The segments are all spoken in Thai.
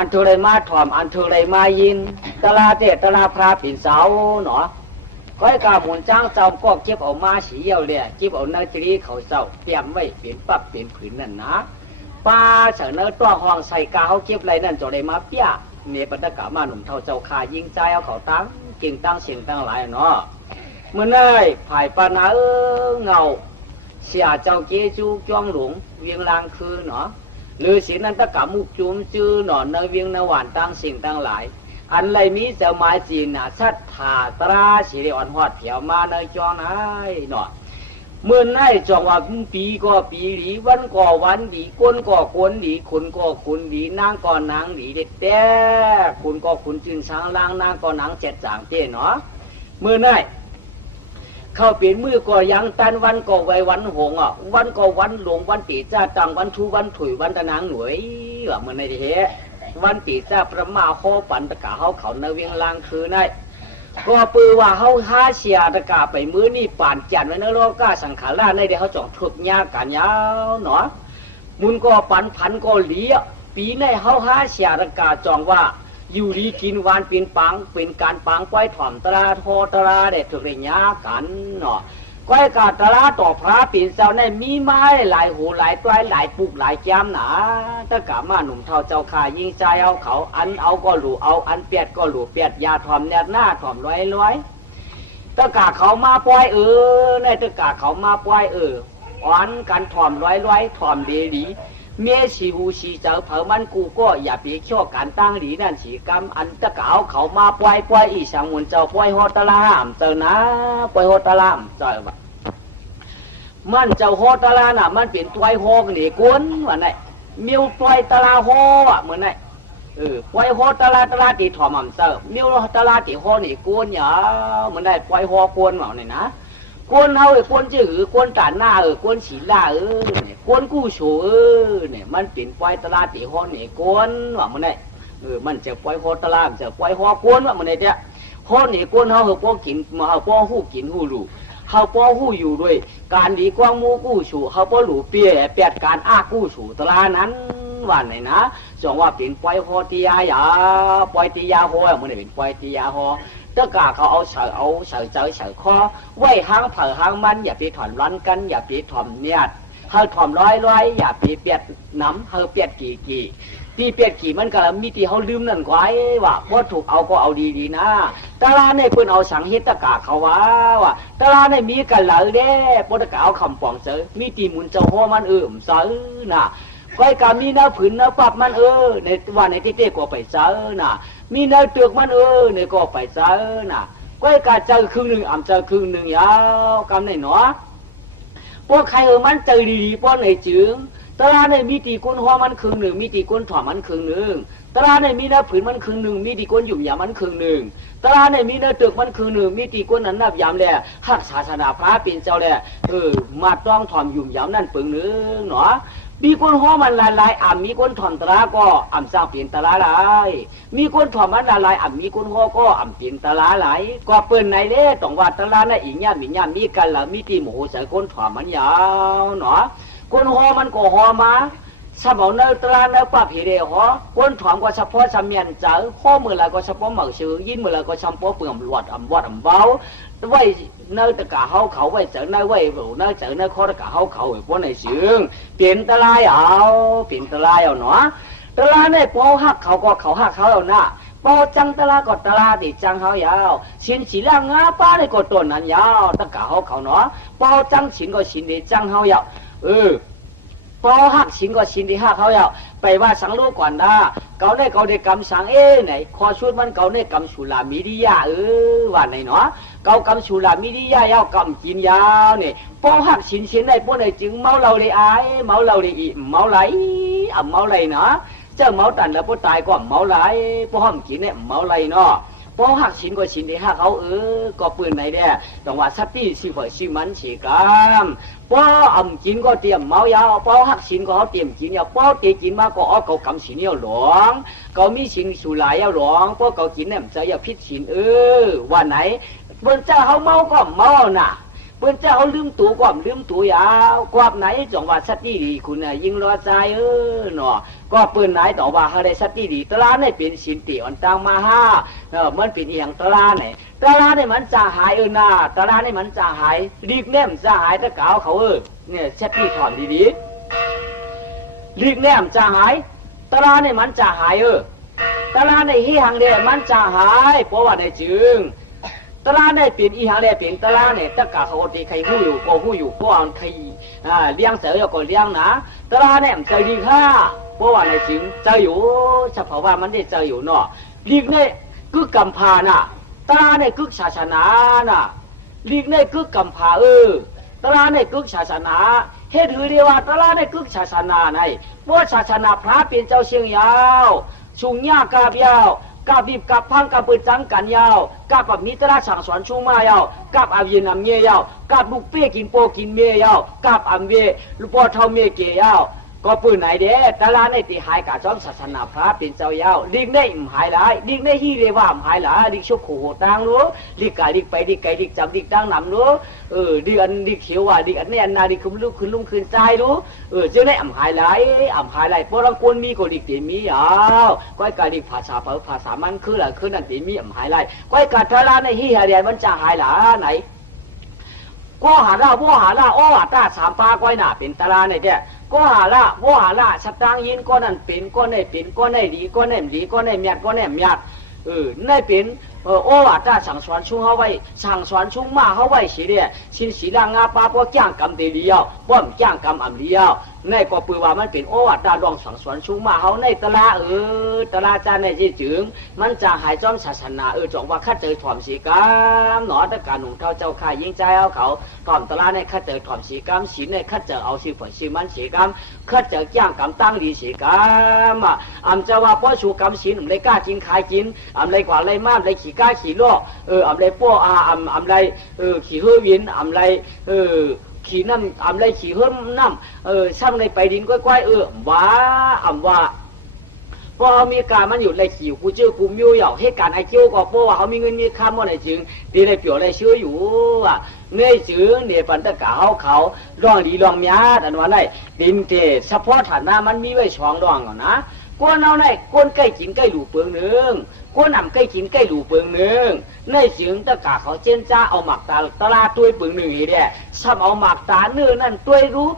อันเท่าไรมาถ่อมอันเท่าไรมายินตลาเตตลาพระปิ่นเสาเนาะก้อยกาหมุนจ้างเจ้าก็เก็บเอามาสีเยี่ยวเลยเก็บเอาเนื้อจีเขาเจ้าเตรียมไว้เป็นปั๊บเป็นผืนนั่นนะป้าเสนอตัวห้องใส่กาเขาเก็บไรนั่นจะได้มาเปี้ยเนปตะกะมาหนุ่มเท่าเจ้าขายิงใจเอาเขาตั้งเก่งตั้งเสียงตั้งหลายเนาะเมื่อไงภายปานาเงาเสียเจ้าเจจูจ้องหลงเวียงลางคือเนาะหรือสินันตะกะมุกจุมจือหนอนเนเวียงนหวานตั้งสิ่งตั้งหลายอันไรมีเจ้าหมายจีนน่ะสัตถาตราสีเรอ่อนหอดเผียวมาในจองนายเนาะเมื่อไงจองว่าปีก็ปีหลีวันก็วันหลีก้นก็ก้นหลีขุนก็ขุนหลีนางก็นางหลีเด็ดแต่ขุนก็ขุนจึงช้างล่างนางก็นางเจ็ดจางเต้เนาะเมื่อไงเข้าเปลี่ยนมือก็ยังตันวันก็ไว้วันหงอ่ะวันก็วันหลงวันตีจ้าตังวันทูวันถุยวันตะนางหน่วยว่าเมื่อไงเฮวันตีจ้าประมาโคปันตะกะเขาเนเวียงลางคือไงก็ปือว่าเขาหาเสียตะกะไปมือนี่ป่านจันไว้ในโลกาสังขารในเดี๋ยวเขาจ่องทุบยากันยาวเนาะมุนก็ปันพันก็เหลียปีในเขาหาเสียตะกะจ่องว่าอยู่ดีกินวานเป็นปังเป็นการปังก้อยถ่อมตราโทตราเด็ดถูกเรียนยากันเนาะก้อยกาตราต่อพระปีนเจ้าในมีไม้หลายหูหลายต้อยหลายปุกหลายแก้มหนาตะกะมาหนุ่มเท่าเจ้าขายิงใจเอาเขาอันเอาก็หลูเอาอันเปียดก็หลูเปียดยาถ่อมแนบหน้าถ่อมร้อยตะกะเขามาปล่อยในตะกะเขามาปล่อยอ่อนกันถ่อมร้อยถ่อมดีเมียสีหูสีเจ้าเผามันกูก็อย่าไปเชื่อการตั้งหลีนั่นสีกรรมอันตะกะเขามาปล่อยอีสังมุนเจ้าปล่อยฮอตลามเจอนะปล่อยฮอตลามเจอแบบมันเจ้าฮอตลาน่ะมันเป็นตัวฮอกนี่ก้นว่าไงมิวปล่อยตลาฮอเหมือนไงปล่อยฮอตลาตีถ่อมเจอมิวตลาตีฮอนี่ก้นอย่าเหมือนไงปล่อยฮอก้นว่าไงนะก้นเฮาก้นจื้อก้นตาหน้าก้นฉีล่าก้นกู้โฉเนี่ยมันเป็นปล่อยตลาตีฮอนี่ก้นว่าเหมือนไงมันจะปล่อยฮอตลาจะปล่อยฮอก้นว่าเหมือนไงเนี่ยฮอนี่ก้นเฮาพวกกินมาเฮาพวกหู้กินหู้รู้เขาป้อหู้อยู่ด้วยการดีกว้างมูกู้ฉูเขาป้อหลูเปียแปดการอ้ากู้ฉูตลานั้นวันไหนนะจงว่าเป็นปล่อยฮอตียาอย่าปล่อยตียาฮอมันเป็นปล่อยตียาฮอตะกาเขาเอาเสาเจอเสาคอไว้หางเผาหางมันอย่าไปถอนร้อนกันอย่าไปถอมเนี่ยเฮาถอมร้อยอย่าไปเปียดน้ำเฮาเปียดกี่ที่เปียดกี่มันก็มีที่เขาลืมนั่นไว้ว่าพอถูกเอาก็เอาดีนะตลาดในเพิ่นเอาสังเฮตตะกาเขาว่าตลาดในมีกันเหลาเด้ปตะกาเอาคำปองเจอมีตีมุนเจ้าหัวมันเสอน่ะก้อยกามีเนื้อผืนเนื้อปับมันในวันในที่เต้ก็ไปเจอน่ะมีเนื้อเตือกมันในก็ไปเจอน่ะก้อยกาเจอครึ่งหนึ่งเจอครึ่งหนึ่งยาวกำในหนอพวกใครมันเจอดีๆพวกในจึงตลาดในมีตีก้นหัวมันครึ่งหนึ่งมีตีก้นถ่อมันครึ่งหนึ่งตลาดในมีเนื้อผืนมันครึ่งหนึ่งมีตีก้นหยุ่มยามันครึ่งหนึ่งตลาดในมีเนื้อตึกมันครึ่งหนึ่งมีตีก้นนั้นนับยามแหละหักศาสนาพระเป็นเจ้าแหละมาต้องถ่อมหยุ่มยามนั่นปึงหนึ่งเนาะมีก้นหัวมันลายมีก้นถ่อมตลาก็สร้างเปลี่ยนตลาหลายมีก้นถ่อมมันลายมีก้นหัวก็เปลี่ยนตลาหลายก็เปิดในเล่ต้องว่าตลาดในอีกญาติมีกันละมีตีหมูใส่ก้นถ่อมมันยาวเนาะก้นหัวมันก็หัวมาสมองเนื้อตราเนื้อปลาผีเดียวก้นถ่อมก็เฉพาะสมียนเจอข้อมือละก็เฉพาะหมักชื้อยินมือละก็เฉพาะเปลือกหลวดวอดเบาไว้เนื้อตะกะเขาไว้เจอเนื้อไว้เนื้อเจอเนื้อข้อตะกะเขาไว้พวกในซึ้งเปลี่ยนตลายเปลี่ยนตลายเนาะตลาในปอหักเขาก็เขาหักเขาแล้วนะปอจังตลาก็ตลาดิจังเขายาวชินสีล่างงาป้าในก็ต้นนั้นยาวตะกะเขาเนาะปอจังชินก็ชินดิจังเขายาวพอหักสินก็สินที่หักเขาเอาไปว่าสังลูกก่อนนะเกาได้กำสังไหนคอชุดมันเกาได้กำสุรามีดิยาว่าไหนเนาะเกากำสุรามีดิยายาวกำกินยาวเนี่ยพอหักสินได้พวกไหนจึงเมาเราเลยเมาเราเลยเมาไหลเมาไหลเนาะเจ้าเมาตันแล้วพอตายก็เมาไหลพอห้ามกินเนี่ยเมาไหลเนาะพอหักสินก็สินที่หักเขาก็ปืนไหนเนี่ยต้องว่าสัตย์สิฝ่ายสิมันสิกรรมพอกินก็เตรียมเมายาวพอหักสินก็เขาเตรียมกินยาวพอเตรียมกินมาก็เอาเขากำสินยาวหลวงเขามีสินสุรายยาวหลวงพอเขากินเนี่ยจะยาวพิษสินว่าไหนบนเจ้าเขาเมาก็เมาน่ะ เปิ้นเจ้าลืมตัวความลืมตัวยาวความไหนจังว่าสติดีคุณยิ่งรอใจเนาะก็เปิ้นไหนต่อว่าเฮาได้สติดีตลาดได้เป็นสินติอันตังมาหามันเป็นอีหยังตลาดไหนตลาดนี่มันจะหายน่ะตลาดนี่มันจะหายลีกแนมจะหายตะกาวเขาเนี่ยสติถอนดีๆลีกแนมจะหายตลาดนี่มันจะหายตลาดในที่หังเดียมันจะหายเพราะว่าได้จึงตลาดได้เปลี่ยนอีหังได้เปลี่ยนตลาดเนี่ยตะกาเขาตีใครหู้อยู่ก็หู้อยู่เพราะว่าใครเลี้ยงเสือก็เลี้ยงนะตลาดเนี่ยมันใจดีค่ะเพราะว่าในจึงใจอยู่เฉพาะว่ามันได้ใจอยู่เนาะลีกเนี่ยคือกำพาน่ะตลาดเนี่ยคือศาสนาน่ะลีกเนี่ยคือกำพาตลาดเนี่ยคือศาสนาเฮ็ดหือเดียวว่าตลาดเนี่ยคือศาสนาไหนเพราะศาสนาพระเป็นเจ้าเชียงยาวชุงย่ากาบยาวกาบีบกับพังกับปืนจังกันยาวกับแบบมิตรสั่งสอนชูมายาวกับอาวินนำเงียยาวกับลูกเป้กินโปกินเมียยาวกับอัมเวลูกพ่อเท่าเมียเกยาวก็ปืนไหนเด้ตลาดในตีหายกับจ้อมศาสนาพระเป็นเจ้ายาวดิกได้อิ่มหายหลายดิกได้ฮีเรว่าหายหลายดิกชุกขู่ตังรู้ดิกไก่ดิกไปดิกไก่ดิกจับดิกตั้งนำรู้ดิกอันดิกเขียวว่าดิกอันนี้อันนาดิกคืนลูกคืนลุ่มคืนใจรู้เจ้าได้อิ่มหายหลายเพราะเราคนมีก็ดิกตีมียาวก้อยกาดิกภาษาภาษามันคืออะไรคือนั่นตีมีอิ่มหายหลายก้อยกาตลาดในฮีเรียนมันจะหายหลายไหนก็หาล่าว่าหาล่าอ้อตาสามปลาก้อยหน้าเป็นตลาดในแก่ก็หาละว่าหาละสตางยินก็นั่นเป็นก็ได้เป็นก็ได้ดีก็ได้ดีก็ได้เมียดก็ได้เมียดได้เป็นโอ้อาจจะสั่งสอนชุ่งเขาไว้สั่งสอนชุ่งมาเขาไว้สิเดียชินสีลางาปาพวกจ้างกำเดียวป้อมจ้างกำอ่ำเดียวในก็ปือว่ามันเป็นโอ้อาจจะลองสั่งสอนชุ่งมาเขาในตลาตลาจานในที่จึงมันจะหายจ้อมศาสนาจงว่าข้าเจอถ่อมสีกามหนอตะการหนุ่มเท่าเจ้าข่ายิงใจเอาเขาถ่อมตลาในข้าเจอถ่อมสีกามศีลในข้าเจอเอาสีฝนสีมันสีกามข้าเจอจ้างกำตั้งดีสีกามอ่ำจะว่าพ่อชูกำศีลเลยกล้ากินขายกินอ่ำเลยกว่าเลยมากเลยขี่ก้าขี่ล้ออ่ำไรป้ออ่ำไรขี่เฮือวินอ่ำไรขี่น้ำอ่ำไรขี่เฮือน้ำซ้ำในไปดินก้อยว่าอ่ำว่าพอมีการมันอยู่ในขี่กูเจอกูมิวเหยาเหตุการณ์ไอ้เจ้าก็เพราะว่าเขามีเงินมีค่ามันในจึงดีในเปียวในเชื่ออยู่ว่าเงยจึงเนี่ยปันตะกาเขาร้องดีร้องมีอาแต่วันไหนดินเตะเฉพาะฐานน้ามันมีไว้ช่องร้องก่อนนะก้นเอาไหนก้นใกล้กินใกล้หลูเปลืองหนึ่งก้นนำใกล้กินใกล้หลูเปลืองหนึ่งในจึงตะกาเขาเจนจ้าเอาหมักตาลาตัวเปลืองหนึ่งเดียซ้ำเอาหมักตาเนื้อนั่นตัวรู้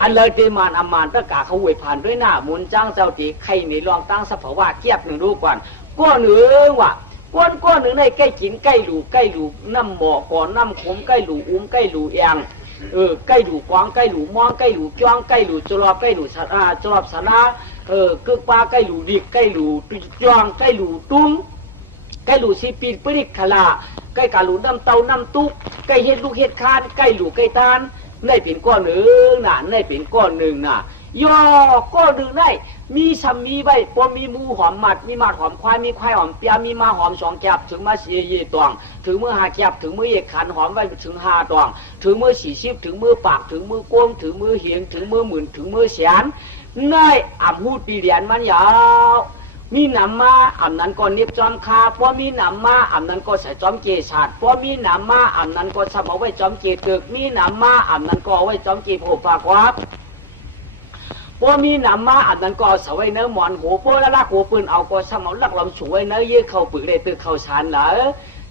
อันเลยเตมานอมานตะกาเขาเวผ่านด้วยหน้ามุนจ้างเจ้าตีใครนี่ลองตั้งสภาวะเทียบหนึ่งรู้ก่อนก้อนหนึ่งว่ะก้อนหนึ่งในใกล้กินใกล้หลูน้ำหมอก่อนน้ำขมใกล้หลูใกล้หลูแองใกล้หลูกวางใกล้หลูมองใกล้หลูจ้องใกล้หลูจรอบใกล้หลูจรอบสนากึกปลาใกล้หลูดิกใกล้หลูจ้องใกล้หลูตุ้งใกล้หลูซีปีปริกขลาใกล้กาหลูน้ำเตาน้ำตุ๊กใกล้เฮ็ดลูกเฮ็ดคานใกล้หลูใกล้ตาลในเป็นก้อนหนึ่งน่ะในเป็นก้อนหนึ่งน่ะย่อก้อนหนึ่งได้มีซ้ำมีใบพอมีมูหอมหมัดมีหมัดหอมควายมีควายหอมเปียมีมาหอมสองแกบถึงมาสี่ยี่ตวงถึงมือหาแกบถึงมือเอกขันหอมไว้ถึงห้าตวงถึงมือสี่สิบถึงมือปากถึงมือโก้มถึงมือเหียงถึงมือหมื่นถึงมือแสนง่ายอ่ำหูดปีเดียนมันยาวมีหนำมาอ่ำนั้นก็เนียบจอมคาพอมีหนำมาอ่ำนั้นก็ใส่จอมเกศาสตร์พอมีหนำมาอ่ำนั้นก็สมเอาไว้จอมเกตึกมีหนำมาอ่ำนั้นก็เอาไว้จอมเกโผปากวับพอมีหนำมาอ่ำนั้นก็เอาสไว้เนื้อหมอนหัวพวกละลักหัวปืนเอาก็สมเอาลักลำช่วยเนื้อเยื่อเข้าปึกได้ตึกเข้าชานเหรอ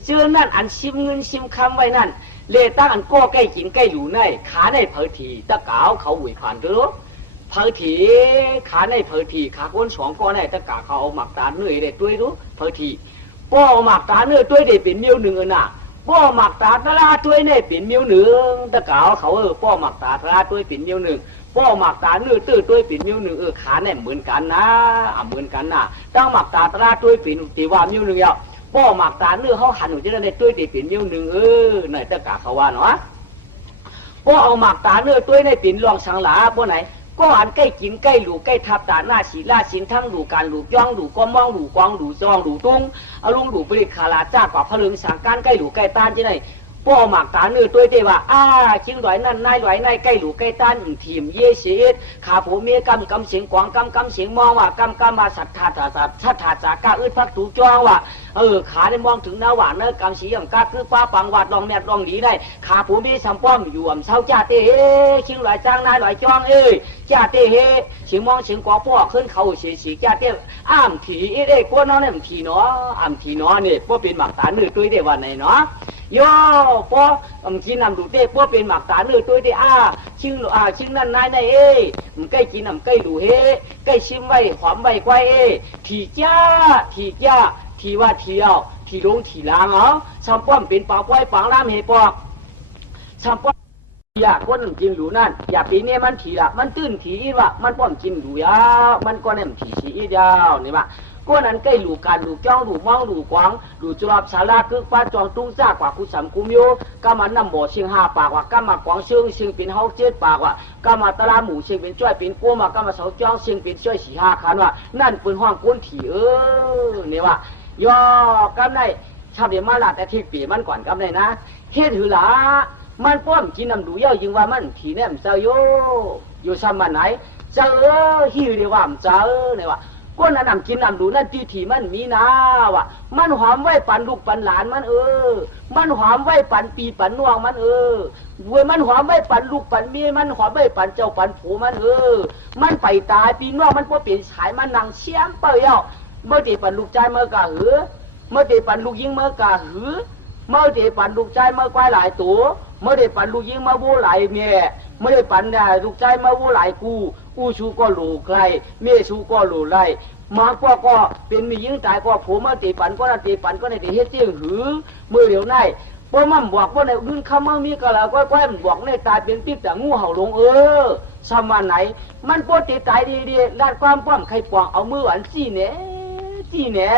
เชื่อนั่นอันชิมเงินชิมคำไว้นั่นเลตั้งอันก็ใกล้กินใกล้อยู่ในขาในเผยทีตะกาวเขาหุ่ยผ่านหรือเผยทีขาในเผยทีขาก้นสองก้อนในตะกาเขาเอาหมักตาเนื้อได้ด้วยรู้เผยทีป้อหมักตาเนื้อด้วยได้เป็นมิ้วหนึ่งน่ะป้อหมักตาตะลาด้วยได้เป็นมิ้วหนึ่งตะกาเขาป้อหมักตาตะลาด้วยเป็นมิ้วหนึ่งป้อหมักตาเนื้อตื้อด้วยเป็นมิ้วหนึ่งขาในเหมือนกันนะเหมือนกันนะตั้งหมักตาตะลาด้วยเป็นตีว่ามิ้วหนึ่งอ่ะป้อหมักตาเนื้อเขาหันหนูจะได้ด้วยได้เป็นมิ้วหนึ่งหน่อยตะกาเขาว่าเนาะป้อเอาหมักตาเนื้อด้วยได้เป็นรองสังหลาป้อไหนก็อันใกล้กินใกล้หลูใกล้ทับตาหน้าฉีล่าชินทั้งหลูการหลูย่องหลูก็มองหลูกวางหลูซองหลูตุ้งเอาลุงหลูปริขาลาจ้ากว่าพลึงสังการใกล้หลูใกล้ตานจะไหน ป้อหมากตาเนื้อตัวเตว่าชิงหลอยนั่นนายหลอยนายใกล้หลูใกล้ต้านทีมเยสีขาผู้มีกำเสียงกวางกำเสียงมองว่ากำมาสัทธาจากาอึดพักถูกจ้องว่าขาได้มองถึงนาหวานเนื้อกำสีอย่างกาคือป้าปังวาดลองแนดลองดีได้ขาผู้มีสัมป้อมอยู่อ่ำเศร้าจ่าเตเฮชิงหลอยจ้างนายหลอยจ้องจ่าเตเฮเสียงมองเสียงกวางป้อขึ้นเขาสีจ่าเตถีกวนน้องเนี่ยถีเนาะถีเนาะเนี่ยป้อเป็นหมากตาเนื้อตัวเตว่าไหนเนาะย่อพอกินน้ำดูเต้พวกเป็นหมักตาเนื้อตัวเต้ชิงนั่นนายนายมันใกล้กินน้ำใกล้ดูเฮใกล้ชิมไว้หอมไว้ไว้ทีจ้าทีว่าเที่ยวทีลงทีล้างชามป้อมเป็นปากไว้ปางล้ามเฮปอกชามป้อมอยากคนกินหลูนั่นอย่าปีนี้มันถีละมันตื้นถีว่ามันป้อมกินหลูยามันก็เนี่ยถีสียาวนี่ว่าก็นั้นใกล้หลูการหลูจ้องหลูมองหลูกวางหลูจุลสาราคือฟ้าจองตุ้งซ่ากว่าคุสัมคุมโยก็มันนำหมอเชียงห้าปากว่าก็มากวางเชียงเป็นเฮาเจ็ดปากว่าก็มาตลาหมูเชียงเป็นจ้อยเป็นกัวมาก็มาเสาจ้องเชียงเป็นจ้อยสี่ห้าขันว่านั่นเป็นห้องก้นถี่นี่ว่าย่อกำไรชาวเดียมาลาแต่ที่ปีมันก่อนกำไรนะเฮ็ดหือหลามันป้อมกินน้ำดูเย้ายิงว่ามันถี่เนี่ยมันเจ้าโยอยู่ซ้ำมันไหนเจ้าหิวเดียวว่ามันเจ้าเนี่ยว่าก็นั่นนำกินนำดูนั่นที่มันมีนะวะมันหอมไว้ปันลูกปันหลานมันมันหอมไว้ปันปีปันน่วงมันเว้ยมันหอมไว้ปันลูกปันเมียมันหอมไว้ปันเจ้าปันผัวมันมันไปตายปีน่วงมันก็เปลี่ยนสายมันนางเชี่ยมเปรี้ยวเมื่อเด็กปันลูกใจเมื่อกะหือเมื่อเด็กปันลูกยิงเมื่อกะหือเมื่อเด็กปันลูกใจเมื่อควายหลายตัวเมื่อเด็กปันลูกยิงเมื่อบูหลายเมียเมื่อเด็กปันลูกใจเมื่อบูหลายกูชูก็หลูใครเมียชูก็หลูไรมาก็เป็นมียิงตายก็ผัวมาตีปันก็น่าตีปันก็ในตีเฮ็ดเจียงหือมือเดียวในพอมันบอกว่าในอื่นคำว่ามีก็แล้วก็มันบอกในตายเป็นติ๊บแต่งูเห่าลงสมัยไหนมันปวดตีตายดีด้านความป้อมใครปองเอามืออันจี้เนี่ย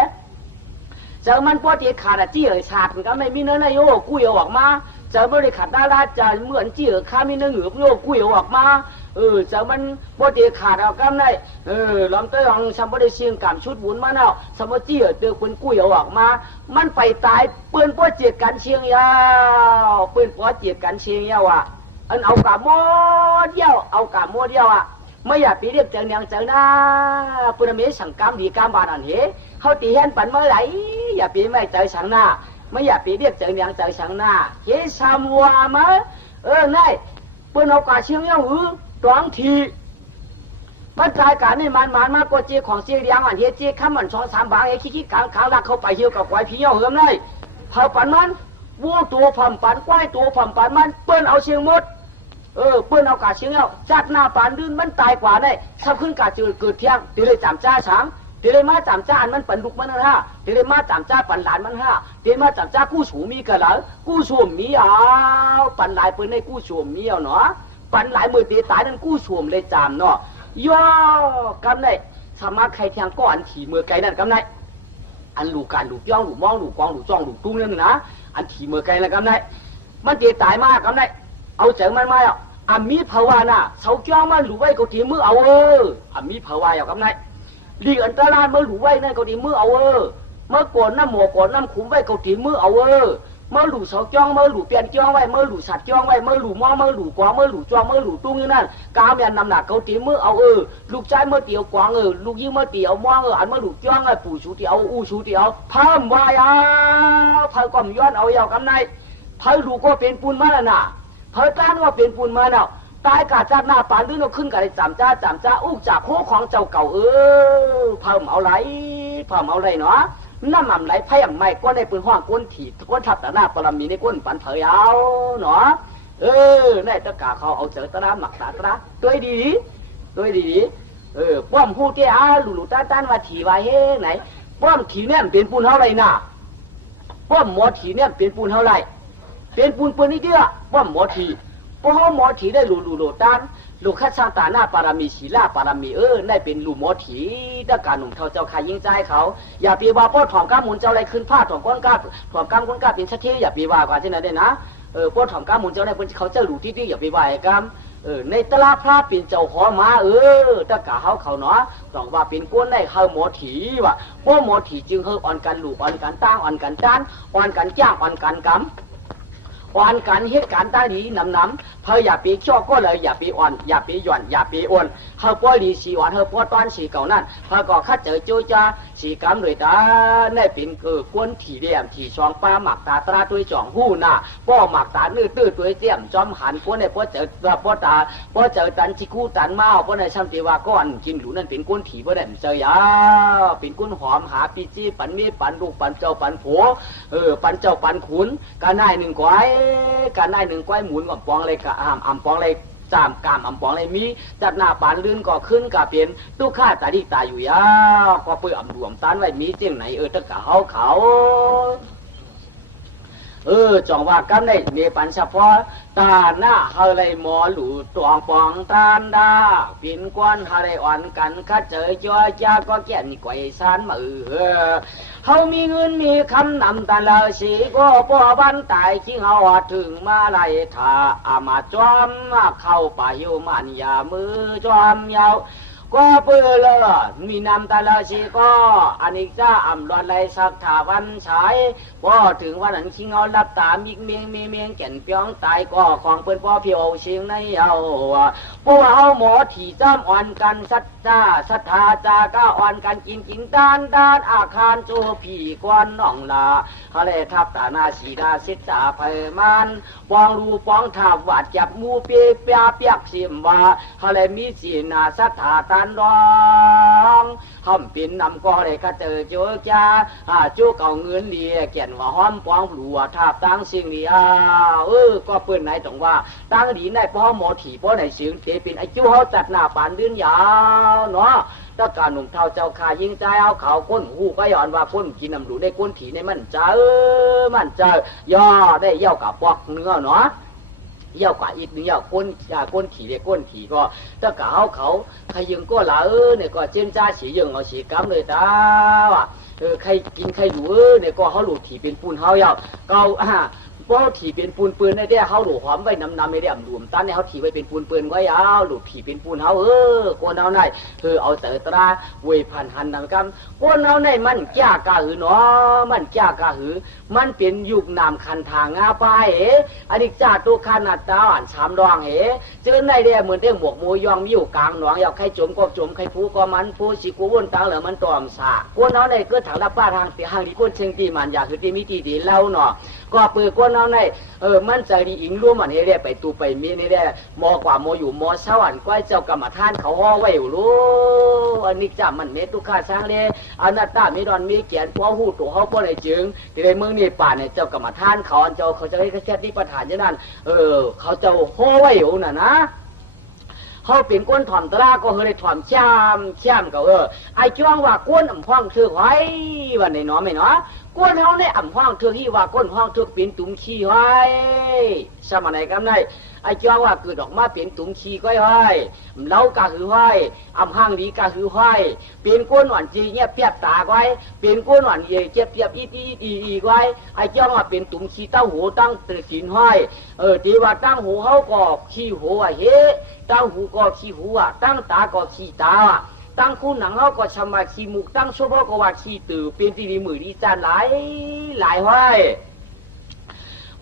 เจอมันปวดตีขาดจี้ชาดก็ไม่มีเนื้อในโยกุยออกมาเจอบริขาดดาราจะเหมือนจี้ข้ามีเนื้อเหงือบโยกุยออกมาเจ้ามันปกติขาดเอากำได้ลำเต้ของสมบูรณ์เชียงกำชุดบุญมาเนาะสมบูรณ์เจี๊ยเตือคนกุ้ยเอาออกมามันไปตายเปื้อนป้อเจียกันเชียงยาวเปื้อนป้อเจียกันเชียงยาวอันเอากาโมเดียวไม่อยากไปเรียกเจียงยังเจียงนะปุณเมสังกรรมดีกรรมบานอันเหเขาตีเห็นปันเมื่อไหร่อย่าไปไม่เจอสังหน้าไม่อยากไปเรียกเจียงยังเจียงสังหน้าเฮ้สามวัวมาไงเปื้อนเอากาเชียงยาวร้องทีมันกลายการนี่มันมากกว่าเจ้าของเสียเลี้ยงอันเฮ็ดเจ้าข้ามมัน2-3บางขี้ขางลักเข้าไปเหี่ยวกับควายพี่เหี่ยวเหิมเลยเผาปันมันวัวตัวผัมปันควายตัวผัมปันมันเปิ้นเอาเชียงมดเปิ้นเอากาเชียงเอาจัดหน้าปานลื่นมันตายกว่าได้ถ้าขึ้นกาจืดเกิดเที่ยงตีเลยจำจ้าช้างตีเลยมาจำจ้าอันมันปันลุกมันตีเลยมาจำจ้าปันหลานมันตีมาจำจ้ากู้สูมีกันแล้วกู้สูมีปันหลายเปิ้นในกู้สูมีเนาะปันหลายมือตีตายนั่นกู้สวมเลยจามเนาะย่อกำไนสามารถใครเทียงก้อนขี่มือไกลนั่นกำไนอันหลูการหลูย่องหลูมองหลูกองหลูจ้องหลูตุ้งนั่นนะอันขี่มือไกลนั่นกำไนมันตีตายมากกำไนเอาเสียงมันมาอ่ะมีภาวะน่ะเสาจ้องมันหลูไว้ก็ตีมือเอาอ่ะมีภาวะอย่างกำไนดีอันตรายเมื่อหลูไว้นั่นก็ตีมือเอาเมื่อก่อนน้ำหมอก่อนน้ำขุมไว้ก็ตีมือเอาเมื่อหลูเสาจ้องเมื่อหลูเปลี่ยนจ้องไว้เมื่อหลูสัตว์จ้องไว้เมื่อหลูมองเมื่อหลูกวางเมื่อหลูจ้องเมื่อหลูตุ้งนี่นั่นกามยันนำหนักเขาตีมือเอาลูกชายเมื่อเตียวกวางลูกยิ่งเมื่อเตียวมองอันเมื่อหลูจ้องปู่ชูเตียวอู้ชูเตียวพามวายพายก่อมย้อนเอายาวกำไนพายลูกก็เป็นปูนมาแล้วน่ะพายก้านก็เป็นปูนมาแล้วตายกาจากหน้าปานลื่นก็ขึ้นกันจำจ้าอู้จากโคของเจ้าเก่าพามเอาไรเนาะน้ำมันไหลไพ่อย่างไม่ก้นในปืนห้องก้นถีบก้นทับแต่หน้าปรมีในก้นปันเผยเอาเนาะในตะกาเขาเอาเจอตะน้ำหมักตาตะตัวดีป้อมผู้เจ้าหลุดต้านว่าถีไว้เฮ้ไหนป้อมถีเนี่ยเป็นปูนเท่าไรน่ะป้อมหมอถีเนี่ยเป็นปูนเท่าไรเป็นปูนปืนนี่เดียวป้อมหมอถีป้อมหมอถีได้หลุดต้านลูกข้าชาตาหน้าปารามีศีลาปารามีได้เป็นลูกหมอถีด้านการหนุ่มเท่าเจ้าขายยิงใจเขาอย่าปีว่าป้อถ่อมก้ามุนเจ้าอะไรขึ้นผ้าถ่อมก้นก้าถ่อมก้ามก้นก้าเป็นชัดเจนอย่าปีว่ากว่าที่ไหนได้นะป้อถ่อมก้ามุนเจ้าอะไรเป็นเขาเจ้าหลูที่อย่าปีว่าไอ้ก้ามในตลาดพระเป็นเจ้าหอมาด้านกาเขาเนาะต้องว่าเป็นก้นได้เขาหมอถีว่ะป้อหมอถีจึงอ่อนกันหลูอ่อนกันตั้งอ่อนกันจานอ่อนกันจ้างอ่อนกันกำ อ่อนกันเหตุการณ์ตาดีน้ำเพออย่าปีชั่วก็เลยอย่าปีอ่อนอย่าปีหย่อนอย่าปีอ้วนเฮาป้อดีสีอ่อนเฮาป้อต้อนสีเก่านั่นเพอก็คัดเจอโจจ้าสีกำเลยตาในเป็นกวนถี่เดียมถี่ช่องป้าหมักตาตราตัวจ่องหู้น่ะป้อหมักตาตื้อตัวเจียมจอมหันป้อในป้อเจอป้อตาป้อเจอตันชิคู่ตันเมาป้อในช่างตีว่าก้อนกินหลูนั่นเป็นกวนถี่ป้อได้เจอยาเป็นกวนหอมหาปีจี้ปันมีปันลูกปันเจ้าปันผัวปันเจ้าปันขุนการนายหนึ่งก้อยการนายหนึ่งก้อยหมุนกับปองเลยกะอ่ำปองเลยจามกามอ่ำปองเลยมีจัดหน้าปานลื่นก็ขึ้นกะเปลี่ยนตู้ข้าตาดีตาอยู่ยาก็เปื่ออ่ำรวมตันไว้มีเจียงไหนตะกะเขาจองว่ากันได้มีปัญเฉพาะตาหน้าเฮเลยหมอหลูตวงปองตานดาปินกวนเฮเลยอ่อนกันคัดเจอจ้อยจ้าก็แก่นก่อยซานมือเฮามีเงินมีคำนำตาลาสีก็ป้อบันตายขี้เฮาถึงมาไล่ถ้าอามาจอมเข้าป่าอยู่มันอย่ามือจอมยาวก็เปื่อเลยมีนำตาลาชีก็อันนี้จ้าอ่ำรอนไรสักถาวันฉายพอถึงวันนั้นชิงเอารับตามิกเมียงแก่นเปียงตายก็ของเปิ้นพ่อเพียวเชียงในเอาพวกเอาหมอถี่จ้ำอ่อนกันสัจจาศรัทธาจาก้าอ่อนกันกินด้านอาคารโจผีกวนน่องลาเขาเลยทับตานาสีดาสิตาเพมันปองรูปองถาบวาดจับมูเปียเปียกเสียมว่าเขาเลยมีสีนาศรัทธาตันร้องห้อมปินนำก็เลยก็เจอโจจ้าโจเก่าเงินเลียเกียนว่าห้อมปองหลัวทาบตั้งสิ่งเดียวก็เปื้อนไหนตรงว่าตั้งดีในพ่อหมอถี่พ่อในเสียงเตเป็นไอ้โจเขาจัดหน้าปานลื่นยาวเนาะถ้าการหนุ่มเท่าเจ้าขายิงใจเอาเขาก้นหูก็ย้อนว่าก้นกินน้ำหลูได้ก้นถี่ในมันเจอย่อได้เย่ากับปอกเนื้อเนาะเย่ากว่าอีกนึงเย่าก้นขี่เรียกก้นขี่ก็ถ้าเขาใครยังก็ละเนี่ยก็เจ้าจ้าสียังเอาสีกำเลยตาว่ะใครกินใครอยู่เนี่ยก็เขาหลุดถี่เป็นปูนเขาเย่าเกาว่าถี่เป็นปูนปืนได้เขาหลุดหอมไว้น้ำไม่ได้รวมตั้นเนี่ยเขาถี่ไว้เป็นปูนปืนไว้ยาวหลุดถี่เป็นปูนเขาคนเอาในเอาเตอตราเวพันหันดังกำคนเอาในมันแก่กะหือเนาะมันแก่กะหือมันเป็นยุคนามคันทางงาไปอันนี้จ่าตัวขนาดตาอ่าน3 ดองเจอในเดียเหมือนเด้งหมวกมูยองมีอยู่กลางหนองอยากใครจมก็จมใครผู้ก็มันผู้สิกูวนตังเหลือมันตอมสาคนเอาในก็ถังรับป้าทางเสียหางดีคนเชิงตีมันอยากคือตีมิตีดีเล่าเนาะก็เปิดคนเอาในมันใจดีอิงร่วมอันนี้เรียไปตูไปมีนี่ได้มอกว่าโมอยู่มอสวรรค์ก้อยเจ้ากรรมฐานเขาห่อไว้อยู่รู้อันนี้จ้ามันเมตุข้าช้างเลยอนัตตามีดอนมีเกียนพ่อหูตัวเขาพ่อในจึงที่ในเมืองนี่ป่าเนี่ยเจ้ากรรมฐานเขาอันเจ้าเขาจะให้แค่ที่ประธานอย่างนั้นเขาเจ้าห่อไว้อยู่น่ะนะเขาเป็นก้นถ่อมตราก็เลยถ่อมช่ำก็ไอ้จ้องว่าก้นอ่ำพ่องเธอไว้วันไหนเนาะไม่เนาะก้นเขาในอ่ำพ่องเธอที่ว่าก้นห้องเธอเป็นตุ้มขี้ไว้สมัยไหนกันได้ไอ้จ้องว่าเกิดออกมาเป็นตุ้มขี้ก้อยไว้เล้ากะหือไว้อ่ำห้างดีกะหือไว้เป็นก้นหวานจีเงียบเปียบตาไว้เป็นก้นหวานเย่เจ็บเปียบอีไว้ไอ้จ้องว่าเป็นตุ้มขี้เต้าหูตั้งตื่นสินไว้ที่ว่าตั้งหูเขาก็ขี้หัวเฮตั้งหูก็ขี้หัวตั้งตาก็ขี้ตาตั้งคู่หนังเขาก็ชำว่าขี้มุกตั้งชั่วโมงก็ว่าขี้ตื่นเป็นที่ดีมือดีจานหลายห้อย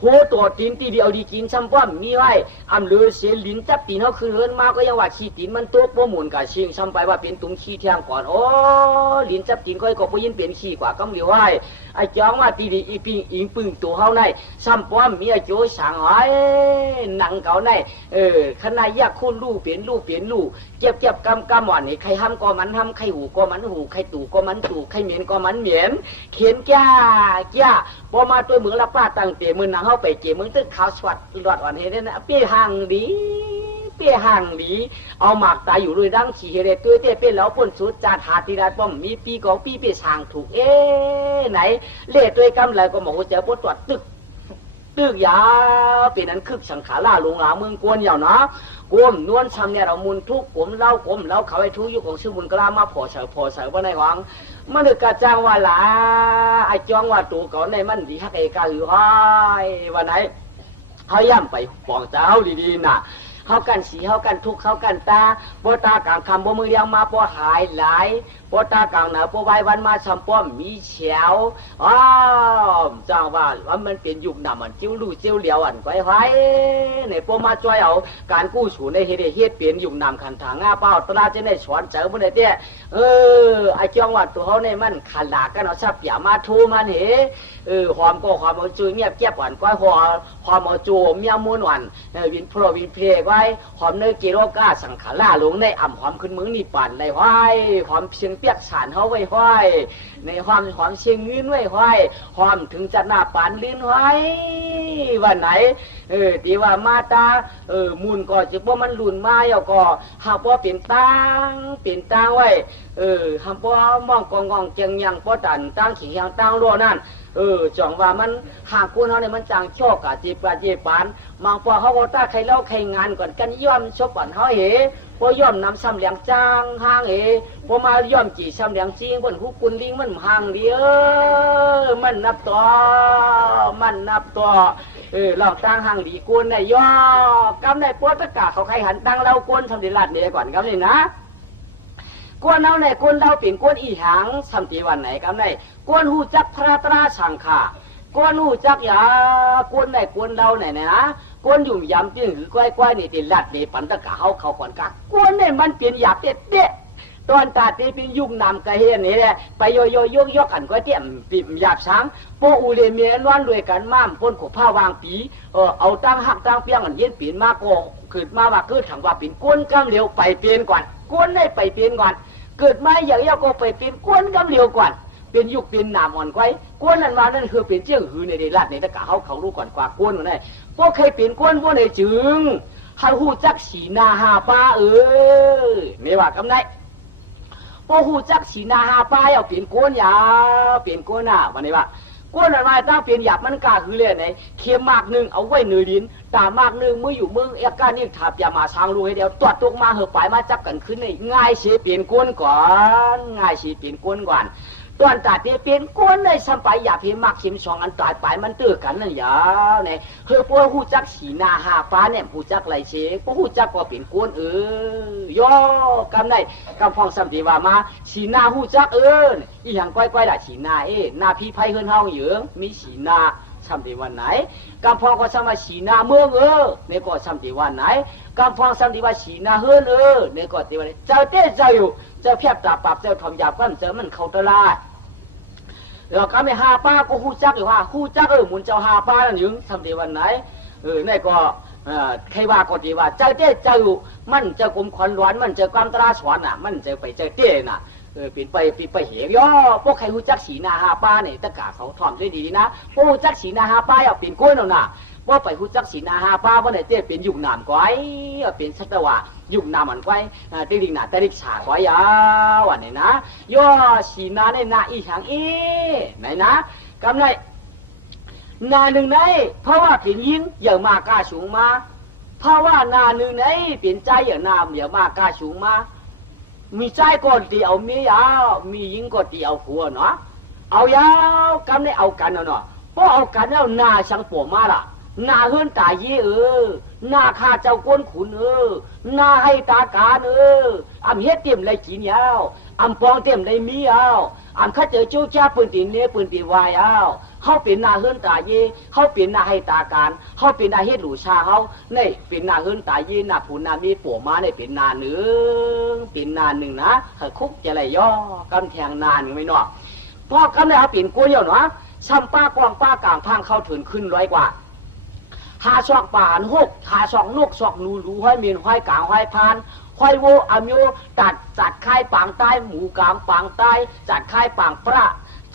หัวตัวตีนที่เดียวดีกินช้ำป้อมมีไว้อำเลือเสียลิ้นจับตีนเขาคือเฮินมาก็ยังว่าขี้ตีนมันตัวโปหมุนกับเชียงช้ำไปว่าเป็นตุ้งขี้เที่ยงก่อนโอ้ลิ้นจับตีนค่อยก็พยินเป็นขี้กว่าก็มีไว้ไอ้จ้องว่าตีดีอีปิงอิงปึงตัวเขาในช้ำป้อมมีไอ้โจ้สั่งไว้หนังเขาในขณะยากคุณลูกเปลี่ยนลูกเจ็บกำหวานนี่ใครห้ำก็มันห้ำใครหูก็มันหูใครตู่ก็มันตู่ใครเหม็นก็มันเหม็นเขียนจ้าพอมาตัวมือละป้าตั้งเตะมือหนังเขาไปเกี่ยมึงตึ้งขาวสวัสดิ์หลอดอ่อนเห็นได้นะเปี้ยห่างดีเอาหมากตายอยู่ด้วยดังขี่เฮเรตัวเตี้ยเป็นแล้วพ่นสุดจาถาติราป้อมมีปีกองปีเปี้ยห่างถูกไหนเล่ตัวกำไรก็หมอเจ้าปวดตรวจตึกยาเป็นนั้นคึกสังขาราลงหลาเมืองกวนยาวนะกวมนวลชำเนี่ยเรามุนทุกกลมเล่ากลมแล้วเขาให้ทุกยุคของชื่อบุญกล้ามาพอเสว่าในหวังมันเดือดกระจางว่าหลาไอ้จ้องว่าตัวก่อนในมันดีฮักเอกาหือห้อยวันไหนเขาย่ำไปปองเจ้าดีๆน่ะเขากันสีเขากันทุกเขากันตาบ่ตากลางคำบ่มือเลี้ยงมาบ่หายหลายบ่ ปตากลางหนาปไว้วันมาชำป้อมมีแฉวอ้าวจังว่ามันเป็นยุคหนามันจิ้วลู่จิ้วเหลียวอันไว้ไว้ในปมาจ้อยเอาการกู้ฉูในเฮ็ดเปลี่ยนยุคนำคันถางง่าเป้าตลาดจะได้สอนเจอมันได้เตี้ยไอ้จังหวัดตัวเขาในมันขลาดกันเอาชับเปียมาทูมันเหความก็ความเอาจูเงียบเก็บหวานก้อยความเอาจูเมียม้วนหวานวินโปรวินเพลไว้ความเนื้อกิโลก้าสังขารล่าลงในอ่ำความขึ้นมือนี่ปั่นในห้อยความเชียงเปียกสารเขาไว้ห้อยในความเชียงยืนไว้ห้อยความถึงจะหน้าปั่นลิ้นห้อยวันไหนตีว่ามาตามูลก็จะว่ามันหลุนมาเอาก็หากว่าเปลี่ยนตั้งไว้หากว่ามองกองเจียงยังป้อตันตั้งขิงยังตั้งรัวนั่นจ่องว่ามันหากกูเขาเนี่ยมันจางโชคกะจีปลาจีปานมองพอเขาก็ตาใครเล่าใครงานก่อนกันย่อมชกก่อนเขาพอย่อมนำซ้ำเหลียงจางห่างพอมาย่อมจีซ้ำเหลียงจริงบนหุกุลลิงมันห่างเดียวมันนับตัวลองตั้งห่างดีกุลได้ย่อกำในปวดตะกาเขาใครหันตั้งเล่ากุลทำดีลาดเนี่ยก่อนกำนี่นะกวนเอาในกวนเราเปลี่ยนกวนอีหางสัมตีวันไหนกันได้กวนหูจักพระตราสังขากวนหูจักยากวนในกวนเราไหนนะกวนยุ่มยำจิ้งหือก้อยนี่ติลัดนี่ปันตะกะเขาก่อนกะกวนเนี่ยมันเปลี่ยนหยาบเด็ดตอนตาตีเป็นยุ่งนำกะเฮียนี่แหละไปโยกกันก็เตี้ยมปิ่มหยาบช้างโปอูเลเมียนวันรวยกันม่ามพ้นขบผ้าวางปีเอาตั้งหักตั้งเปียงอันเย็นปีนมาโกขึ้นมาว่าคือถังว่าปีนกวนกำเหลียวไปเปลี่ยนก่อนกวนได้ไปเปลี่ยนก่อนเกิดมาอย่างเงี้ยก็ไปเป็นกวนกำเหลียวก่อนเป็นยุคเป็นหนามอ่อนไว้กวนนั่นมานั่นคือเป็นเจ้าหือในลาดในตะกะเขารู้ก่อนกว่ากวนมันได้พวกเคยเป็นกวนพวกในจึงเขาหูจักสีนาหาป้าไม่ว่ากำไรพวกหูจักสีนาหาป้าเอาเป็นกวนยาเป็นกวนน่ะวันนี้ว่ากวนอะไรตั้งเป็นหยาบมันกาคือเลยไหนเข็มมากนึงเอาไว้เนื้อลิ้นตามากนึงมืออยู่มึงเอกการนี่ถับอย่ามาช้างรู้ให้เดียวตัวตุกมาเหอะไปมาจับกันขึ้นในง่ายเสียเปลี่ยนกวนก่อนง่ายเสียเปลี่ยนกวนก่อนตอนตัดเปลี่ยนกวนในสัมไปหยาบเพียมากเข็มสองอันตายไปมันตื้อกันนั่นยาวเนี่ยเฮ้ยพวกหูจักสีนาหาฟ้าเนี่ยหูจักไรเสียพวกหูจักว่าเปลี่ยนกวนย่อกำได้กำฟองสัมติว่ามาสีนาหูจักอีหยังก้อยด่าสีนานาพี่ไพ่เฮือนเฮาเหยืองมีสีนาทำที่วันไหนกำพองก็สมาสีนาเมืองเนี่ยก็ทำที่วันไหนกำพองทำที่ว่าสีนาเฮือนเนี่ยก็ที่วันเจ้าเต้เจ้าอยู่เจ้าเพียบตาปรับเจ้าทอมหยาบกันเจ้ามันเข้าตลาดแล้วก็ไม่หาป้าก็หูจักอยู่ว่าหูจักหมุนเจ้าหาป้านั่นยึงทำที่วันไหนเนี่ยก็ใครว่าก็ที่ว่าเจ้าเต้เจ้าอยู่มันจะกลมขวัญหวานมันจะความตราสวนมันจะไปเจ้าเต้น่ะเปลี่ยนไปเหวย่อพวกใครหูจักสีนาหาป้าเนี่ยตะกาเขาถอมได้ดีนะพวกหูจักสีนาหาป้าเอาเปลี่ยนก้นเอาน่ะว่าไปหูจักสีนาหาป้าว่าเนี่ยเต้เป็นยุคนามก้อยเป็นชัตวะยุคนามอันก้อยติลิงหนาติลิกฉาก้อยยาวอันนี้นะย่อสีนาในนาอีหางไหนนะกำไรนาหนึ่งไหนเพราะว่าเป็นยิงอย่างมากกาสูงมาเพราะว่านาหนึ่งไหนเป็นใจอย่างนามอย่างมากกาสูงมามีใจก็ตีเอาเมียยาวมีหญิงก็ตีเอาผัวเนาะเอายาวกำได้เอากันเนาะเพราะเอากันแล้วนาช่างปวดมาล่ะนาเฮือนตายยี่นาข้าเจ้าก้นขุนนาให้ตาการอำเฮ็ดเต็มเลยกินยาวอำปองเต็มเลยมียาวอำข้าเจอจู้แจ้ปืนตีเนื้อปืนตีวายเอาเขาเป็นนาเฮือนตายยี่เขาเป็นนาให้ตาการเขาเป็นนาเฮ็ดหลูชาเขาเนี่ยเป็นนาเฮือนตายยี่นาผูนามีปวดมาเนี่ยเป็นนาหนึ่งเป็นนาหนึ่งนะคุกจะไรย่อกำแทงนานไม่เนาะพอกำได้เขาเป็นกุ้ยเนาะช้ำป้ากวางป้ากลางพังเข้าถึงขึ้นร้อยกว่าหาซอกป่านหกหาซอกนกซอกนูรูห้อยเมียนห้อยกลางห้อยพานห้อยโวอามิโอจัดค่ายปางใต้หมูกลางปางใต้จัดค่ายปางพระ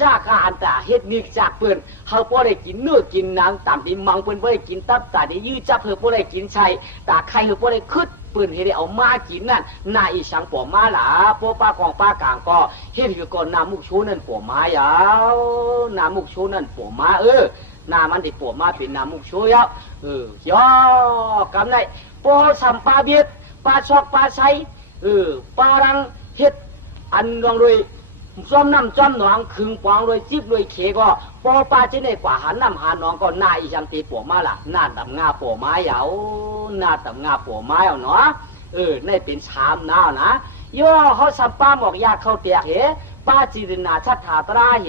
จ้าข้าอันตาเฮ็ดนิกจากเปื่อนเขาพอได้กินเนื้อกินนางตามที่มังเปื่อนพอได้กินตับตาได้ยื้อจับเพื่อพอได้กินชัยตาไข่เพื่อพอได้คึดปืนเฮ็ดได้เอามากินนั่นนาอีสังปอมาหล่ะพวกป้ากองป้ากลางก็เฮ็ดคือก่อนนามุกชูนั่นปอมายาวนามุกชูนั่นปอมานามันติดปวดมาเป็นนามุกช่วยย่อกำไรปอสัมปาเบียดปลาชอกปลาไซปลารังเฮ็ดอันรองรวยซ้อมน้ำซ้อมหนองคึงปองรวยจิ๊บรวยเขก็ปอปลาเจเนกว่าหันน้ำหาหนองก็นาอีจังตีปวดมาล่ะนาดำงาปวดไม้เหยานาดำงาปวดไม้เอาเนาะนี่เป็นชามน้านะ ย่อเขาสัมป้าหมอกยาเขาเตียเหป้าจีรินาชัดถาตราเห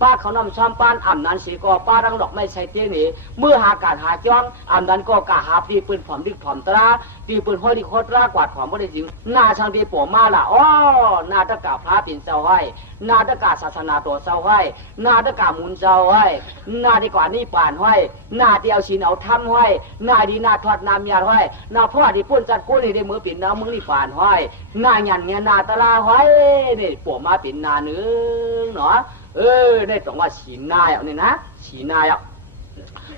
ป้าเขานำชามปานอ่ำนั้นสีก็ป้ารังดอกไม่ใช่เตี้ยนี่เมื่อหาการหาจ้องอ่ำนั้นก็กะหาตีปืนผอมดิกผอมตราตีปืนห้อยดิโคตรากวาดผอมบ่ได้จริงนาช่างดีปวมาละอ้อนาตะกาพระปิ่นเจ้าไว้นาตะกาศาสนาตัวเจ้าไว้นาตะกามุนเจ้าไว้นาดีกว่านี่ป่านไว้นาเดียวชินเอาทำไว้นาดีนาทอดน้ำยาไว้นาพ่อที่พุ่นจัดกุ้นนี่ได้มือปิ่นน้ำมึงนี่ป่านไว้นาหยันเงี้ยนาตะลาไว้นี่ปวมาปิ่นนาเนื้อเนาะได้ตรงว่าฉีนายเอาเนี่ยนะฉีนายเอา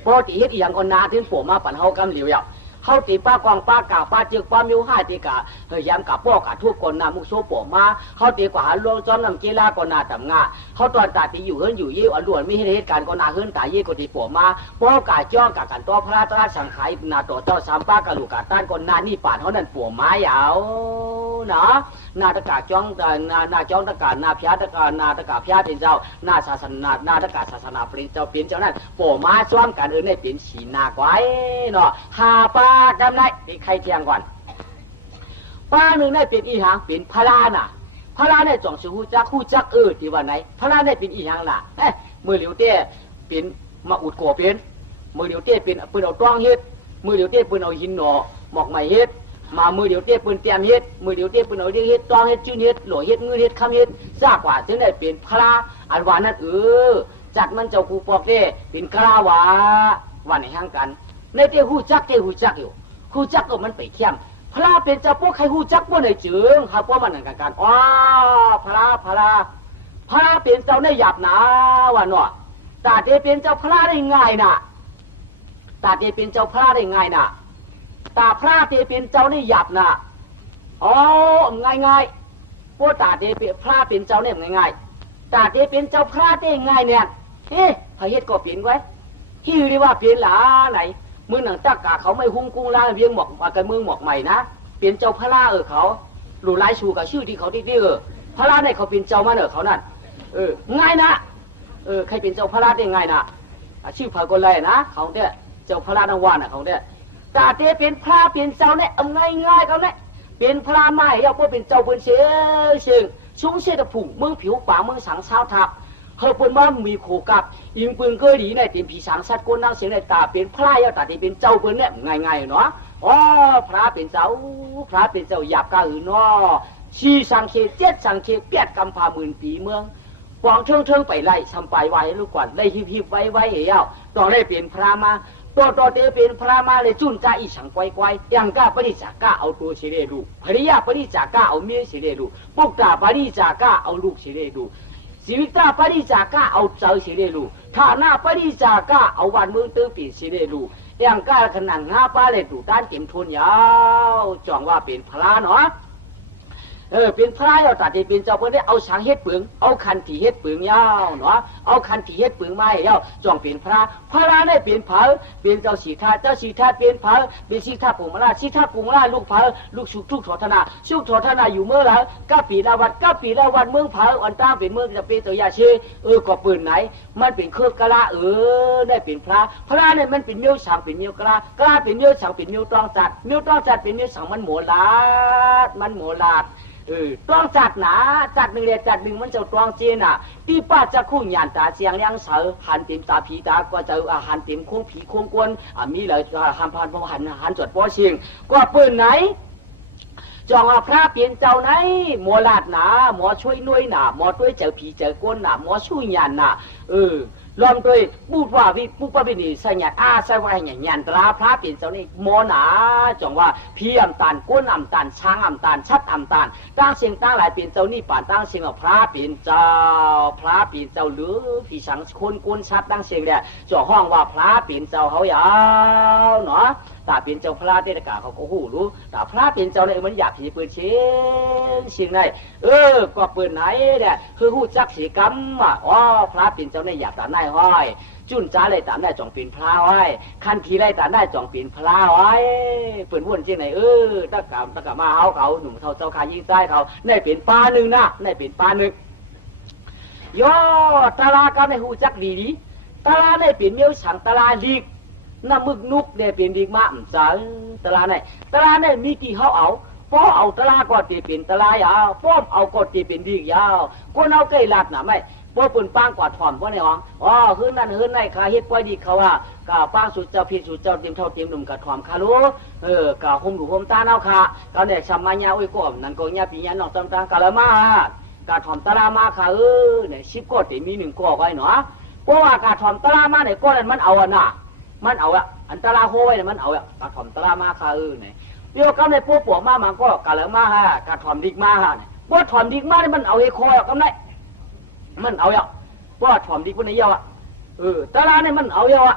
ปกติเฮ็ดอีหยังก็นาถึงปวมาปั่นเฮากำเหลียวเอาเขาตีป้ากวางป้ากาป้าจึกป้ามิวห้าตีกาเฮียมกับป้อกับทุกคนนามุกโซปวมาเขาตีกว่าหาลวงจอมนำเกล้าก็นาต่ำงาเขาตอนตาตีอยู่เฮิรนอยู่ยี่อรวนไม่เหตุการณ์ก็นาเฮิรนตายยี่ก็ตีปวมาป้อกาจ้องกากันตัวพระตราสังขายนาตัวเจ้าสามป้ากาลูกาต้านก็นานี่ป่านเขานั่นปวมาเหยาเนาะนาตะกาจ้องนาจ้องตะกานาพยาตะกานาตะกาพยาเป็นเจ้านาศาสนานาตะกาศาสนาเป็นเจ้าเป็นเจ้านั่นปวมาซ้อมกันได้เป็นฉีนาไว้เนาะหาป้าจำได้ที่ใครเที่ยงก่อนป้าหนึ่งได้เป็นอีหางเป็นพระน่ะพระได้จ่องสิหูจักที่ว่าไหนพระได้เป็นอีหางล่ะมือเหลียวเต้เป็นมาอุดโกเป็นมือเหลียวเต้เป็นปืนเอาต้องเฮ็ดมือเหลียวเต้ปืนเอาหินหนอหมอกไม้เฮ็ดมามือเหลียวเต้ปืนเตรียมเฮ็ดมือเหลียวเต้ปืนเอาเฮ็ดต้องเฮ็ดจื้อเฮ็ดหล่อเฮ็ดเงือเฮ็ดคำเฮ็ดซากกว่าถึงได้เป็นพระอันว่านั้นจัดมันเจ้าคูปอกเต้เป็นกล้าวาวันในห้างกันในเต้หูจักอยู่หูจักก็มันไปเข้มพระเป็นเจ้าพวกใครหูจักพวกไหนจึงหาพวกมันนั่นกันอ๋อพระเป็นเจ้าในหยาบหนาว่าเนาะตาเตเป็นเจ้าพระได้ง่ายนะตาเตเป็นเจ้าพระได้ง่ายนะตาพระเตเป็นเจ้าในหยาบนะอ๋อง่ายพวกตาเตเป็นพระเป็นเจ้าเนี่ยง่ายตาเตเป็นเจ้าพระได้ง่ายเนี่ยพระเฮ็ดก็เปลี่ยนไว้ที่เรียกว่าเปลี่ยนหลาไหนมือหนังตากาเขาไม่หุ้งกุ้งล่าเวียงหมอกมากันเมืองหมอกใหม่นะเป็นเจ้าพระล่าเขาหลุดลายชูกับชื่อที่เขาที่พระล่าในเขาเป็นเจ้ามาเขานั่นง่ายนะใครเป็นเจ้าพระล่าได้ง่ายนะชื่อพระกุลเลยนะเขาเนี่ยเจ้าพระล่านวานเขาเนี่ยตาเตเป็นพระเป็นเจ้าเนี่ยง่ายเขาเนี่ยเป็นพระไม่เอาพวกเป็นเจ้าเป็นเสียงชุ่มเสียตะผุ่งเมืองผิวป่าเมืองสังเช้าทับเขาเป็นว่ามีโขกับยิงปืนเกยดีในเต็มผีสังสัตว์ก้นนั่งเสียงในตาเป็นพระยาตาที่เป็นเจ้าเป็นเนี่ยง่ายๆเนาะอ๋อพระเป็นเจ้าหยาบกาหืนเนาะชีสังเขต7สังเขต8กำพา10,000 ปีเมืองกวางเทิงไปไล่ทำไปไว้ลูกก่อนไล่หิบไว้เหี้ยวต้องได้เป็นพระมาตัวเตเป็นพระมาเลยจุนกาอีสังไกวยังกาปริจากาเอาตัวเฉลดูภริยาปริจากาเอาเมียเฉลดูปุกตาปริจากาเอาลูกเฉลดูชีวิตปริจากาเอาเจ้าเฉลดูฐานะปริจากาเอาวันเมืองตื้อปีเฉลดูยังกาขนาดงาปลาเลยดูด้านเก็มทุนยาวจองว่าเป็นพระเนาะเป็นพระเราตัดที่เป็นเจ้าเพื่อนได้เอาช้างเฮ็ดปึงเอาคันที่เฮ็ดปึงยาวเนาะเอาคันที่เฮ็ดปึงไม้ยาวจองเป็นพระได้เป็นเผาเป็นเจ้าสีธาเป็นเผาเป็นสีธาปุงมาลาลูกเผาลูกชุกโถธนาอยู่เมื่อแล้วก้าปีละวันเมืองเผาอันต้าเป็นเมืองจะเป็นตัวยาเชก็ปืนไหนมันเป็นเครือกะละได้เป็นพระเนี่ยมันเป็นเมียวสังเป็นเมียวกะละเป็นเมียวสังเป็นเมียวตองจัดเป็นเมียวสังมันโหลาดต้องจัดหนาจัดหนึ่งเลยจัดหนึ่งมันจะต้องเจนที่ป้าจะคุ้งยานตาเสียงเลี้ยงเสือหันเต็มตาผีตาก็จะหันเต็มคุ้งผีคุ้งกวนมีเลยหันผ่านพอหันจดป้อเชียงก็ปืนไหนจองพระเปลี่ยนเจ้าไหนหมอลาดหนาหมอช่วยนุ้ยหนาหมอด้วยเจอผีเจอก้นหนาหมอช่วยยานหนาล้อมด้วยพูดว่าพูดว่าเป็นนี่สัญญาใส่ว่าอย่างยันตราพระเปลี่ยนเจ้านี่หมอหนาจองว่าพี่อำตาลก้นอำตาลช้างอำตาลชัดอำตาลตั้งเสียงตั้งหลายเปลี่ยนเจ้านี่ป่านตั้งเสียงว่าพระเปลี่ยนเจ้าหรือผีสังคนก้นชัดตั้งเสียงเนี่ยจ่อห้องว่าพระเปลี่ยนเจ้าเขายาวเนาะตาเป็นเจ้าพระเทศกาเขาก็หูรู้แต่พระเป็นเจ้าเนี่ยมันอยากผีปืนเชียงไหนก็ปืนไหนเนี่ยคือหูจักสีกรรมพระเป็นเจ้าเนี่ยอยากตาหน้าห้อยจุนจ้าเลยตาหน้าจ่องเป็นพระไว้คันทีไรตาหน้าจ่องเป็นพระไว้ปืนวุ่นเชียงไหนตะกะมาเขาหนุ่มเท่าเจ้าขายิงใจเขาได้เป็นปลาหนึ่งนะได้เป็นปลาหนึ่งย่อตาลาก็ไม่หูจักดีตาลาได้เป็นเมียวฉังตาลาลีกน้ำมึกนุกเนี่ยเป็นดีมากจ้าตลาดไหนมีกี่เขาเอาป ป้อเอาตะลาก็ตีเป็นตะลายาวป้อมเอาก็ตีเป็นดียาวคนเอาใกล้ลัดน่ะไม่ป้อปืนปังกว่าถ่อมป้อในห้องอ๋อคืนนั้นคืนในข้าเฮ็ดป้อยดีเขาว่ากะปังสุดเจ้าผิดสุดเจ้าเตรียมเท่าเตรียมหนุ่มกะถ่อมคารู้กะห่มดูห่มตาเอาค่ะตอนนี้ชำมาญาอุ้ยก้มนั่นก็ญาปีญาน้องต่างๆกะละมากะถ่อมตะลามาค่ะเนี่ย10ก็ติมี1ก็ไว้เนาะเพราะว่ากะถ่อมตะลามาเนี่ยก็นั้นมันเอาอ่ะน่ะมันเอาอะอันตะลาโหไว้เนี่ยมันเอาอะกะถ่อมตะลามาค่ะเนี่ยโยกำในปูปวกมามันก็กะละมาฮะกะถ่อมดิกมาฮะเนี่ยพวกถ่อมดิกมาเนี่ยมันเอาไอ้คอยกำไรมันเอาอะพวกถ่อมดิกพวกนี้เยอะตะลาเนี่ยมันเอาเยอะ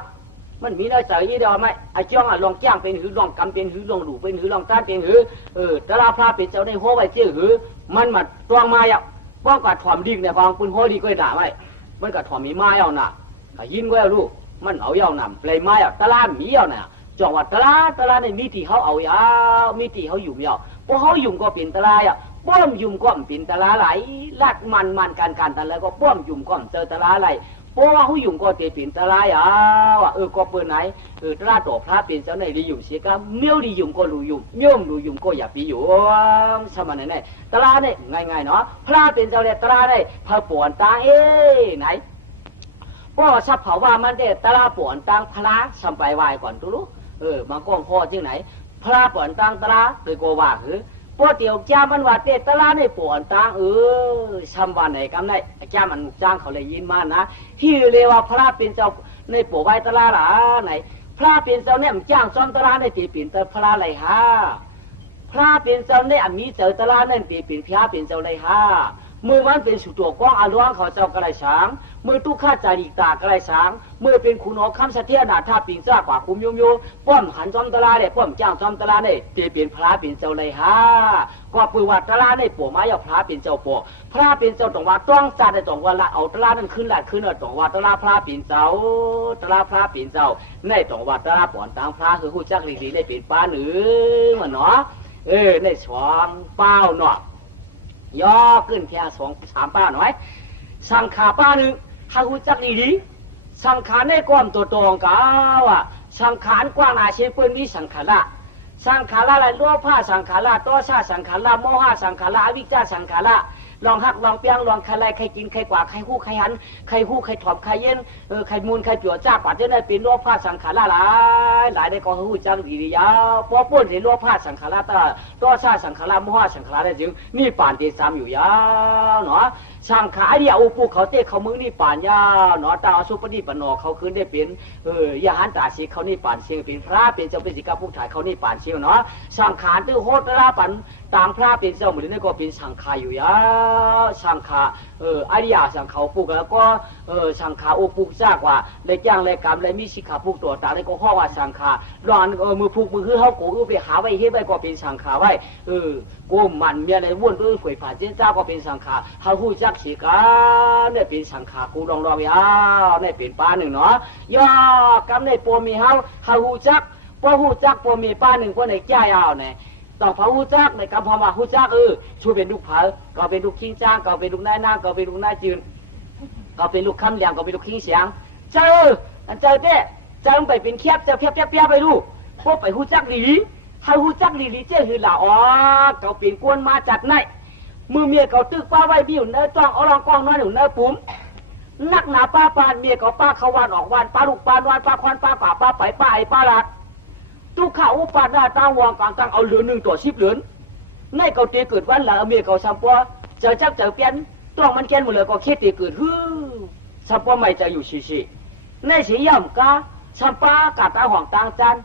มันมีได้ใส่ยี่เดียวไหมไอ้จ้องลองจ้างเป็นหือลองกำเป็นหือลองดูเป็นหือลองต้านเป็นหือตะลาพระเป็นเจ้าในหัวไว้เจ้าหือมันมาตวงมาอะป้องกัดถ่อมดิกเนี่ยฟังปืนหัวดีก็ด่าไหมมันกัดถ่อมมีไม้เอาหน่ะก็ยินก็ลูกมันเอาเยาหนำเลยไม้อะตะลามีเยาเนี่ยจังหวัดตะลาในมีที่เขาเอายาวมีที่เขายุ่มยาวพวกเขายุ่มก็เป็นตะลาอ่ะป้อมยุ่มก็เป็นตะลาไหลลัดมันการตะลาก็ป้อมยุ่มก็เจอตะลาไหลพวกเขายุ่มก็เป็นตะลาอ่ะก็เปิดไหนตะลาต่อพระเป็นเจ้าในดียุ่มเสียก็เมี่ยวดียุ่มก็รู้ยุ่มเมี่ยวรู้ยุ่มก็อย่าไปยุ่มสมัยไหนตะลาเนี่ยง่ายๆเนาะพระเป็นเจ้าเนี่ยตะลาเนี่ยพระปวนตาไหนก็สับเผาว่ามันเด็ดตะลาปวนตังพระสัมไปไหวก่อนทุลุมันก้องพ่อที่ไหนพระปวนตังตะลาโดยโกว่าคือพวกเดี๋ยวจ้ามันว่าเด็ดตะลาในปวนตังสัมวันไหนกำไรจ้ามันจ้างเขาเลยยินมานะที่เรียกว่าพระเป็นเจ้าในปวไว้ตะลาหล่ะไหนพระเป็นเจ้าเนี่ยจ้างซ้อมตะลาในตีปิ่นตะพระไรฮะพระเป็นเจ้าเนี่ยมีเจ้าตะลาในตีปิ่นพระเป็นเจ้าไรฮะมือมันเป็นสุดตัวก้องอารวงเขาเจ้ากระไรสางมือตุข้าจาริตากระไรสางมือเป็นขุนหอคำสะเทียนาท่าปิงซ่ากว่าคุมโยป้อมหันจอมตะลาเนี่ยป้อมจ้างจอมตะลาเนี่ยตีเป็นพระเป็นเจ้าเลยฮะก็ปืนวัดตะลาเนี่ยปวดไม้เอาพระเป็นเจ้าปวดพระเป็นเจ้าต้องว่าต้องจ่าในต้องว่าละเอาตะลานั่นขึ้นละขึ้นต้องว่าตะลาพระเป็นเจ้าตะลาพระเป็นเจ้าในต้องว่าตะลาปอนตางพระคือผู้จักดีๆได้เป็นป้าหนึ่งมันเนาะในสองเป้าเนาะย่อขึ้นแค่2-3ป้าหน่อยสังขาป้าหนึ่งถ้าคุณจักดีๆสังขารในก้อมตัวตองกาวอ่ะสังขารกว้างหนาเชฟเปิ้ลมีสังขารละสังขารละอะไรล้อผ้าสังขารละต้อซาสังขารละโมหะสังขารละอวิชชาสังขารละลองหักลองเปียงลองใครไรใครกินใครกว่าใครหู้ใครหันใครหู้ใครถอมใครเย็นใครมูลใครเปียวจ้าปัดเจ้าได้เป็นล้อผ้าสังขารละหลายได้ก็หู้จักดีๆยาวพอป้นเห็นล้อผ้าสังขารละต้อซาสังขารละโมหะสังขารละจึงนี่ป่านที่3อยู่ยาวเนาะสังขารเดียวอุปุเขาเตะเขามึงนี่ป่านยาวเนาะตาสุปนิปนอเขาคืนได้เป็นยาหันตาสีเขานี่ป่านเชียงเป็นพระเป็นเจ้าเป็นสิกาผู้ถ่ายเขานี่ป่านเชียงเนาะสังขารตื้อโหดละปันต่างพระเป็นเจ้าเหมือนนี่ก็เป็นสังขารอยู่ยาวสังขารอริยสังขารปุกแล้วก็สังขารอุปุซากว่าได้จ้างได้กรรมได้มีสิกขาปุกตัวตาได้ก็ข้อว่าสังขารรอนมือปุกมือคือเขาโกอุไปหาไว้เฮ็ดไว้ก็เป็นสังขารไว้กูมันเมียในวุ่นด้วยเผยผ่านเจ้าเจ้าก็เป็นสังขารเขาหู้จักสิกาเนี่ยเป็นสังขารกูลองยาวเนี่ยเป็นป้าหนึ่งเนาะย่อกำในปัวมีเขาหู้จักปัวหู้จักปัวมีป้าหนึ่งปัวในแก่ยาวเนี่ยต้องพระหู้จักในกำพมาหู้จักช่วยเป็นลูกเผาก็เป็นลูกขิงจ้างก็เป็นลูกนายนางก็เป็นลูกนายจืนก็เป็นลูกคำเลี้ยงก็เป็นลูกขิงเสียงเจอเต้เจอไปเป็นเคียบเจอเพียบไปลูกพวกไปหู้จักหลีให้หู้จักหลีเจ้าหือหล่าอ๋อเขาเป็นกวนมาจัดในมือเมียเขาตึกป้าไว้บิ้วเนื้อจ้องเอาลองกองน้อยหนึ่งเนื้อปุ๋มนักหนาป้าปานเมียเขาป้าเขาวานออกวานป้าลูกปานวานป้าควันป้าป่าป้าไปป้าไอป้าหลักทุกข้าวอุปาหน้าตาวางกลางเอาเหลือ1 ต่อ 10 เหรียญในเขาตีเกิดวันละเมียเขาสัมปัวเจอจักเจอเปลี่ยนต้องมันแก่นหมดเลยก็คิดตีเกิดสัมปัวไม่จะอยู่ชีในสีย่ำกาสัมปากาตาห่องต่างจัน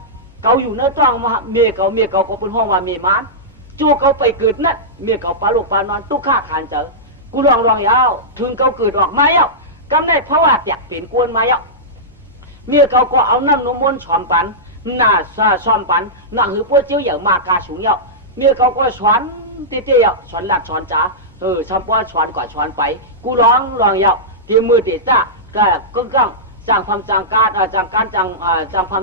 เขาอยู่เนื้อจ้องเมียเขาก็เป็นห้องว่าเมียมันจูเขาไปเกิดนั่นเมียเขาปลาลูกปลานอนตุกข้าขานเจอกูลองยาวถึงเขาเกิดออกมาเยาะกำได้เพราะว่าอยากเปลี่ยนกวนมาเยาะเมียเขาก็เอาน้ำนมนต์ช้อนปันหน้าช้อนปันหน้าหือพวกเจ้าอย่างมากาสูงเยาะเมียเขาก็ช้อนเตี้ยๆช้อนหลักช้อนจ๋าช้อนป้อนช้อนกว่าช้อนไปกูลองเยาะที่มือติดจ้าก็ก้องจางความจางการจางความ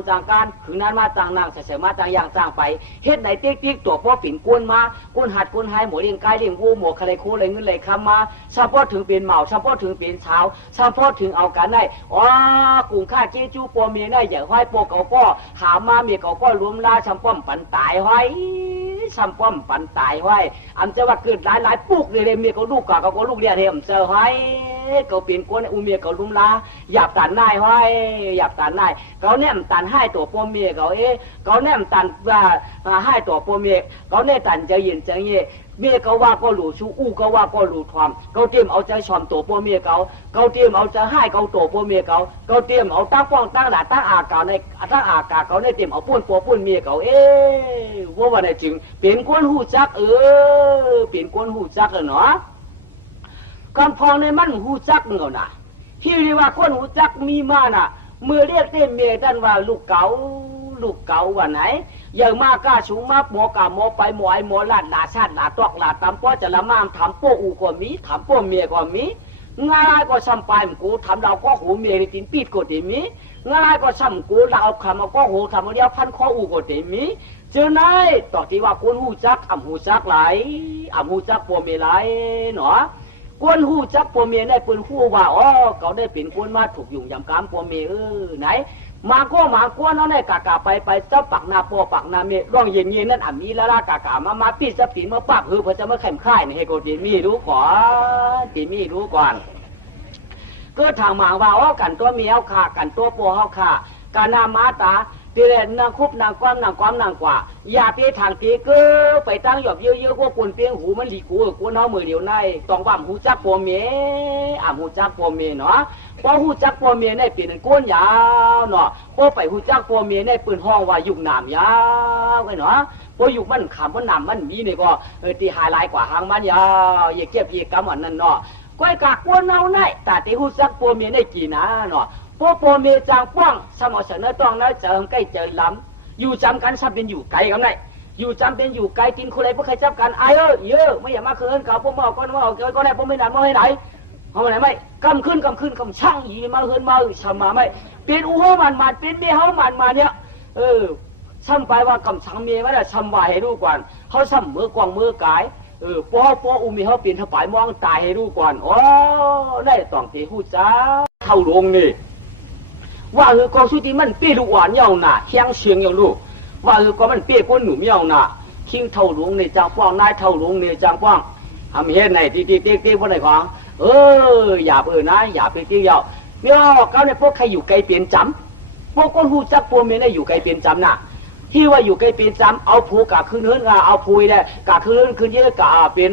จางการถึงนั้นมาจางนางเสียมาจางอย่างจางไปเฮ็ดไหนติ๊กตัวพ่อปิ่นกวนมากุนหัดกุนหายหมูเลี้ยงไก่เลี้ยงวัวหมูคาเลคูเลยเงินเลยคำมาเฉพาะถึงเป็นเหมาเฉพาะถึงเป็นเช้าเฉพาะถึงเอากันได้กุ้งข้าเจ๊จูปัวเมียได้อย่างห้อยปัวเก่าป้อหามาเมียเก่าป้อรวมลาชำป้อมปันตายห้อย ซ้ำป้อมปันตายไว้อำจะว่าเกิดหลายปุกเลยเมียเขาลูกก็ลูกเรียนเฮมเจอไว้เขาเปลี่ยนกวนอูเมียเขาลุ่มลาหยาบตันนายไว้หยาบตันนายเขาแนมตันให้ตัวป้อมเมียเขาเขาแนมตันว่าให้ตัวป้อมเมียเขาแนมตันจะยินจะเงี้ยเมียเขาว่าก็หลูชูอู้ก็ว่าก็หลูทอมเขาเตรียมเอาใจชอมตัวป้อมเมียเขาเตรียมเอาจะให้เขาตัวป้อมเมียเขาเตรียมเอาตั้งป้องตั้งหลาตั้งอากาศในตั้งอากาศเขาได้เตรียมเอาปุ้นปัวปุ้นเมียเขาว่าวันไหนจริงเปลี่ยนก้นหูจักเปลี่ยนก้นหูจักเนาะกำพองในมันหูจักเงาน่ะที่เรียกว่าก้นหูจักมีมาน่ะเมื่อเรียกเต้เมียท่านว่าลูกเก๋าวันไหนอย่างมากกล้าสูงมากหมอกาหมอไปหมอไอหมอลาดลาชาติลาตอกลาตำป้อจะละมามทำโป้อูก็มีทำโป้เมียก็มีง่ายก็ซ้ำไปมกูทำเราก็หูเมียตินปีดก็ติมีง่ายก็ซ้ำกูเราเอาคำเอาก็หูทำเอาเดียวพันข้ออูก็ติมีเจอไหนต่อที่ว่าคนหูจักอ่ำหูจักไหลอ่ำหูจักปัวเมียไหลเนาะคนหูจักปัวเมียได้ปืนหูว่าอ๋อเขาได้เป็นคนมาถูกยุ่งยำกามปัวเมียไหนมาก็มากวนเอาในกากาไปเจ้าปักนาปัวปักนาเมร่องเย็นๆนั่นอ่ำนี้ละกากามาปีสปีมาปักเพื่อจะมาแข่งข่ายในให้โกตีมีรู้ก่อนตีมีรู้ก่อนก็ทางมาว่าอ๋อกันตัวเมียเอาขากันตัวปัวเอาขาการนามาตาตีเรนนางคุบนางความนางกว่าอย่าเปียทางตีก็ไปตั้งหยอบเยอะๆว่าคนเปียงหูมันหลีกูกวนเอามือเดียวในต้องว่าหูจักปัวเมียหูจักปัวเมียเนาะพอหูจักปัวเมียในปีนก้นยาวเนาะพอไปหูจักปัวเมียในปืนห้องว่ายุกหนามยาวเนาะพอยุกมันขำมันหนามมันมีนี่ก็ตีหายลายกว่าหางมันยาวอย่าเก็บอย่ากำอันนั้นเนาะก้อยกากวนเอาในแต่ตีหูจักปัวเมียในกี่นะเนาะพวกปัวเมียจางป้องสมอเสนอต้องแล้วเจอใกล้เจอล้ำอยู่จำกันซ้ำเป็นอยู่ไกลกันไหนอยู่จำเป็นอยู่ไกลกินคนไรพวกใครจับกันไอ้เยอะไม่อยากมาคืนเขาพวกมาก็มาก็ได้พวกไม่นานมาให้ไหนเอาไหนไม่กำขึ้นกำช่างยีมาคืนมาชำมาไม่เป็นอู่เขามันเป็นเมียเขามันมาเนี่ยซ้ำไปว่ากำช่างเมียไม่ได้ซ้ำวายให้ดูก่อนเขาซ้ำมือกวางมือกายป้ออูมีเขาเปลี่ยนถบายมองตายให้ดูก่อนอ๋อได้ต้องตีหูจ้าเท่าลงนี่ว่ากองสุติมันเปี้ยลูกหวานยาวหนาเฮียงเชียงยาวลูกว่าก็มันเปี้ยก้นหนุ่มยาวหนาคิงเท่าลงในจางป้องนายเท่าลงในจางป้องทำเฮ็ดไหนตีพวกไหนของอย่านะอย่าไปตียาวเนี่ยเขาในพวกใครอยู่ไกลเปลี่ยนจำพวกคนหูจักพวกเมียได้อยู่ไกลเปลี่ยนจำน่ะที่ว่าอยู่ไกลเปลี่ยนจำเอาผูกะขึ้นเฮือนเอาผูยได้กะขึ้นเยอะกะเป็น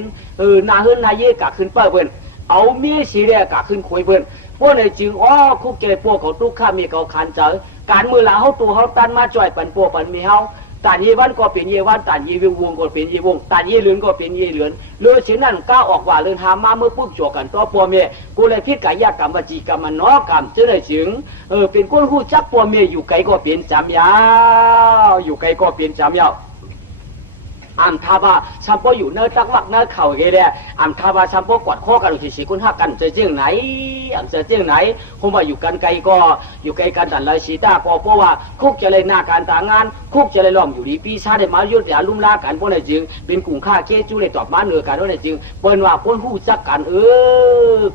นาเฮือนนาเยอะกะขึ้นเปิ้ลเปิ้ลเอาเมียสีแดงกะขึ้นคุยเปิ้ลพวกในจึงคุกเกยพวกเขาตุกข้ามีเขาขันเจอการมือหลาเขาตัวเขาตันมาจ่อยปันพวกปันมีเขาตันเยวันก็เป็นเยวันตันเยวงก็เป็นเยวงตันเยเลือนก็เป็นเยเลือนเลือเช่นนั้นก้าวออกว่าเลือนหามาเมื่อปุ๊บจวกันตัวพวกเมียกูเลยพิจกายกรรมวจีกรรมมันน้อกรรมเจอได้จึงเป็นคนหูจักพวกเมียอยู่ไกลก็เป็นจำยาวอยู่ไกลก็เป็นจำยาวอัมทาบาชัมโปอยู่เนื้อตักวักเนื้อเข่าเกลี่ยอัมทาบาชัมโปกอดข้อกันสีคุณหักกันเจียงไหนอัมเจียงไหนคงว่าอยู่กันไกลก็อยู่ไกลกันแต่เลยสีตาก็เพราะว่าคุกจะเลยหน้าการต่างงานคุกจะเลยล้อมอยู่ดีปีชาได้มายุติลุ่มลากันพวกในจึงเป็นกลุ่มข้าเกจูเลยตอบมาเหนือกันพวกในจึงเปิ้นว่าคนหูจักกัน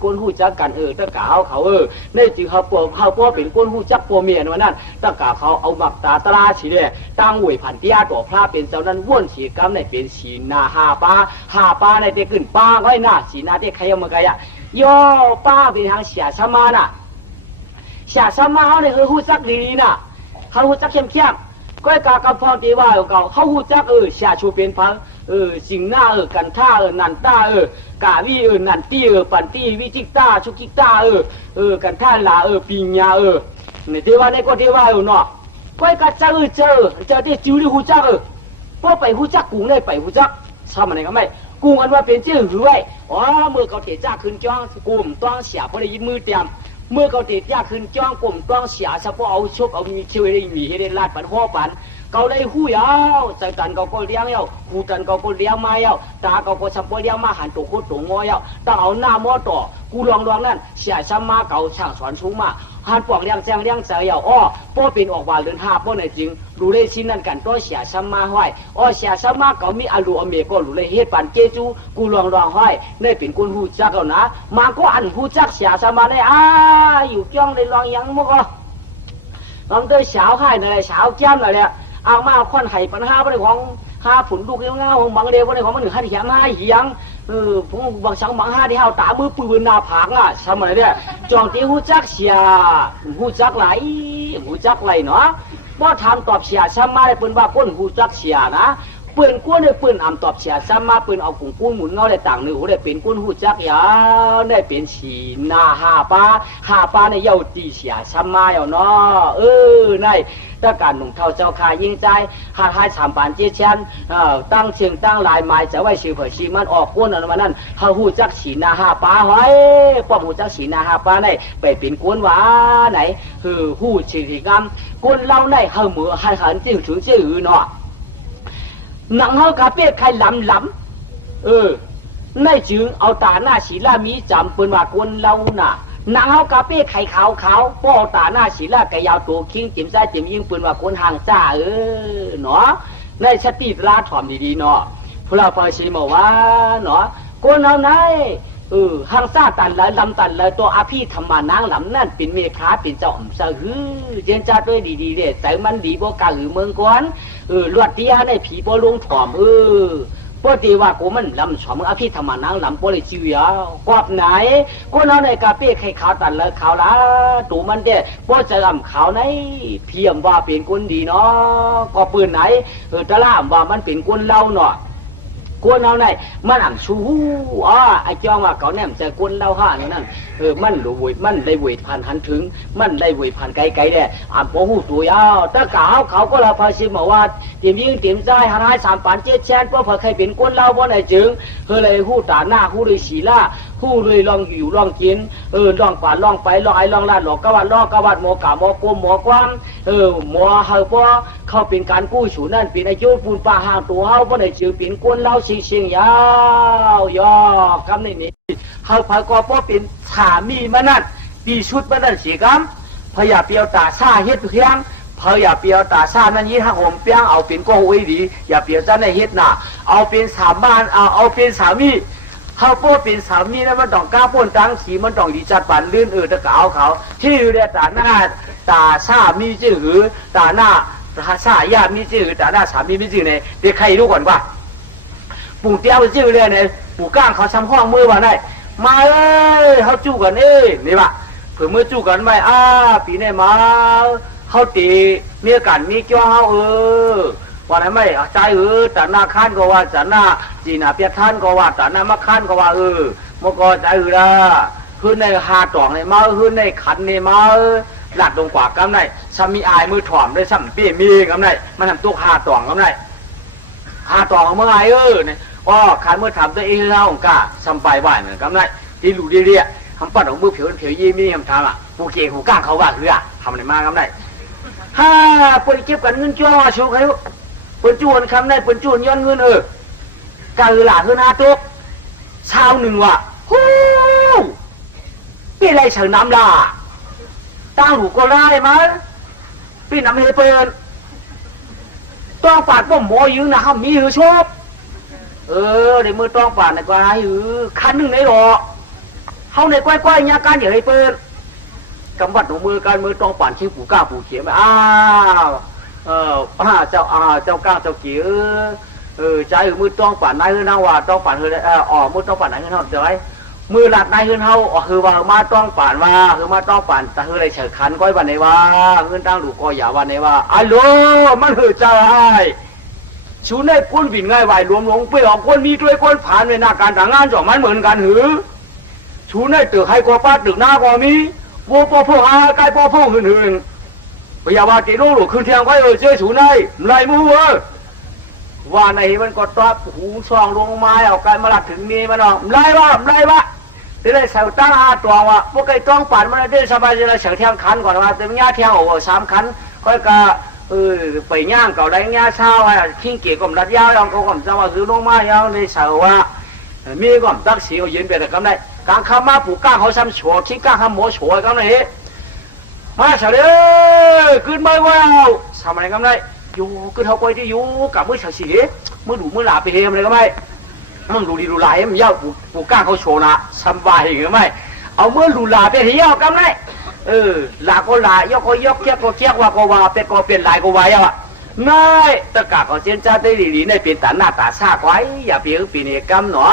คนหูจักกันตะกาเขาในจึงเขาพวกเป็นคนหูจักปัวเมียนวันนั้นตะกาเขาเอาหมักตาตราสีเลยตั้งหวยผันเตี้ยต่อพระเป็นเจ้านั้นว่นสีกในเป็นสีนาหาป้าในเด็กขึ้นป้าก็ไอ้หน้าสีนาเด็กใครเอามาไกอ่ะย่อป้าเป็นทางเสียสมาน่ะเสียสมาเขาเนี่ยคือหูจักดีน่ะเขาหูจักเข้มก็ไอ้กากระพองตีว่าเขาหูจักเสียชูเป็นพังสิ่งหน้ากันท่านันต้ากาวินันตีปันตีวิจิกต้าชุกิกต้ากันท่าลาปิญญาในที่ว่าในก็ที่ว่าเนาะก็ไอ้กาเจอที่จิ๋วที่หูจักพวกไปหูจักกุ้งได้ไปหูจักทำอะไรก็ไม่กุ้งกันว่าเป็นชื่อหรือไอ้เมื่อเขาเตะจ้าขึ้นจ้องกลุ่มต้องเสียเพราะได้ยินมือเตรียมเมื่อเขาเตะจ้าขึ้นจ้องกลุ่มต้องเสียเฉพาะเอาชกเอามีช่วยได้มีให้ได้ลาดปันหัวปันเขาได้หูยาวใจกันเขาก็เลี้ยงยาวหูกันเขาก็เลี้ยงมายาวตาเขาก็สับปะเลี้ยงมาหันตัวโคตรตัวงอยาวต้องเอาหน้าม้อต่อกูลองนั่นเสียช้ำมาเก่าช่างสอนสูงมาหันปอกเลี้ยงแจงเลี้ยงเสียป้อเป็นออกว่าเดินหาป้อในจริงรู้เลยชิ้นนั้นกันตัวเสียช้ำมาห้อยเสียช้ำมาเขามีอารมณ์อเมก็รู้เลยเฮ็ดปันเกจูกูลองห้อยในเป็นคนหูจักเอานะมาก็อันหูจักเสียช้ำมาได้อยู่จ้องในลองยังมั้งก็ลองด้วยสาวให้ในสาวแก้มอะไรเอามาค่อนไห้ปัญหาเรื่องของ ผุนลูกเงี้ยวบางเดียววันนี้ของมันหนึ่งห้าที่ห้าเหียงผมบางสังบางห้าที่ห้าตามือปืนนาผางอ่ะสมัยเนี่ยจองตีหูจักเสียหูจักไหลเนาะว่าทำตอบเสียซ้ำมาได้ปืนว่าก้นหูจักเสียนะปืนก้นได้ปืนอ่ำตอบเสียซ้ำมาปืนเอากุ้งกุ้งหมุนเงาได้ต่างหนึ่งหูได้เป็นก้นหูจักยาได้เป็นฉีนาหาปลาในเย้าตีเสียซ้ำมาเอาเนาะในถ้าการหนุ่มเท่าเจ้าขายิงใจหาให้3 ปัน7 ชั้นตั้งเชียงตั้งลายไม้จะไว้ชื่อเผยชีมันออกก้นอะไรมานั่นเขาหูจักฉีนาหาปลาไว้ป้อมหูจักฉีนาหาปลาในไปเป็นก้นหวาไหนคือหูฉีที่งามก้นเล่าในเขาเหมือให้หันจิ้งถึงชื่อเนาะหนังเขากาเป้ใครล้ำในจึงเอาตาหน้าฉีลามีจำปืนว่าก้นเล่าน่ะนางเขากาเป้ไข่ขาวป้อตาหน้าฉีลากะยาวตัวคิงจิ้มซ้ายจิ้มยิงปืนว่าคนห่างจ้าเนาะในสติลาถ่อมดีๆเนาะพวกเราพอชิมว่าเนาะคนเอาไหนห่างซ่าตันเลยลำตันเลยตัวอาพี่ธรรมานางลำนั่นเป็นเมฆาเป็นเจ้าอมสะฮือเจนจ้าด้วยดีๆเด้แต่มันดีบ่กะหือเมืองก่อนลวดเตี้ยในผีบ่ลงถ่อมปกติว่ากูมันลำสองมึงอภิธรรมนางลำปริจิวยากวบไหนกูเอาในกาเป้ไข่ขาวตัดเลยขาวละตูมันเด้ปกจะลำขาวไหนเพียมว่าเป็นกุนดีเนาะก็ปืนไหนจะล่ามว่ามันเป็นกุนเล่าเนาะกวนเอาไหนมันอ่ำชูไอ้จองว่าเขาแนมจะกวนเล่าห้านั่นมันหลุยมันได้เวทผ่านหันถึงมันได้เวทผ่านไกลๆเนี่ยโป้หูตัวยาวถ้าเขาก็เราพาชิมบอกว่าเตรียมยิงเตรียมใจหาให้3 ปัน 7 ชั้นเพราะเผื่อใครเป็นกวนเล่าเพราะไหนจึงเลยหูตาหน้าหูเลยสีล่าหูเลยลองอยู่ลองกินลองป่าลองไปลองไอ้ลองลาดหลอกกวัดลอกกวัดหมอกาหมอกลมหมอกว้างหมอเฮาเพราะเขาเป็นการกู้ฉูนั่นเป็นอายุปูนป่าห่างตัวเฮาเพราะไหนจึงเป็นกวนเล่าเชียงยาวยอคำนี้เฮาพายก็เพราะเป็นสามีมันนั่นปีชุดมันนั่นสีกำพยาเปียวตาซาเฮ็ดเพียงพยาเปียวตาซานั่นยี่ห้าผมเปียงเอาเป็นก็ไว้ดีอย่าเปียวจ้าในเฮ็ดน่ะเอาเป็นสามบ้านเอาเป็นสามีเขาโป้เป็นสามีแล้วมันต้องกล้าป้นตังสีมันต้องดีจัดปันลื่นตะกาวเขาที่เรียกตาหน้าตาซามีจื่อหือตาหน้าซาญามีจื่อตาหน้าสามีมีจื่อเนี่ยเด็กใครรู้ก่อนว่าปู่เตี้ยวจื่อเลยเนี่ยปู่ก้างเขาทำห้องมือว่าได้มาเขาจู้กันนี่วะเผื่อเมื่อจู้กันไปปีนี้มาเขาตีเมียกันมีเจ้าวันไหนไม่ใจแต่หน้าข้านก็ว่าแต่หน้าจีน่าเปียท่านก็ว่าแต่หน้ามาข้านก็ว่าเมื่อก่อนใจละขึ้นในหาตองในมาขึ้นในขันในมาหลัดลงกว่ากำไรซ้ำมีอายมือถ่อมได้ซ้ำเปี้ยมีกำไรมันทำตัวหาตองกำไรหาตองเมื่อไงเนี่ยก็ขันเมื่อทำตัวเองเล่าของกาซ้ำไปบ่ายเหมือนกำไรที่หลุดเรียทำปัดของมือเผียวยี่มีทำทำผู้เก่งผู้ก้างเขาว่าทำอะไรมากำไรปนเก็บกันเงินจ่อชูใครปนจวนคำได้ปนจวนย้อนเงินการหลาคือนาตุกชาวหนึ่งว่ะฮู้ปีไรเฉิงน้ำลาตั้งหูก็ได้มั้ยปีน้ำเฮเปิลต้องปาดป้อมหมอยืงนะเขามีหือชอบในมือต้องปาดในกว่าหือคันหนึ่งในหรอเขาในก้อยๆยาการอย่าให้เปิลกำวัดหนูมือการมือต้องปาดชิ้นผูก้าผูเขียมเจ้าก้าเจ้าเกี๋ยใจมือต้องปาดนายเฮือนเฮาว่าต้องปาดเฮือนมือต้องปาดนายเฮือนเฮาเจ๋ยมือหลัดนายเฮือนเฮาคือว่ามาต้องปาดว่าคือมาต้องปาดแต่คืออะไรเฉิดขันก้อยวันไหนว่าเงินตั้งหลูกก็อย่าวันไหนว่าอัลโหลมันหือใจชูในก้นบินง่ายไหวรวมลงไปออกก้นมีด้วยก้นผ่านในหน้าการต่างงานจ่อมันเหมือนกันหือชูในตึกให้กว่าป้าตึกหน้าก็มีวัวพ่อพ่อใกล้พ่อพ่อหืนพยาบาลตีโน่หลุดขึ้นเทียงไว้เจ้าชูในไรมือว่าในมันก็ตัดหูซองลงไม้เอาการมาลัดถึงมีมันออกไรวะจะได้เสาตั้งตัวว่าพวกไอ้ต้องปั่นมันได้สบายจะได้เสาเทียงคันก่อนว่าเต็มย่าเทียง3 คันก็ไปย่างเก่าได้ย่าเช้าขิ้งเกี่ยกมรัดยาวยังก็กมจะว่าคือลงไม้ยาวในเสาว่ามีกมตักสีเอาเย็นไปแต่กำได้การข้ามาผูกก้าเขาซ้ำชัวขี้ก้าข้ามหมอชัวกำได้มาเฉลยขึ้นมาว่าทำอะไรกำได้อยู่ขึ้นเขาไปที่อยู่กับมือเฉยๆมือดูมือหลาไปเฮมอะไรก็ไม่มันดูดีดูลายมันยาวผูกก้าเขาโชว์นะสบายหรือไม่เอามือดูลาไปเที่ยวกำได้ลาก็ลายกก็ยกเกี้ยก็เกี้ยว่าก็ว่าเป็ดก็เป็นลายก็ว่าอ่ะ ง่ายตะกาของเจนจ้าได้ดีๆในเป็นตาหน้าตาซากไว้อย่าเปียกปีเนกรรมหนอ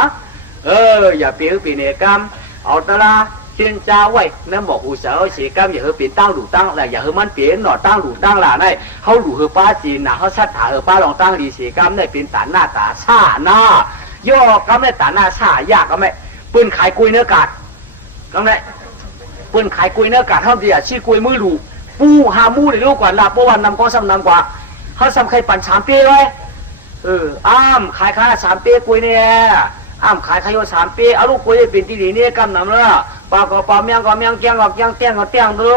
อย่าเปียกปีเนกรรมเอาตะลาเจนจ้าไว้นั่นบอกอุตสาหเสียกรรมอย่าเฮเป็นตั้งหลู่ตั้งแต่อย่าเฮมันเปลี่ยนหนอตั้งหลู่ตั้งหล่ะในเขาหลู่เฮป้าจีนนะเขาชัดถาเฮป้าลองตั้งดีเสียกรรมในเป็นตาหน้าตาซาหน้าย่อก็ไม่ตาหน้าซายากก็ไม่ปืนขายกุยเนื้อกาดก็ไม่ปืนขายกุยเนื้อกาดเท่าเดียวชี้กุยมือหลู่ปูหามูในลูกกว่าลาปวันนำก็ซ้ำนำกว่าเขาซ้ำใครปั่น3 ปีไว้อ้ามขายข้า3 ปีกุยเนี่ยอ้ามขายขายโย3 ปีเอาลูกกุยได้เป็นที่ดีนี่กำนำแล้วปากก็ปาเมียงก็เมียงเกี้ยงก็เกี้ยงเตี้ยงก็เตี้ยงเด้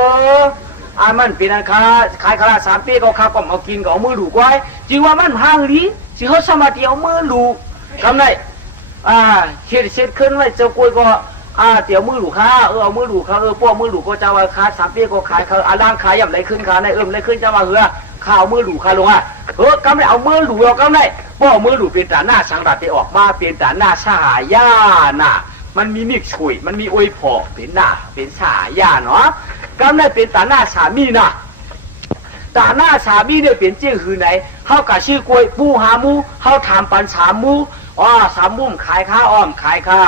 อมันเป็นอันค้าขายข้า3 ปีก็ข้าก็มากินก็เอามือหลู่ไว้จริงว่ามันห่างดีสิเขาสมาธิเอามือหลู่ทำไงเช็ดขึ้นไว้เจ้ากุยก็เตี๋ยวมือหลูกค้าเอามือหลูกค้าพวกมือหลูกก็จะว่าค้า3 ปีก็ขายเขาล่างขายย่ำไรขึ้นค้าในไรขึ้นจะว่าข้าวมือหลูค้าลงกำไรเอามือหลูเรากำไรพวกมือหลูเป็นตาหน้าสังกัดไปออกมาเป็นตาหน้าสายาน่ะมันมีมิกช่วยมันมีอวยพอเป็นหน้าเป็นสายาเนาะกำไรเป็นตาหน้าสามีน่ะตาหน้าสามีเนี่ยเป็นเจ้าคือไหนเขากะชื่อกล้วยปูหามูเขาถามปัน3 มู3 มุมขายข้าอ้อมขายข้า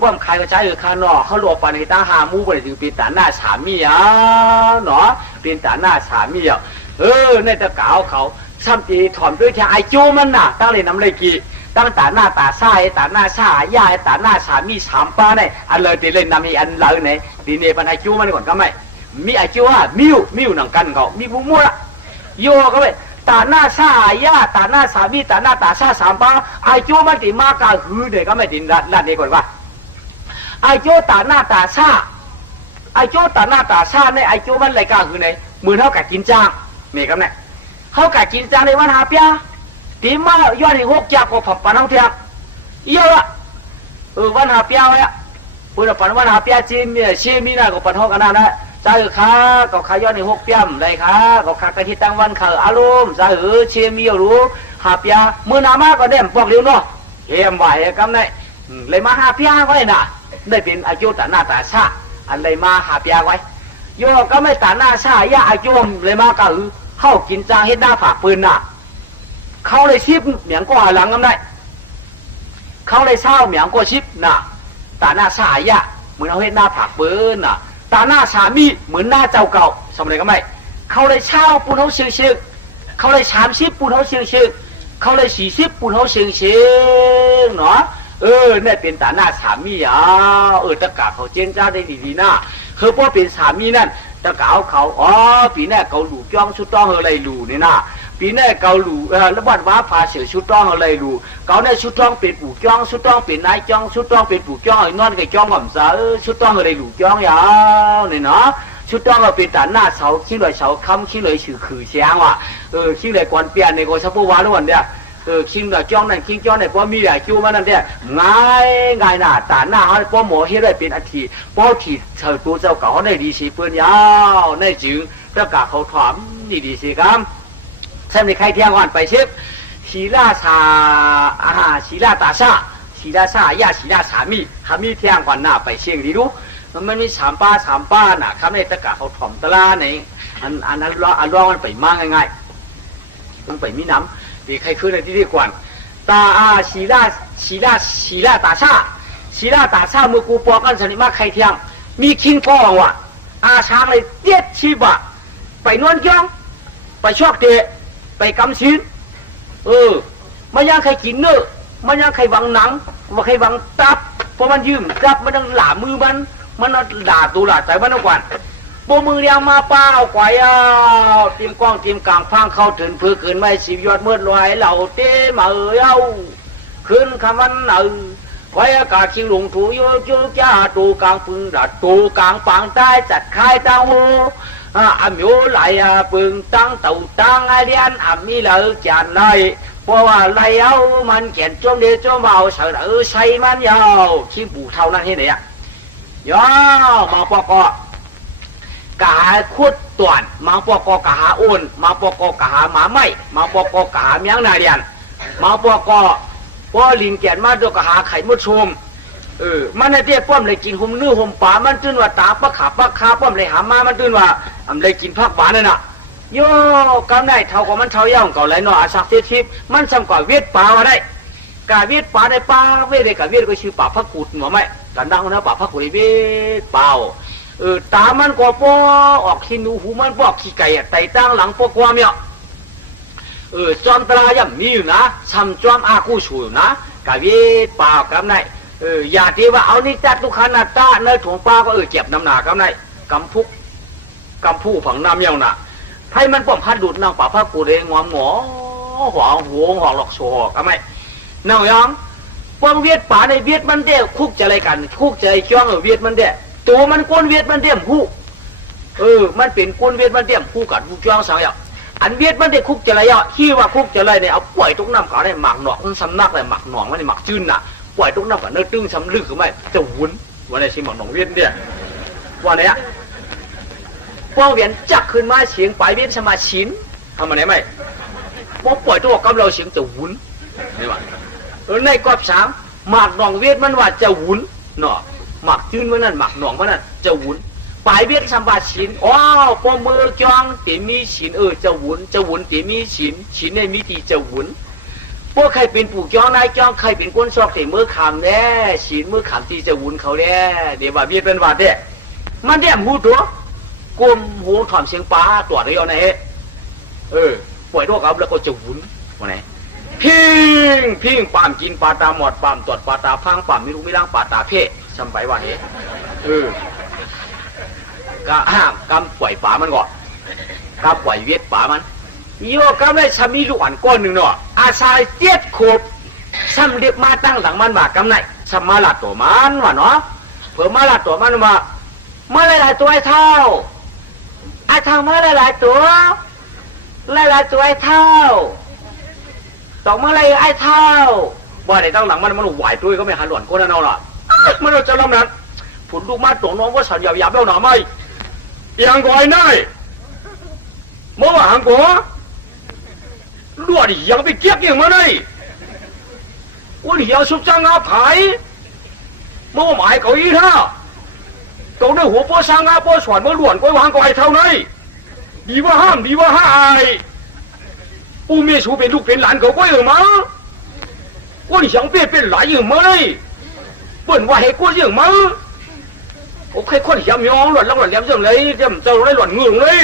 ป้อมขายกระจายข้านอกเขาหลบปันในตาหามูไปถึงเป็นตาหน้าสามีเนาะเป็นตาหน้าสามีในตะกาวเขาซ้ำตีถอมด้วยแค่ไอโจมันน่ะตั้งเลยน้ำเลยกี่ตั้งตาหน้าตาซ่าตาหน้าซ่าย่าตาหน้าสามี3 ป้าเนี่ยอันเลยตีเล่นนำมีอันเลยเนี่ยตีเนี่ยปันไอโจมันก่อนก็ไม่มีไอโจมิวหนังกันเขามีบุ้มมั่วโยก็ไปตาหน้าซาย่าตาหน้าสามีตาหน้าตาซา3 ป้าไอโจมันตีมากาหือเด็กก็ไม่ตีรัดนี้ก่อนว่าไอโจตาหน้าตาซาไอโจตาหน้าตาซาในไอโจมันอะไรกาหือในมือเท่ากับกินจ้างนี่ครับเนี่ยเขากับกินจ้างในวันหาเปียตีมาย้อน6 จากก็ผับปันทั้งเทียงเยอะวันหาเปียไว้ปุ่นปันวันหาเปียจีนเนี่ยเชี่ยมีน่าก็ปันเท่ากันนะจ่ายค่าก็ขายย้อนใน6 เปียมเลยค่ะก็ขายกะทิตั้งวันเขาอารมณ์จ่ายเชี่ยมีรู้หาเปียมือหนามาก็เด่มพวกเร็วเนาะเอ็มไหวกันได้เลยมาหาเปียไว้น่ะได้เป็นอายุตาหน้าตาชาอันเลยมาหาเปียไว้โยก็ไม่ตาหน้าชาย่าอายุเลยมาก็เข้ากินจางเฮ็ดหน้าฝากปืนน่ะเขาเลยชิบเหมียงก็หาหลังกันได้เขาเลยเศร้าเหมียงก็ชิบน่ะตาหน้าชาย่าเหมือนเอาเฮ็ดหน้าฝากปืนน่ะตาหน้าสามีเหมือนหน้าเจ้าเก่าสมัยก็ไม่เขาเลยเช่าปูนเขาเชิงเขาเลย30 ปูนเขาเชิงเขาเลย40 ปูนเขาเชิงเนาะเนี่ยเป็นตาหน้าสามีตะกาเขาเจนจ้าได้ดีๆนะคือพอเป็นสามีนั่นตะกาเขาปีนี้เกาหลูจ้องชุดต้องอะไรหลูนี่นะปีนี้เกาหลูแล้วบัดว่าพาเสือชุดต้องอะไรหลูเกาเนี่ยชุดต้องเป็นปู่จ้องชุดต้องเป็นนายจ้องชุดต้องเป็นปู่จ้องไอ้นอนกับจ้องผมซะชุดต้องอะไรหลูจ้องยาวนี่เนาะชุดต้องเป็นตาหน้าเสาขี้เลยเสาค้ำขี้เลยชื่อขือเสียงว่ะขี้เลยกวนเปียนในโกชับปูวาทุกวันเนี่ยคิงเราจ้องนั่นคิงจ้องเนี่ยพอมีอะไรจูมันนั่นเนี่ยง่ายน่ะตาหน้าเขาพอหมอเฮ็ดได้เป็นอาทิพอที่เธอตัวเจ้าเก่าเขาได้ดีสิเพื่อนยาวในจึงประกาศเขาถามดีสิครับใช่ไหมใครเที่ยงวันไปเช็คศีลาชาศีลาตาชาศีลาชาย่าศีลาสามีทำมีเที่ยงวันหน้าไปเชียงดีดูมันมี3 ป้าน่ะครับในตะกาเขาถ่อมตะลาในอันนั้นร้องมันไปมากง่ายๆมันไปมีน้ำดีใครขึ้นในที่ดีกว่าตาศีลาตาชาเมื่อกูปอกันสนิมาใครเที่ยงมีคิงกองว่ะช้างเลยเตี้ยชีบะไปนวลย่องไปชอกเตะไปกำชิ้นมันยังใครกินเนื้อมันยังใครวังหนังว่าใครวังตับเพราะมันยืมตับมันต้องหล่ามือมันด่าตัวหล่าใจมันทุกวันปูมือเรียงมาป้าเอาไกวทีมกล้องทีมกลางฟังเข้าถึงเพื่อคืนไม่สิบยอดเมื่อลอยเหล่าเต้มาคืนคำมันไว้อากาศชิงหลงถูโยโยจ้าตูกลางปึงดัดตูกลางปังใต้จัดค่ายตาหูมิวไหลปึงตั้งเต่าตั้งไอเดียนมีเหล่าจานเลยเพราะว่าไหลเอามันเขียนจมเดียวจมเบาเสดใส่มันยาวขี้ปูเท่านั้นที่ไหนย่อมาปอกกะหาขุดตวนมาปอกกะหาอุ่นมาปอกกะหาหมาไม่มาปอกกะหาเมียงนาเดียนมาปอกพอลิงแก่นมาดูกะหาไข่มดชมมันเนี่ยเตี้ยป้อมเลยกินหุ่มเนื้อหุ่มป่ามันตื่นว่าตาปะขาป้อมเลยหามามันตื่นว่าเลยกินผักหวานนั่นน่ะ โยกำได้เท่ากับมันเท่าย่องเก่าไหลหนออาศักเสียชีพมันสำกว่าเวียดป่าได้กาเวียดป่าในป่าเวียดกาเวียดก็ชื่อป่าพระกุดหนอไหมกันดังนะป่าพระกุดเวียดเปล่าตามันก็ป้อออกขี้นูหูมันป้อขี้ไก่ไต่ตั้งหลังป้อความเนี่ยจอมตราย่ำมีอยู่นะซ้ำจอมอากูชูอยู่นะกาเวียดป่ากำได้อย่าที่ว่าเอานี่จัดทุกขนาดตาเนื้อถุงปลาก็เจ็บน้ำหนากำได้กำพุกกำผู้ฝังน้ำเยี่ยวน่ะให้มันป้อมพัดดูดนางป่าพระกูเรงอมหมอหัวหัวหอกหลอกโซ่ก็ไม่นางยังป้องเวียดป่าในเวียดมันเดี่ยวคุกจะอะไรกันคุกจะไอ้จ้องเวียดมันเดี่ยวตัวมันก้นเวียดมันเดี่ยมผู้มันเป็นก้นเวียดมันเดี่ยมผู้กัดผู้จ้องสาวอย่างอันเวียดมันได้คุกจะอะไรอ่ะที่ว่าคุกจะอะไรเนี่ยเอาป่วยตุกน้ำเขาได้หมักหนอกสำนักเลยหมักหนองมันหมักจืนน่ะป่วยตุกน้ำกับเนื้อตึงสำลึกคือไม่จะวุ้นวันไหนชิมหมักหนองเวียดเนี่ยวันไหนอ่ะป้องเวียนจักขึ้นมาเสียงปลายเวียนสมาชินทำมาไหนไหมป้องป่วยตัวกับเราเสียงจะวุ้นนี่ว่าในกอบสามหมักหนองเวียดมันว่าจะวุ้นเนาะหมักจืนมันนั่นหมักหนองมันนั่นจะวุ้นปลายเวียนสมาชินอ๋อปมมือจองตีมีชินจะวุ้นตีมีชินในมีตีจะวุ้นพวกใครเป็นปู่จองนายจองใครเป็นก้นซอกตีมือขามแน่ชินมือขามตีจะวุ้นเขาแน่เดี๋ยวว่าเวียนเป็นว่าเด้มันแด่มหูตัวกลมหูถอนเสียงปลาตัวได้ยังไงปล่อยตัวกับแล้วก็จะวุ้นวันไหนพิงปามกินปลาตาหมอดปามตอดปลาตาพังปามไม่รู้ไม่ร่างปลาตาเพ่สบายว่านี้ก็ห้ามกำปล่อยปลามันก่อนกำปล่อยเวียดปลามันโยกำได้ชามีลูกอันก้อนหนึ่งเนาะอาศัยเจ็ดขบซ้ำเรียบมาตั้งหลังมันบากกำไหนสมาลาตัวมันวะเนาะเผื่อมาลาตัวมันมาเมื่อหลายตัวไอ้เท่าเมื่อหลายตัวไอ้เท่าต่อเมื่อไรไอ้เท่าว่าในตั้งหลังมันไหวด้วยก็ไม่หันหล่อนก้นนั่นเอาล่ะมันเราจะลำนั้นผุนลูกมาตัวน้องว่าสันหยาบๆแล้วหนาไม่ยังก่อยน่ายเมื่อวานกูลวดยังไปเก็บยังมาได้วันเหี่ยวสุดจังอาไผ่เมื่อหมายเขาอีท่าตรงด้วยหัวโป้สร้างอาโป้สวนเมื่อหลวนก้อยวางก่อยเท่านั้นดีว่าห้ามปูเมียชูเป็นลูกเป็นหลานเขาก็ยังมั้งกูนี่想เป็นหลายยังมั้งเปิ้นว่าให้กูยังมั้งโอเคคนเหี่ยมยองหลวนแล้วหลวนเลี้ยมจังเลยเลี้ยมเจ้าได้หลวนเงืองเลย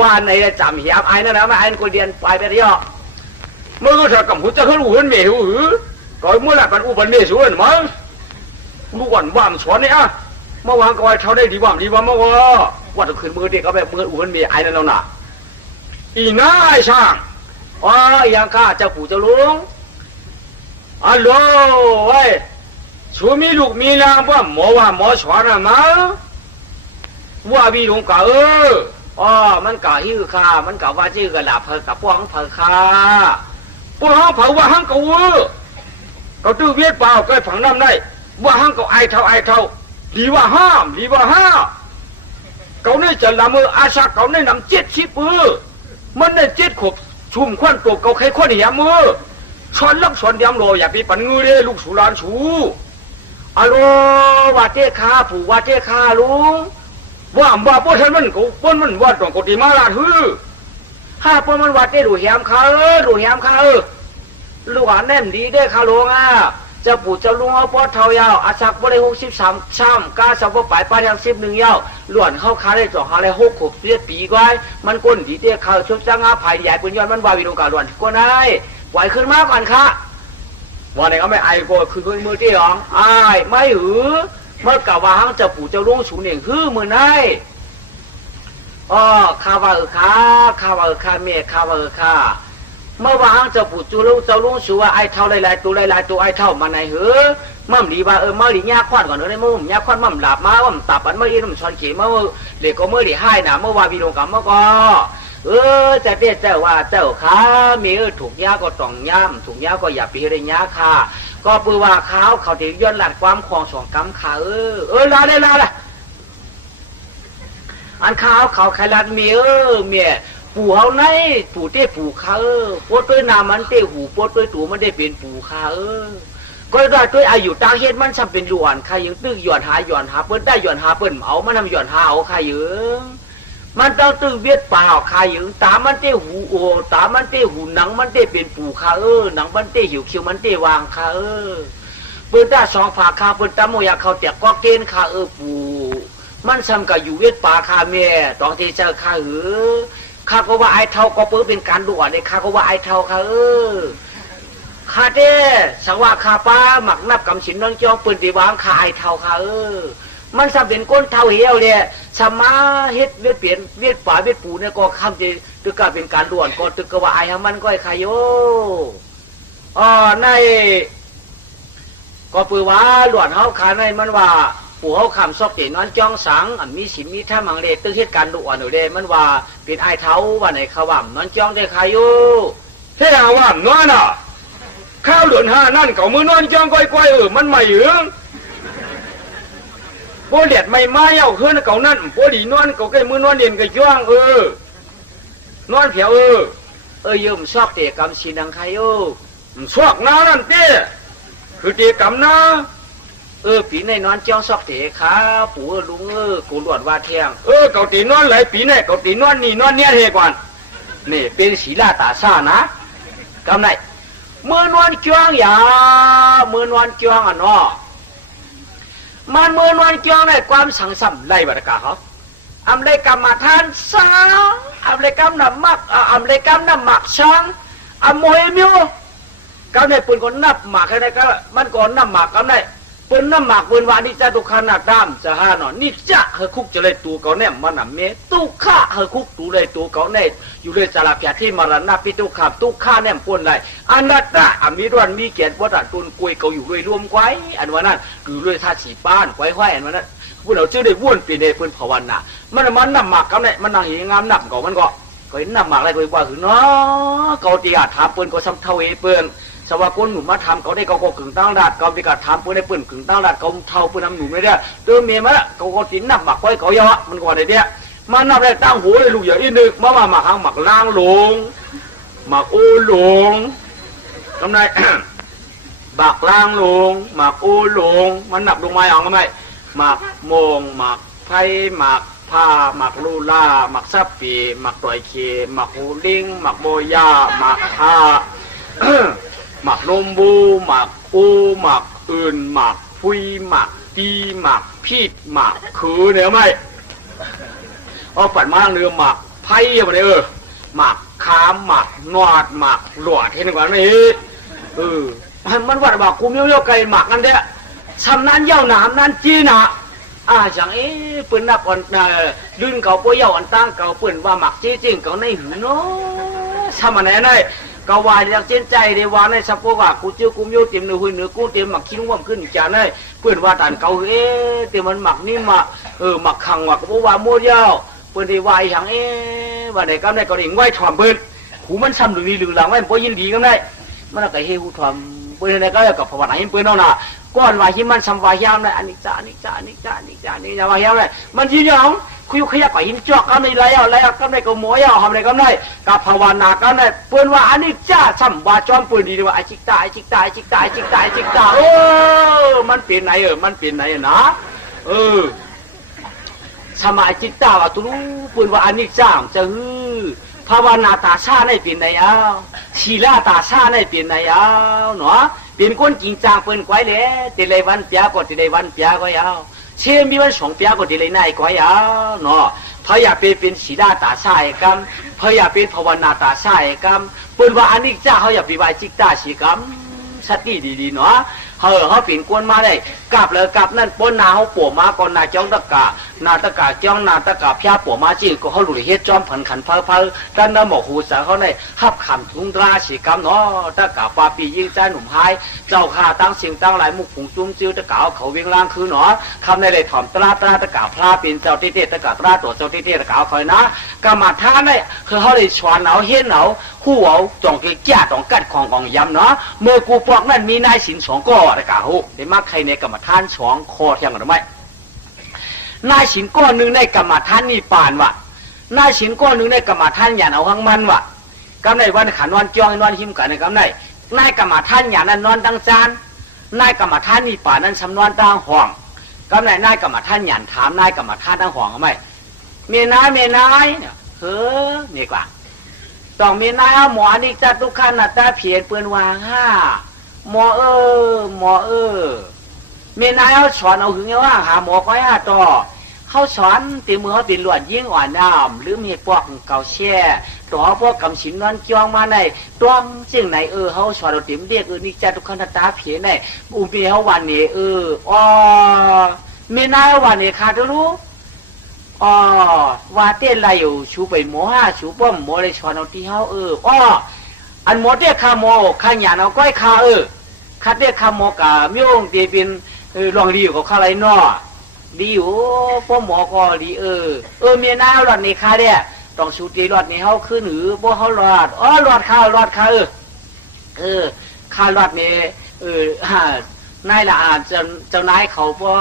ว่าในจำเหี่ยมไอ้นั่นนะมาไอ้กูเรียนไปเดียวเมื่อก็ถ้ากำหุ่นจะขึ้นหูขึ้นเมียหูก็เมื่อไหร่มันอุบัติเหตุสูงมั้งลูกอ่อนว่ามสอนเนี่ยเมื่อวานก็เขาได้ดีว่ามเมื่อว่าจะขึ้นมือเด็กก็แบบมืออุบัติเหตุไอ้นั่นแล้วน่ะอีง่ายช่างยังข้าเจ้าปู่เจ้าลุงอัลโหลเว้ยชูมีลูกมีนางว่าหมอสอนนะมั้งว่าวีหลงกะมันกะหิ้วข้ามันกะว่าชื่อกะหลับเพอกะป้องเพอข้าป้องเพอว่าหังกะเขาตื้อเวียดเปล่าเคยฝังน้ำได้ว่าหังกะไอเท่าดีว่าห้ามเขาเนี่ยจะละมืออาชาเขาเนี่ยนำ70 มือมันได้7 ขบชุ่มควันตัวเขาใครควันเหี่ยมือช้อนลักช้อนเดียมโลอย่าไปปั่นงูเด้ลูกสุรานชูอะโลว่าเจ้ข้าผู้ว่าเจ้ข้าลุงว่าพวกท่านมันกูป้นมันว่าต้องกติมาลาทื่อข้าป้นมันว่าเจ้ดูเหี่ยมข้าลูกอันแน่นดีเด้ข้าลุงจะปู่จะลุงเอาปอดเท่ายาวอาศักบริ63 ช้ำกาสับปลายปลาทาง11 ยาวหล่วนเข้าคาได้2 หาได้6 ขบเรียดปีก้อยมันก้นดีเตี้ยข้าวชุบจังอาภายใหญ่ปืนย้อนมันวาวิโนกาหล่วนก้นได้ไหวขึ้นมากก่อนค่ะวันนี้ก็ไม่ไอก็คือมือเตี้ยงไอไม่หือเมื่อกะว่าหังจะปู่จะลุงสูงเองฮือมือไหนข้าว่าข้าเมียข้าว่าข้าเมื่อวานจะปู่จูลุงชัวไอเท่าหลายตัวไอเท่ามาไหนเหรอมั่มดีว่ามั่มดียาควันก่อนเลยมั่มยาควันมั่มหลับมามั่มตับอันเมื่อกี้มั่มช้อนเขียวเมื่อเด็กก็เมื่อดีให้นะเมื่อวานพี่ลงกับเมื่อก็จะเตี้ยเจ้าว่าเจ้าข้ามีถูกยาก็ต้องย่ำถูกยาก็อย่าไปเรียนยาค่ะก็ปือว่าเขาถึงย้อนหลัดความคลองสองกำขาลาได้อันเขาใครลัดเมียปู่เขาในปู่เต้ปู่ข้าปวดด้วยนามันเต้หูปวดด้วยตู่มันได้เป็นปู่ข้าก็ได้ด้วยอายุตาเฮ็ดมันฉันเป็นหลวนใครยังตึกหย่อนหาเปิ้นได้หย่อนหาเปิ้นเอามันทำหย่อนหาเอาใครเยอะ มันต้องตึงเวียดป่าคาอยู่ตามันเตหูโอตามันเตหูหนังมันเตเป็นปูคาหนังมันเตหิวคิวมันเตวางคาเปิ้นตาสองฝาคาเปิ้นตาโมยาเขาแตกก็เกณฑ์คาปูมันซ้ำกับอยู่เวียดป่าคาเมียตอนที่เจอคาข้าก็ว่าไอ้เท่าก็เปิ้นเป็นการด่วนเลยข้าก็ว่าไอ้เท่าคาข้าเด้สังว่าข้าป้าหมักนับกำฉินนอนจองปืนตีวางข้าไอเท่าข้ามันสำเป็นก้นเท่าเหี้ยวเนี่ยสมาเฮ็ดเวียดเปลี่ยนเวียดป่าเวียดปูเนี่ยก็คำจะตึกก็เป็นการด่วนก็ตึกก็ว่าไอมันก็ไอใครโยในก็ปือว่าหลวนเขาขาในมันว่าปู่เขาคำซอกตีนอนจองสังมีสินมีท่ามังเดตึกเหตุการณ์ด่วนหนูเดมันว่าเป็นไอเท่าว่าไหนขว่ำนอนจองได้ใครโยเท่าว่ำนอนอ่ะข้าวเดือนห้านั่นเขามือนอนจ้องก้อยมันไม่เหยืองโบเลียดไม่มาเอาขึ้นเขานั่นโบดีนอนเขาใกล้มือนอนเรียนกับย่างนอนเผียวยืมซอกเตะกำชินังใครซอกน้านั่นเต้คือเตะกำน้าปีในนอนจ้องซอกเตะขาปู่ลุงกูหลวดว่าเที่ยงเขาตีนอนไหลปีในเขาตีนอนนี่นอนเนี่ยเฮกวันนี่เป็นศีลาตาซ่านะกำไหนมือนวลจ้องอย่ามือนวลจ้องอ่ะเนาะมันมือนวลจ้องในความสังสรรค์ไรบัดกะเขาอำเลยกรรมฐานสางอำเลยกรรมน้ำมักอำเลยกรรมน้ำหมักช่างอำมวยมิวกำในปืนคนนับหมักอะไรก็มันก่อนน้ำหมักกำในปืนน้ำหมักปืนวานิจตุกขานาดามจะหาหนอนิจะเฮคุกจะเลยตัวเขาเนี่ยมันอ่ะเมตุขะเฮคุกตัวเลยตัวเขาเนี่ยอยู่เลยสารพัดที่มรณะปิตุขับตุขะเนี่ยปนเลยอนัตตามีด้วนมีเกียรติวัฏตุนกุยเขาอยู่ด้วยรวมไว้อันว่านั้นคือด้วยท่าสีป้านไว้ไว้อันว่านั้นพวกเราชื่อได้ว่นปีในปืนภาวนามันน้ำหมักเขาเนี่ยมันนางหิงามนับเขามันก็เห็นน้ำหมักอะไรก็ว่าคือเนาะเขาตีอาถามปืนก็ซ้ำเท่าเอปืนสวากุลหนุ่มมาทำเขาได้เขาก็กึ่งตั้งรัดเขาไปกัดทำปืนได้ปืนกึ่งตั้งรัดเขาเท่าปืนทำหนุ่มไม่ได้เติมเมียมาละเขาก็ติดนับหมักไว้เขาเยอะมันก่อนไอ้เนี่ยมานับได้ตั้งหัวเลยลูกอย่าอีนึกมาหมักหางหมักล่างลงหมักโอลงทำไง หมักล่างลงหมักโอลงมันนับลงมาอย่างทำไมหมักโมงหมักไผ่หมักผ้าหมักลูล่าหมักซับปีหมักต่อยเคหมักหูลิงหมักโบยาหมักผ้า หมักนมบูหมักอูหมักอื่นหมักพุยหมักปีหมักพีดหมักคือเนี่ยไหมปัดมาเนื้อหมักไผ่มาเนี่ยหมักขามหมักนวดหมักหลวดเห็นกว่านี้มันว่าหมักกูเลี้ยวไก่หมักกันเด้อชำนั้นเย้าหนามนั้นจีน่ะอย่างปืนนับอ่อนลื่นเขาป่วยเย้าอันตั้งเขาปืนว่าหมักจีจริงเขาในหืนเนาะทำอะไรได้ก็ว่าอยากเจนใจในว่าในสัพว่ากูเจ้ากูโยเต็มเนื้อหุ่นเนื้อกูเต็มหมักขี้นุ่มขึ้นจานได้เพื่อนว่าตันเขาเต็มมันหมักนี่มาหมักขังหมักก็ว่ามัวเย้าเพื่อนที่ว่าอย่างว่าไหนก็ได้ก็ดิ่งไว้ถอมเพื่อนหูมันซ้ำหรือดีหรือหลังไว้พอยินดีก็ได้มันก็เฮหูถอมเพื่อนในก็กับภาวนาให้เพื่อนเอาหน่ะก้อนว่าหิมันซ้ำว่าย้ำเลยอันนี้จ้านี่ว่าย้ำเลยมันยืนยันคุยขยับไปหินจอกกันในไรเอากันในก็หมอยเอาทำอะไรกันได้กับภาวนากันได้เพื่อนว่าอันนี้จ้าซ้ำว่าจอมปืนดีว่าไอจิกตามันเปลี่ยนไหนมันเปลี่ยนไหนนะสมัยจิตตาว่าตุลูปืนว่าอันนี้จ้าจะภาวนาตาชาในเปลี่ยนไหนชีลาตาชาในเปลี่ยนไหนเนาะเป็นคนจริงจังเป็นไกวเลยตีเลยวันเปียก็ตีเลยวันเปียก็ยาวเชื่อมีวันสองเปียก็ตีเลยนายก็ยาวเนาะพยาเป็นศีลาตาชายกรรมพยาเป็นภาวนาตาชายกรรมเป็นว่าอันนี้จ้าเขาอยากปีบายจิกตาชีกรรมสติดีๆเนาะเขาเปลี่ยนกวนมาได้กลับเลยกลับนั่นปนนาเขาปวดมาก่อนนาจ้องตะกานาตะกาจ้องนาตะกาพยาปวดมาจริงก็เขาหลุดเฮ็ดจอมผันขันเพลด้านน้ำหมอกหูสาเขาในหับขำทุงราศีกรรมเนาะตะกาปาปียิ่งใจหนุ่มหายเจ้าข้าตั้งเสียงตั้งหลายมุกผงจุ้มจิ้วตะกาเขาเวียงล่างคือเนาะคำในเลยถ่อมตราตะกาพลาเป็นเจ้าเตี้ยตะกาตราตัวเจ้าเตี้ยตะกาคอยนะกรรมฐานเนี่ยคือเขาเลยชวนเอาเห็นเอาหูเอาจ่องเกี่ยจ่องกัดของยำเนาะเมื่อกูปอกนั่นมีนายสินสองก้อตะกาหูได้มากใครในกรรมฐานสองคอเทียงกันหรือไม่นายสินก้อนหนึ่งในกรรมฐานนี่ปานวะนายสินก้อนหนึ่งในกรรมฐานหยาดเอาหังมันวะกำในวันขันวันจ้องนอนหิมกันในกำในนายกรรมฐานหยาดนั้นนอนดังจานนายกรรมฐานนี่ปานนั้นสำนวนดังห่วงกำในนายกรรมฐานหยาดถามนายกรรมฐานดังห่วงเอาไหม เมียนายเนี่ยเฮ้อนี่กว่าต้องเมียนายเอาหมอนี่จัดทุกขันนัตตาเพียรเปือนวางห้าหมอเมียนายเอาสอนเอาหึงว่าหาหมอก้อยห้าต่อเขาสอนตีมือเขาตีหลวดยิ่งอ่อนน้ำหรือมีพวกเก่าแช่ต่อพวกกำสินนอนจองมาในต้องจึงไหนเขาสอนเราติ๋มเรียกนี่จัดทุกขันนัตตาเพียรในอุเบเขาวันนี้อ๋อเมียนายวันนี้ขาดรู้อ๋อว่าเต้นไรอยู่ชูไปหมอห้าชูป้อมหมอเลยชวนเอาที่เขาอ๋ออันหมอเต้ข้าหมอข้าหยาดเอาก้อยข้าข้าเต้ข้าหมอกะมิวงเตียเป็นลองดีอยู่กับข้าไรนอดีอยู่ป้อมหมอก็ดีเมียน้าหลอดในข้าเนี่ยต้องชูตีหลอดในเขาขึ้นหรือป้อเขาหลอดอ๋อหลอดข้าข้าหลอดเนี่ยนายละเจ้านายเขาป้อ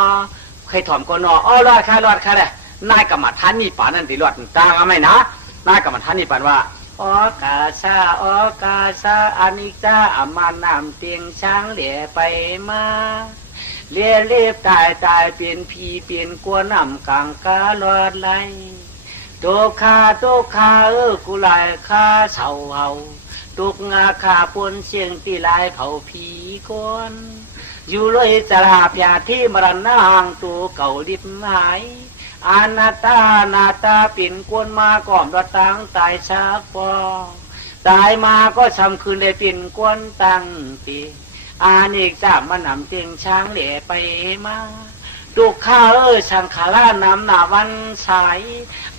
เคยถอมก็นออ๋อหลอดข้าเนี่ยนายกรรมฐานนี่ป่านนั่นตีหลอดตาไหมนะนายกรรมฐานนี่ป่านว่าอ๋อกาชาอานิจจาอมานามเตียงช้างเหลี่ยไปมาเรียบตายเปลี่ยนผีเปลี่ยนกลัวนำกลางกาลอดไหลโตคากุไลคาเฉาเฮาตุกงาคาปนเสียงตีลายเผาผีก้นอยู่เลยจราพยาที่มรณะห่างตัวเก่าลิบหายอานาตาปิ่นกวนมาก่อมระตังตายชักฟองตายมาก็ช้ำคืนได้ปิ่นกวนตั้งปีอานิกจะมันนำเตียงช้างเหล่ไปมาดุข้าช่างขาล่านำหน้าวันสาย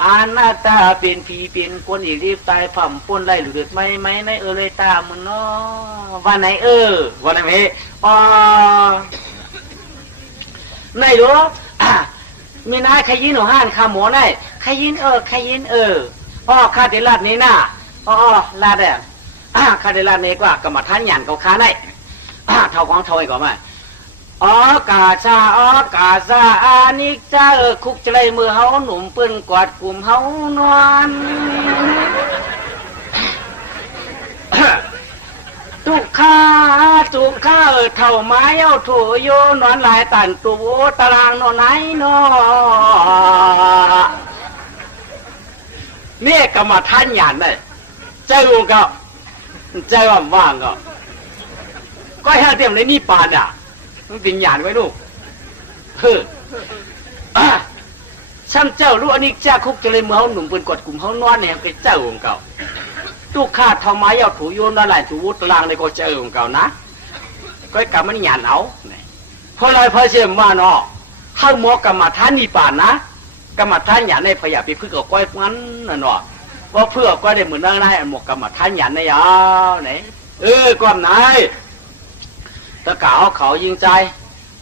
อานาตาเป็นผีเป็นกวนอีกรีบตายผ่ำปนไล่หลุดไม่ในเลยตามันเนาะวันไหนวันไหนในหลวงมีนายขยินหัวห้านข้าหมอได้ขยินข้าเดลัดนี้น่ะลาดข้าเดลัดนี้กว่ากรรมฐานหยันเขาค้าได้เท่าของเท่าไอ้ก่อนไหมกาซาอานิกจ้าคุกใจมือเฮาหนุ่มปืนกอดกลุ่มเฮานอนตุกข้าเท่าไม้เอาถูโยนอนลายตันตูตารางนอนไหนนอเนี่ยกรรมฐานหยันเลยใจรู้ก็ใจว่างก็ให้เตรียมในนี่ปานมันเป็นหยาดไว้ลูกช่างเจ้ารู้อันนี้เจ้าคุกจะเลยเมื่อเขาหนุ่มปืนกดกลุ่มเขานอนเนี่ยเป็นเจ้าของเก่าตุกขาดทำไมเอาถูโยนอะไรถูวุตรางเลยก็เจ้าของเก่านะก็กรรมมันหยาดเอาเพราะอะไรเพราะเชื่อว่าเนาะถ้าหมอกรรมฐานนี่ปานนะกรรมฐานหยาดในพยาไปพึ่งกับก้อยงั้นน่ะเนาะว่าเพื่อก้อยได้เหมือนนั่งได้หมอกกรรมฐานหยาดในยาวไหนก้อนไหนตะกาวเขายิงใจ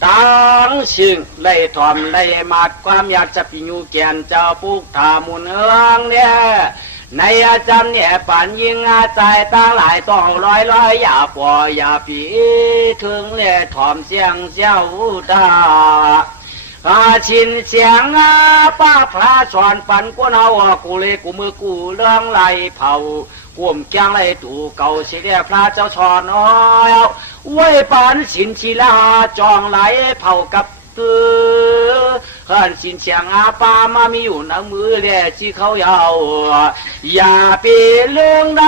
ตั้งชิงไล่ถอมไล่มาดความอยากจะปิญูแกนเจ้าปุกถามุนเนี่ยในอาจารย์เนี่ยป่านยิงอาใจตั้งหลายต้องร้อยอย่าปล่อยอย่าปีถึงเลยถอมเสียงเจ้าตาชินเสียงป้าพระสอนปันกูเอากูเลยกูมือกูเรื่องไหลเผากวมแกงไหลตู่เก่าเสียพระเจ้าชอนอ้อยไว้ปานสินชีลาจองไหลเผากับหันสินเสียงป้ามามีอยู่ในมือแหล่ที่เขายาวอย่าเปเรื่องด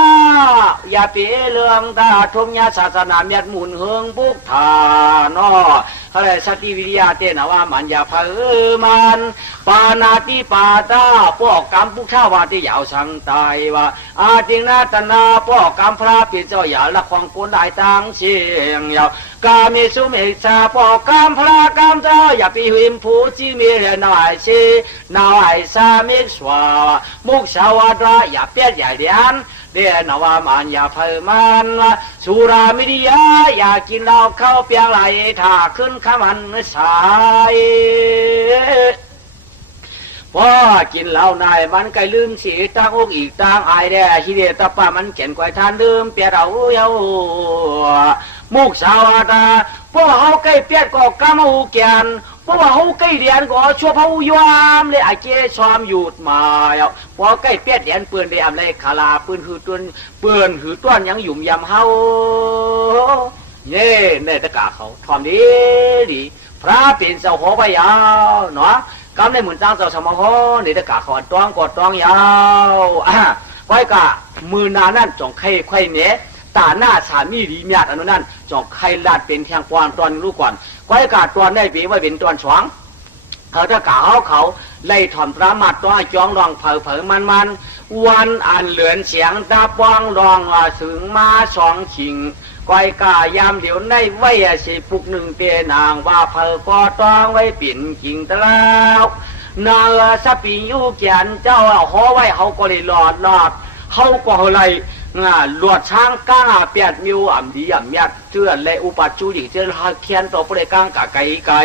าทมยาศาสนาเมียดหมุนเฮืองบุกฐานอะไรสติวิทยาเต้นว่ามันอย่าเผลอมันปานาติปาตาปอกกรรมผู้ข้าวาที่ยาวสังตายว่าอาจิงนาตนาปอกกรรมพระปิดเจ้าอย่าละควงปนได้ตั้งเสียงยาวกาเมสุเมชาปอกกรรมพระกรรมเจ้าอย่าปีหิมผู้จีเมียนายชีนายสามิสวามุกสาวดาอย่าเปียดอย่าเดียนเดียนว่ามันอย่าเผลอมันสุรามิริยาอย่ากินเหล้าเข้าเปียงไหลถ้าขึ้นข้ามันสายพอกินเหล้านายมันไกลลืมสีตั้งอกอีกตั้งอายแด่ฮิเดตป้ามันเขียนกวยทานลืมเปียเราเยามุกสาวดาพวกเขาใกล้เปียดก็กำหูเกียนเพราะว่าเขาใกล้เรียนก็ชัวเขายามเลยไอ้เจ้ชอมหยุดมาพอใกล้เปียดเรียนปืนได้อะไรขาลาปืนหือต้นยังหยุ่มยำเฮาเนี่ยในตะกาเขาทอมดีพระเป็นเสาหัวใบยาวเนาะ กำในหมุนจ้างเจ้าสมอนี่ตะกะขอนต้องกอดต้องยาวก้อยกะมือนานั่นจ่องไข่ไข่เนี้ยตาหน้าสามีดีเมียดอันนั้นจ่องไข่ลาดเป็นเทียงกวางตอนรู้ก่อนก้อยกะตอนได้ปีไว้เป็นตอนสองเขาตะกะเขาไล่ถ่อมประมาทตัวจ้องรองเผอมันวันอันเหลือนเสียงตาป้องรองถึงมาสองชิงก้อยกายามเดี๋ยวในไว้สิปุกหนึ่งเตียนางว่าเผอก็ต้องไว้ปิ่นกิ่งตะแล้วนาสปียูแกนเจ้าหอไว้เขาก็เลยหลอดเขาก็เลยหลวดช้างก้าเปียดมิวอ่ำดีอ่ำยัดเจือนเลยอุปัจจุยิงเจือนเขียนตัวประเดกังกะไก่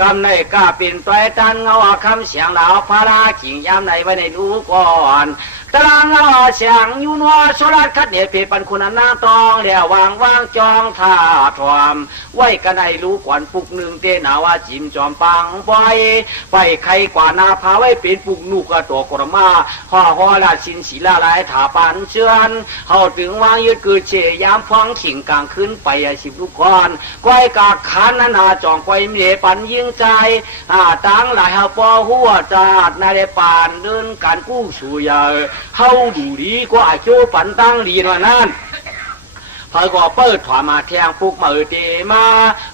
กำในกาเป็นตัวตันเงาคำเสียงเหล่าพาราขิงยามในไว้ในรู้ก่อนตารางเงาเสียงยูนัวโซลัดคัดเหตุเพปันคุณหน้าตองเดี๋ยววางจองท่าทวมไว้กันในรู้ก่อนปุกหนึ่งเตนาว่าจิมจอมปังไปใครกว่านาพาไว้เป็นปุกนุกตัวกรมาห่อลาชินศีลาลายถาปันเชือนเขาถึงวางยืดกือเชยยามฟังขิงกลางขึ้นไปสิบลูกกอนก้อยกาขันนาจองก้อยเมียปันยิ่งใจตั้งหลายปอหัวจาดนาเดปานเดินการกู้สู่ยาเฮาดูดีกว่าโจปันตั้งลีนว่านั้นพอก็เปิดถอมาแทงปุกมือเตมา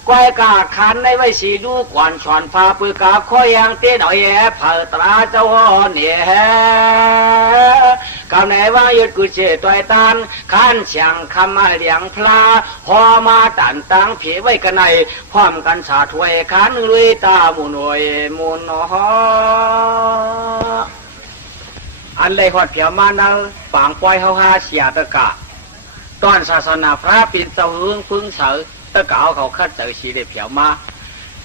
ก้อยกาขันในไว้สีดูก่อนชอนพาปือกาคอยยังเตดอยแอบเผตราเจ้าเนี่ยกำไหนว่ายึดกุเจตัวตันขันเชียงคำมาเลี้ยงพลาพอมาตันตังเผีไว้กันในพร้อมกันสาถวยขันลุยตามุนวยมุนหออันเลยหอดเผียวมาเนาปางปล่อยเฮาหาเสียตะกะตอนศาสนาพระปิ่นเจ้าหึงพึ่งเสือตะกะเขาคัดเจอสีเด็ดเผียวมา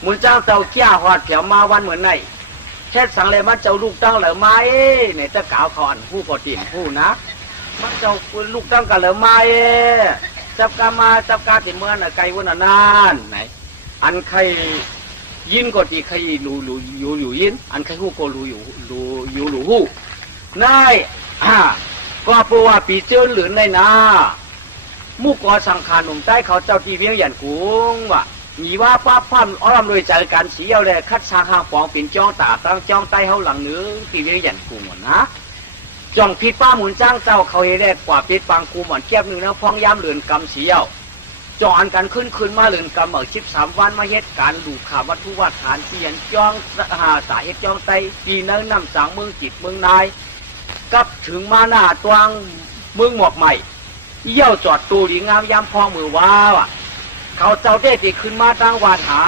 มุนเจ้าเจ้าเกี้ยหอดเผียวมาวันเหมือนในแค่สั่งเลยมันเจ้าลูกตั้งเหลือไม้เนี่ยตะกะเขาอันผู้ปฏินผู้นะมันเจ้าลูกตั้งกันเหลือไม้จับกามาจับกาติเมื่อน่ะไกลวันนานไหนอันใครยินก็ตีใครรู้ยินอันใครฮู้ก็รู้อยู่ฮู้นายก็เพราะว่าปีเจ้าหรือในนามุกอสังขารหนุ่มใต้เขาเจ้าที่เวียงหยันกุ้งว่ะมีว่าป้าพันอ้อมโดยใจการเสียวเลยคัดชางหางปองเป็นจ้องตาตั้งจ้องใต้เขาหลังเนื้อที่เวียงหยันกุ้งนะจ้องพิษป้าหมุนจ้างเจ้าเขาเฮเด็กกว่าพิษปังกูเหมือนเก็บหนึ่งแล้วพองย้ำเหลือนกำเสียวจอนกันขึ้นมาเหลือนกำเหมือน13 วันมาเหตุการณ์ดูข่าววัตถุวัฏฐานเปลี่ยนจ้องสาเหตุจ้องไตปีนั้นนำสังเมืองจิตเมืองนายกับถึงมาหน้าตวงเมืองหมอกใหม่เยี่ยวจอดตูดีงามยามพองมือว้าวเขาเจ้าเด็ดขึ้นมาตั้งวาถา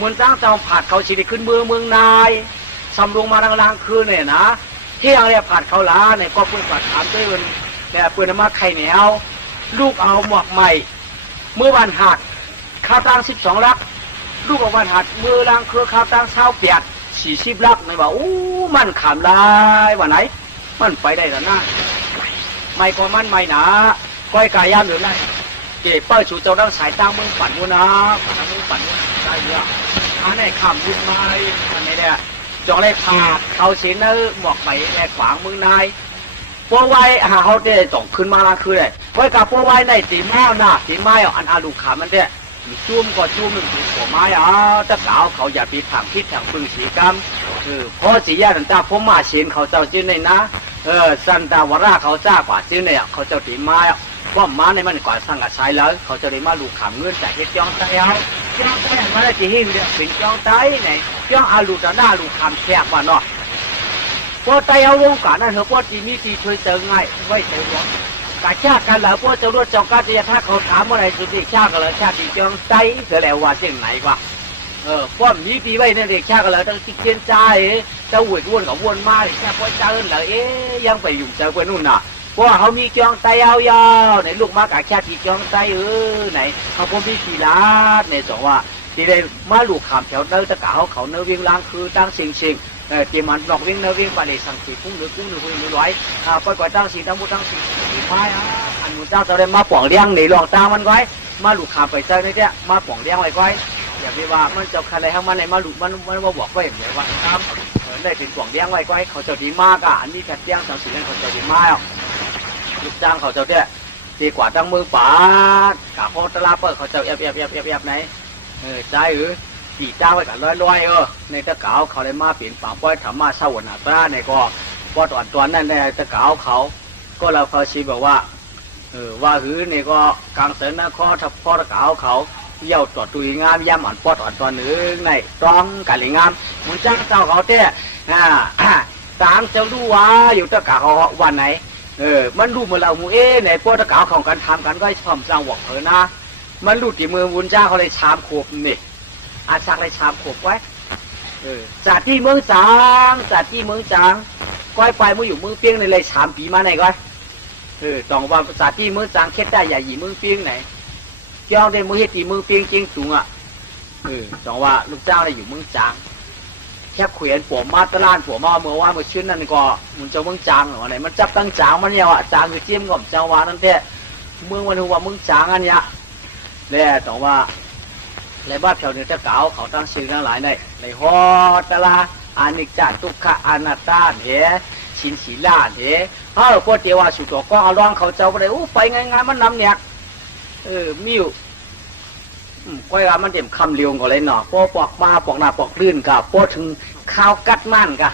มุนจ้างเจ้าผัดเขาชีวิตขึ้นเมืองนายสำรวงมาลางคืนเนี่ยนะที่ยังเรียกผัดเขาล้าเนี่ยก็เพื่อนผัดถามด้วยมันแต่เพื่อนมาไข่เหนียวลูกเอาหมอกใหม่เมื่อวันหัดข้าวตั้ง12 ลักลูกเอาวันหัดมือล้างคือข้าวตั้ง40 ลักในว่าอู้มันขามลายวันไหนมันไปได้แล้วนะไม่ก็มันไม่หนาก้อยกายยามหรือไรเก็บเป้าชูเจ้าดังสายตั้งมึงฝันวัวนะมึงฝันวัวได้เยอะอันนี้ขามยุดไม้อันนี้เนี่ยจองเลยพาเขาเสียนหมอกไปแอบขวางมึงนายปัวไว้เขาได้ต้องขึ้นมาคือเลยไว้กับปัวไว้ในตีไม้นะตีไม้อันอาลูกขามันเนี่ยจุ่มก็จุ่มหนึ่งหัวไม้ตะกาวเขาอย่าปีถังพิษถังปืนสีกำพอสีแยกต่างๆผมมาเชียนเขาเจ้าจิ้นในนะสันตาวราเขาจ้ากว่าจิ้นเนี่ยเขาเจ้าตีไม้ว่าม้าในมันกว่าสั่งกับชายแล้วเขาจะได้มาลูกขำเงื่อนจากเฮ็ดจ้องไตเอาจ้องไตมาได้จีหิวเนี่ยเป็นจ้องไตไหนจ้องอาลูกหน้าลูกขำแฉกว่าเนาะพอไตเอาวงการนั่นเถอะพอจีมีตีช่วยเจอง่ายไว้เจอวะกาชากันแล้วพวกจะรวดจองการจะถ้าเขาถามว่าอะไรสุดที่ชากันแล้วชาติจองใจเธอแล้วว่าเช่นไหนกว่าพวกมีปีไว้เนี่ยเด็กชากันแล้วต้องติดเกียนใจจะวุ่นวุ่นกับวุ่นมาแค่พอเจอแล้วยังไปอยู่เจอไปนู่นน่ะเพราะเขามีจองใจเอายาวไหนลูกมากาชาติจองใจไหนเขาพวกมีกีฬาในสองว่าที่ได้มาลูกขามแถวเนื้อตะกาเขาเนื้อเวียงล้างคือตั้งสิ่งเกี่ยมันหลอกเวียงเนื้อเวียงไปเลยสั่งสีกุ้งหรือร้อยปล่อยก่อนตั้งสีตั้งมุตั้งสีไม้อันมุจ้าจะได้มาป่องเลี้ยงในหลอกตามันไว้มาลูกขามไปเจอในเนี้ยมาป่องเลี้ยงไว้ไว้อย่าไปว่ามันจะใครให้มันในมาลูกมันมาบอกไว้อย่างเดียวว่าครับได้เป็นป่องเลี้ยงไว้ไว้เขาจะดีมากอันนี้แค่เลี้ยงสั่งสีนั้นเขาจะดีมากลูกจ้างเขาจะเนี่ยดีกว่าตั้งมือป๋ากะโคตรลาเปิดเขาจะแอบไหนใจ ปีเจ้าไว้กันร้อยในตะเกาเขาเลยมาเปลี่ยนฝั่งป้อยธรรมะเศร้าหนาตราในก็ป้อตอนตัวนั่นในตะเกาเขาก็เราเขาชี้บอกว่าว่าหือนี่ก็กลางเสนนะข้อทับข้อตะเกาเขาเยี่ยวตัวตุยงามย่ำอ่อนป้อตอนตัวหนึ่งในต้องกันเลยงามมันจ้างเจ้าเขาเต้ตามเจ้าดูว่าอยู่ตะเกาเขาวันไหนมันรู้เมื่อเราหมูในป้อตะเกาของการทำกันก็ชอบจังหวะนะมันรู้ที่มือบุญจ้าเขาเลยชามขบนี่อาชักเลยชามขบไว้จากที่เมืองจางจากที่เมืองจางก้อยไปมืออยู่เมืองเปียงในเลยชามปีมาไหนก้อยต้องว่าจากที่เมืองจางเคล็ดได้ใหญ่หยีเมืองเปียงไหนย่องได้มือเฮ็ดที่เมืองเปียงจริงสูงต้องว่าลูกเจ้าได้อยู่เมืองจางแค่เขียนปวมาตะลานปวมาเมื่อว่าเมื่อชื้นนั่นก็มันจะเมืองจางหรืออะไรมันจับตั้งจางมันเนี่ยว่ะจางคือจิ้มกับเจ้าวานั่นแท้เมืองวันหัวเมืองจางอันเนี้ยแล้วต้องว่าในบ้านแถวนี้จะเก่าเขาตั้งชื่อทั้งหลายในฮอตะลาอานิจจทุกขอนัตตาชินศีลาพวกเทวาสุตโตก็เอาล่องเขาเจ้าไปเลยไปง่ายๆมันนำเนี่ยมิวก้อยว่ามันเต็มคำเลี้ยงก็เลยเนาะพวกปอกมาปอกหน้าปอกลื่นกับพวกถึงข้าวกัดมันกะ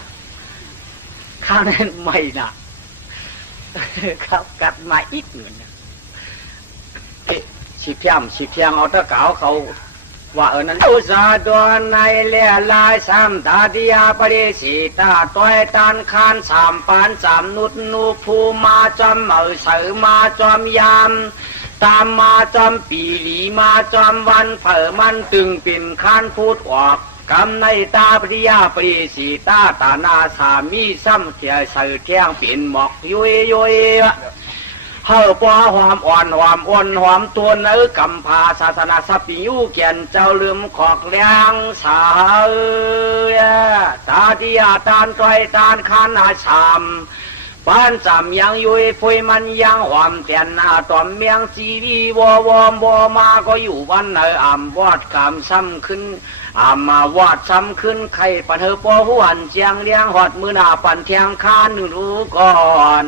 ข้าวนั้นไม่นะข้าวกัดมาอีกหนึ่งชีเพียงเอาตะเกาเขาว่านั้นอุษาดวนในเลี้ยลายสามตาดิยาปริสิตาต้อยตันคานสามปานสามนุดนูภูมาจอมเสือมาจอมยามตามมาจอมปีหลีมาจอมวันเผอมันตึงปิ่นคานพูดออกกำในตาปริยาปริสิตาตานาสามีซ้ำเทียเสือเที่ยงปิ่นหมอกยุยเฮาปอหอมอ่อนหอมอ้วนหอมตัวเนื้อกำพาศาสนาสัพพิยุเกียนเจ้าลืมขอกเลี้ยงสาวตาดิยาตานต้อยตานขันอาชามบ้านจำยังยุยฟุยมันยังหอมเตียนนาตอมเมียงจีวีวอมาก็อยู่วันไหนอ่ำวอดกำซ้ำขึ้นมาวอดซ้ำขึ้นใครปันเธอปอหวนเจียงเลี้ยงหอดมือหน้าปันเทียงคานรู้ก่อน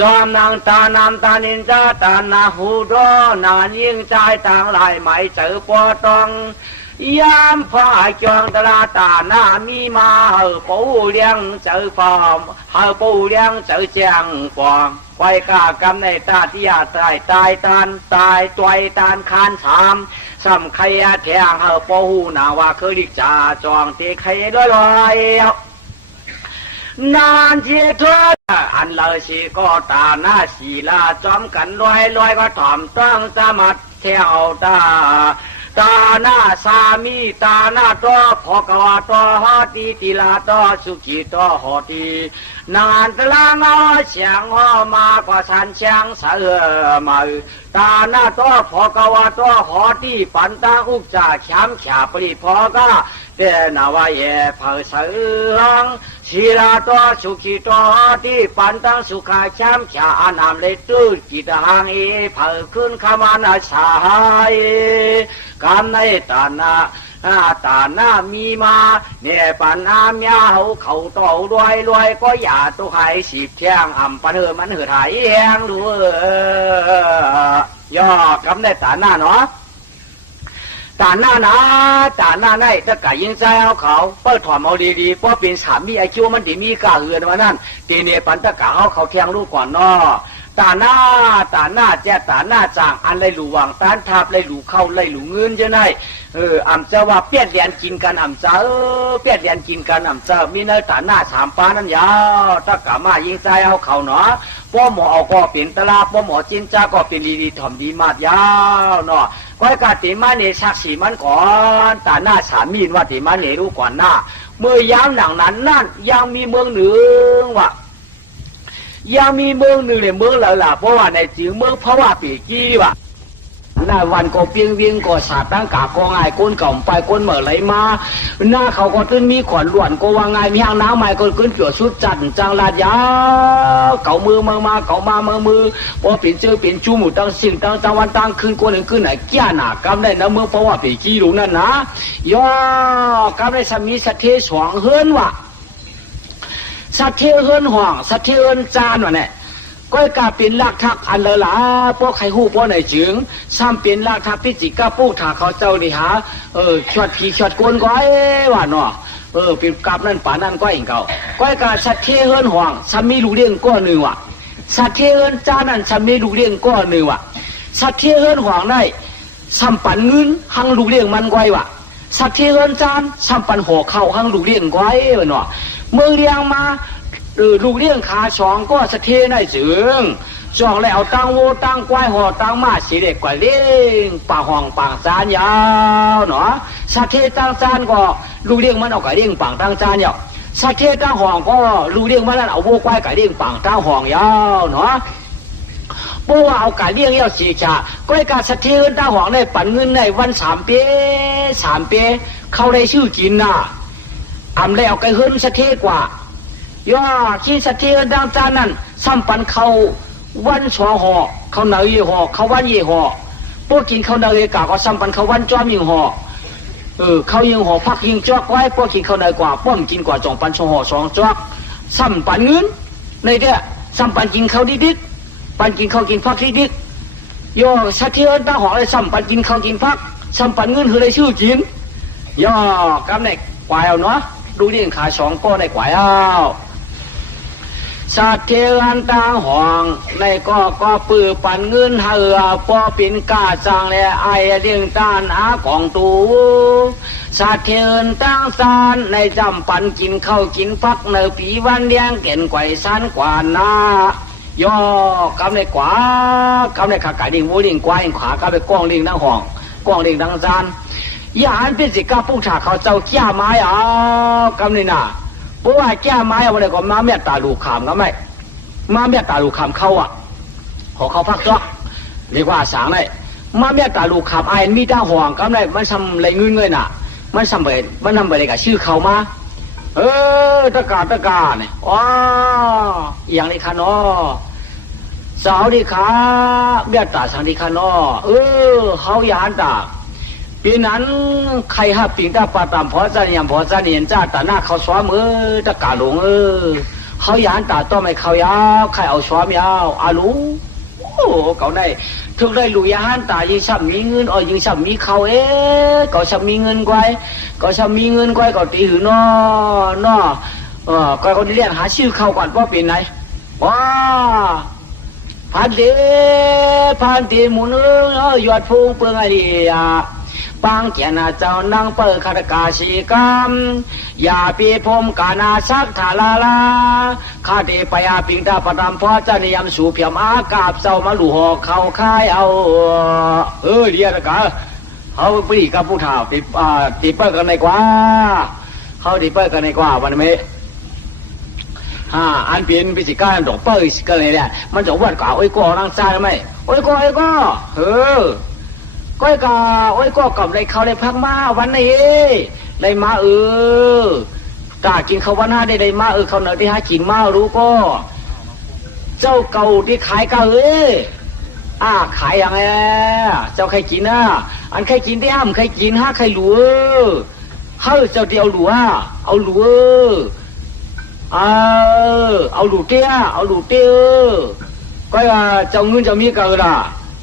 จอมนางตานามตานินจาตานาหูดอนานยิ่งใจต่างหลายไหมเจอปอตองยามพ่อจองตลาตาหน้ามีมาเฮาปูเลี้ยงเจอฟอมเฮาปูเลี้ยงเจอเจียงฟองไว้กากำในตาที่ยาตายตายตวยตานคานสามซ้ำใครแทงเฮาปูหูนาว่าเคยดิจ่าจองตีใครลอยนานเทียทอดอันเลยสิก็ตาหน้าสีลาจอมกันลอยก็ถ่อมต้องสมัดเที่ยวตาหน้าสามีตาหน้าต่อพอกวาต่อฮอตีติลาต่อสุขีต่อหอตีนานตะลางเอาเสียงอ้อมากว่าฉันเสียงเสือมาตาหน้าต่อพอกวาต่อหอตีปันตาอุกจ่าช้ำขาปรีพอก็เดนาวาเย่เผอเสืองชีลาต่อสุขีต่อหอตีปันตังสุขาช้ำขาอันนำเลยตื้อกิตหังเผอขึ้นขมานาชายกำในตาหน้ามีมาเนี่ยปันอาเมียเขาต่อรวยก็อย่าตัวหายสิบเที่ยงอ่ำปันมันหือถ่ายแหงดูย่อกำในตาหน้าเนาะตาหน้าในถ้ากะยิงใจเอาเขาเปิดถอมเอาดีๆเพราะเป็นสามีไอคิวมันดีมีกะเหือนมานั่นตีเนี่ยปันตะกะเขาเที่ยงลูกก่อนเนาะตาหน้าแจ้ตาหน้าจางอันไรหลูวางตานทับไรหลูเข้าไรหลูเงินจะไหนอ่ำเจ้าว่าเปี้ยนเรียนกินกันอ่ำเจ้าเปี้ยนเรียนกินกันอ่ำเจ้ามีเนื้อตาหน้าสามปานั่นยาวตะกะมายิงใจเอาเขาเนาะป้อหมอเอาก็เป็นตลาป้อหมอจินจ้าก็เป็นดีถ่อมดีมากยาวเนาะก้อยกาติมาเนชักสีมันก่อนตาหน้าสามีนว่าติมาเนรู้ก่อนหน้าเมื่อยามหนังนั้นนั่นยังมีเมืองหนึ่งว่ะยังมีเมืองหนึ่งเนี่ยเมืองแล้วล่ะเพราะว่าในจื่อเมืองเพราะว่าปีกี้ว่ะหน้าวันก็เปียงเวียงก็สาดตั้งกากก็ง่ายก้นเก่าไปก้นเหม่อไหลมาหน้าเขาก็ตื้นมีขวัญหลวนก็ว่าง่ายมีห้างน้ำใหม่ก็ขึ้นเกี่ยวชุดจัดจังลาดยาเก่ามือมาเก่ามามือพอเปลี่ยนเจอเปลี่ยนชูหมูตั้งสิ่งตั้งจังวันตั้งขึ้นก้นหนึ่งขึ้นไหนแก่หนากำได้นะเมืองเพราะว่าปีกี้รู้นั่นนะย่อกำได้สามีสะเทสวงเฮือนว่ะสัตว์เที่ยวเฮือนห่องสัตว์เที่ยวเฮือนจานวะเนี่ย ก็กาเป็นรากทักอันเลหลาพวกใครหู้พวกไหนจึงซ้ำเป็นรากทักพิจิกาปูถาเขาเจ้าดิหาชอดผีชอดกวนก้อยว่าเนาะเป็นกับนั่นป่านั่นก้อยเก่าก้อยกาสัตว์เทเฮินห่วงซ้ำมีลูกเลี้ยงก้อนหนึ่งว่ะสัตว์เทเฮินจ้านั่นซ้ำมีลูกเลี้ยงก้อนหนึ่งว่ะสัตว์เทเฮินห่วงได้ซ้ำปันเงินหังลูกเลี้ยงมันก้อยว่ะสัตว์เทเฮินจานซ้ำปันห่อเข้าหังลูกเลี้ยงก้อยเนาะเมืองเลี้ยงมาลูกเลี้ยงขาสองก็สะเทได้จึงจองแล้วตั้งโวตั้งควายห่อตั้งมาสีเด็กกว่าเลี้ยงป่าห้องป่างจานยาวเนาะสะเทตั้งจานก็ลูกเลี้ยงมันเอาไก่เลี้ยงป่างตั้งจานยาวสะเทตั้งห้องก็ลูกเลี้ยงมันเอาโวควายไก่เลี้ยงป่างตั้งห้องยาวเนาะเพราะว่าเอาไก่เลี้ยงยาวสีชาก็ไอ้การสะเทตั้งห้องได้ปั่นเงินในวัน3 ปีเขาได้ชื่อกินน่ะอำได้เอาไก่เฮิรนสะเทกว่าย่อขี้สะเทดังจานนั้นซ้ำปันเขาวันสองห่อเขาเนยห่อเขาวันเยห่อพวกกินเขาเนยกาก็ซ้ำปันเขาวันจอมยิงห่อเขายิงห่อพักยิงจอกไว้พวกกินเขาเนยกว่าป้อมกินกว่า2 ปัน2 ห่อ2 จอกซ้ำปันเงินในเด้อซ้ำปันกินเขาดิกปันกินเขากินพักดิกย่อสะเทดังห่อเลยซ้ำปันกินเขากินพักซ้ำปันเงินคือได้ชื่อกินย่อกำเนิดกวายเอาเนาะดูเลี้ยงขา2 ก็ได้กวายเอาสัตว์เทวันตาห่วงในก็ปื้อปั่นเงินเหือพอเป็นกาจางและไอเลี้ยงตานอาของตูสัตว์เทวันตั้งซานในจำปันกินข้าวกินพักในปีวันเลี้ยงเก่นไก่สันกว่านาย่อกำในกว่ากำในขาไก่ดิ่งวัวดิ่งควายขวากำในกองดิ่งดังห่วงกองดิ่งดังซานยาอันเป็นสิกาผู้ชาเขาเจ้าแก่ไม้เอากำในน่ะเพราะว่าแก้ไม้เอาอะไรก็มาเมียตาลูกขามก็ไม่มาเมียตาลูกขามเขาอ่ะขอเขาพักจอกเรียกว่าสางเลยมาเมียตาลูกขามไอ้มีตาห่วงก็ไม่มันทำอะไรเงยน่ะมันทำอะไรกับชื่อเขามาตะกาเนี่ยอ๋ออย่างนี้ค่ะเนาะสาวดีขาเมียตาสังดีค่ะเนาะเขายานตาปีนั้นใครห้าปีตาปาตามพอจะเนียมพอจะเนียนจ้าตาหน้าเขาซ้อมตะกาหลงเขายานตาต้อไม่เขายาวใครเอาซ้อมยาวอาลูโอ้เขาได้ถึงได้ลุยานตายิงซ้ำมีเงินยิงซ้ำมีเขาก็ซ้ำมีเงินไว้ก็ซ้ำมีเงินไว้ก็ตีหือน้อก็คนเรียกหาชื่อเขาก่อนว่าเป็นไหนว้าพันเดหมุนยอดพุงเปลืองอะไรปางเกียนาเจ้านางเปิดคาตกาชีกรรมอย่าปีพมกานาสักถาลาลาข้าเดปยาปิงตาปรามพ่อจะนิยมสู่เพียมอากาบเจ้ามาหลู่หอกเขาค่ายเอาเรียกกะเขาปรีกับผู้ถ่าตีเปิดกันในกว่าเขาตีเปิดกันในกว่าวันนี้อันเป็นพิจิการดอกเปิดกันเลยเนี่ยมันจะวัดกว่าโอ้ยก็นั่งซ่าไหมโอ้ยก็ก้อยกาโอ้ยก็กับเลยเขาเลยพักมาวันนี้เลยมากากินเขาวันหน้าได้มาเขาเนอที่หากินมารู้ก็เจ้าเก่าที่ขายกาขายอย่างไงเจ้าใครกินอันใครกินที่ห้ามใครกินใครหลัวเจ้าเดียวหลัวเอาหลัวเอาหลัวเตี้ยก็เจ้าเงินเจ้ามีกันละ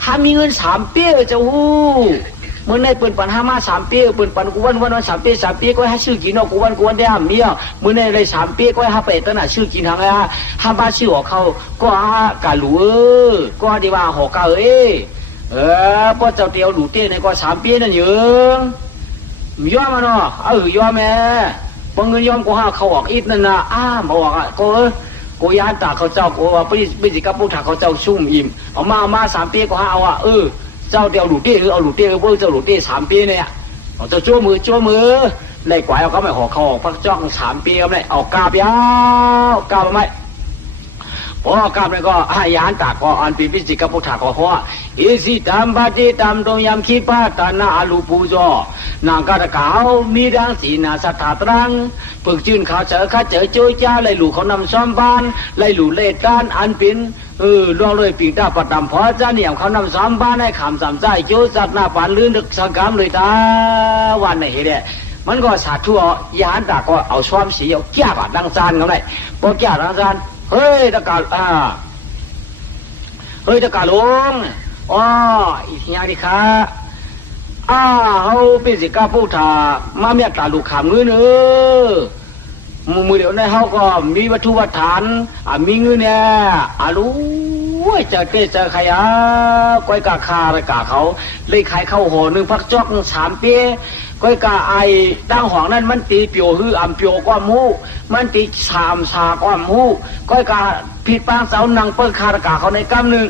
ถ้ามีเงิน3 ปีจะเมื่อในเปิดปัน5 มา3 ปีเปิดปันกูวัน3 ปีก็ให้ชื่อกินกูวันได้เมียเมื่อในเลย3 ปีก็ให้ไปตั้งแต่ชื่อกินทางห้าบ้านชื่อของเขาก็กาหลูก็ดีว่าหอกาพอเจ้าเตียวหลูเตี้ยในก็3 ปีนั่นยืงย่อมาเนาะย่อแม่พอเงินย่อมกูเขาออกอีกนั่นนะบอกกูยานตาเขาเจ้ากูว่าไปสิกับผู้ถ่าเขาเจ้าชุ่มอิ่มเอามา3 ปีก็เอาเจ้าเดียวหลุดเตี้ยเอาหลุดเตี้ยเพื่อเจ้าหลุดเตี้ย3 ปีเนี่ยเอาเจ้าชั่วมือในกวายเอาก็ไม่ห่อเขาออกพักจ้อง3 ปีก็ไม่เอากาบยาวกาบไม่พอกาบเลยก็ยานตาก็อันปีพิจิกับผู้ถ่าก็หัวอิสิตามบัติตามตรงยามคิดป้าตานาอาลูปูจอนางกาตะกาวมีดังสีนาสัทธาตรังฝึกจืนเขาเจอโจยจ้าเลยหลู่เขานำซ้อมบ้านเลยหลู่เล่ด้านอันเป็นล่วงเลยปีกตาประดำพอจ้าเนี่ยเขานำซ้อมบ้านให้ขำสามใจโจสัตหน้าปานลื่นดึกสังกามเลยตาวันไหนเด็มันก็สาธุยานตาก็เอาซ้อมสีเอาแก้บาดดังซานเขาได้พอแก้ดังซานเฮ้ยตะกา เฮ้ยตะกาลงอ๋ออีกอย่างนี้ค่ะเฮาเป็นสิกาผู้ถามาเมียตาลูกขามเงินมือเดี๋ยวในเฮาก็มีวัตถุวัฏฐานมีเงินเนี่ยรู้เจอเจอใครก้อยกาคาไปกาเขาเลยขายเข้าห่อหนึ่งพักจอก3 ปีก้อยกาไอดังห่องนั้นมันตีเปียวฮือเปียวก้อมหูมันตีสาก้อมหูก้อยกาผิดปางเสานังเปิ้ลคาระกาเขาในกำหนึ่ง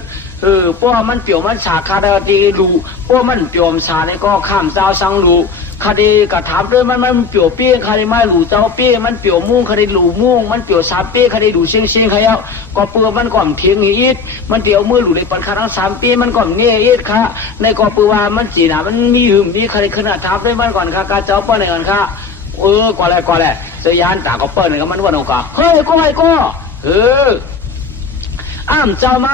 พวกมันเปียวมันสาคาดาตีดูพวกมันเปียวสาในก็ข้ามเจ้าสังรูคดีกระถามด้วยมันเปียวเปี้ยคดีไม่หลูเจ้าเปี้ยมันเปียวมุ่งคดีหลูมุ่งมันเปียว3 ปีคดีดูเชียงใครเอาก็เปลือกมันก่อมเทียงอีดมันเตียวมือหลูในปันคาทั้ง3 ปีมันก่อมเนี่ยอีดค่ะในก็เปลือกว่ามันสีหนามันมีหืมนี่คดีขนาดทับด้วยมันก่อนค่ะการเจ้าป้อนในก่อนค่ะก่อนแหละเสียานตาก็เปิ้ลในก็มันวันองกาเฮ้ยก็เจ้ามา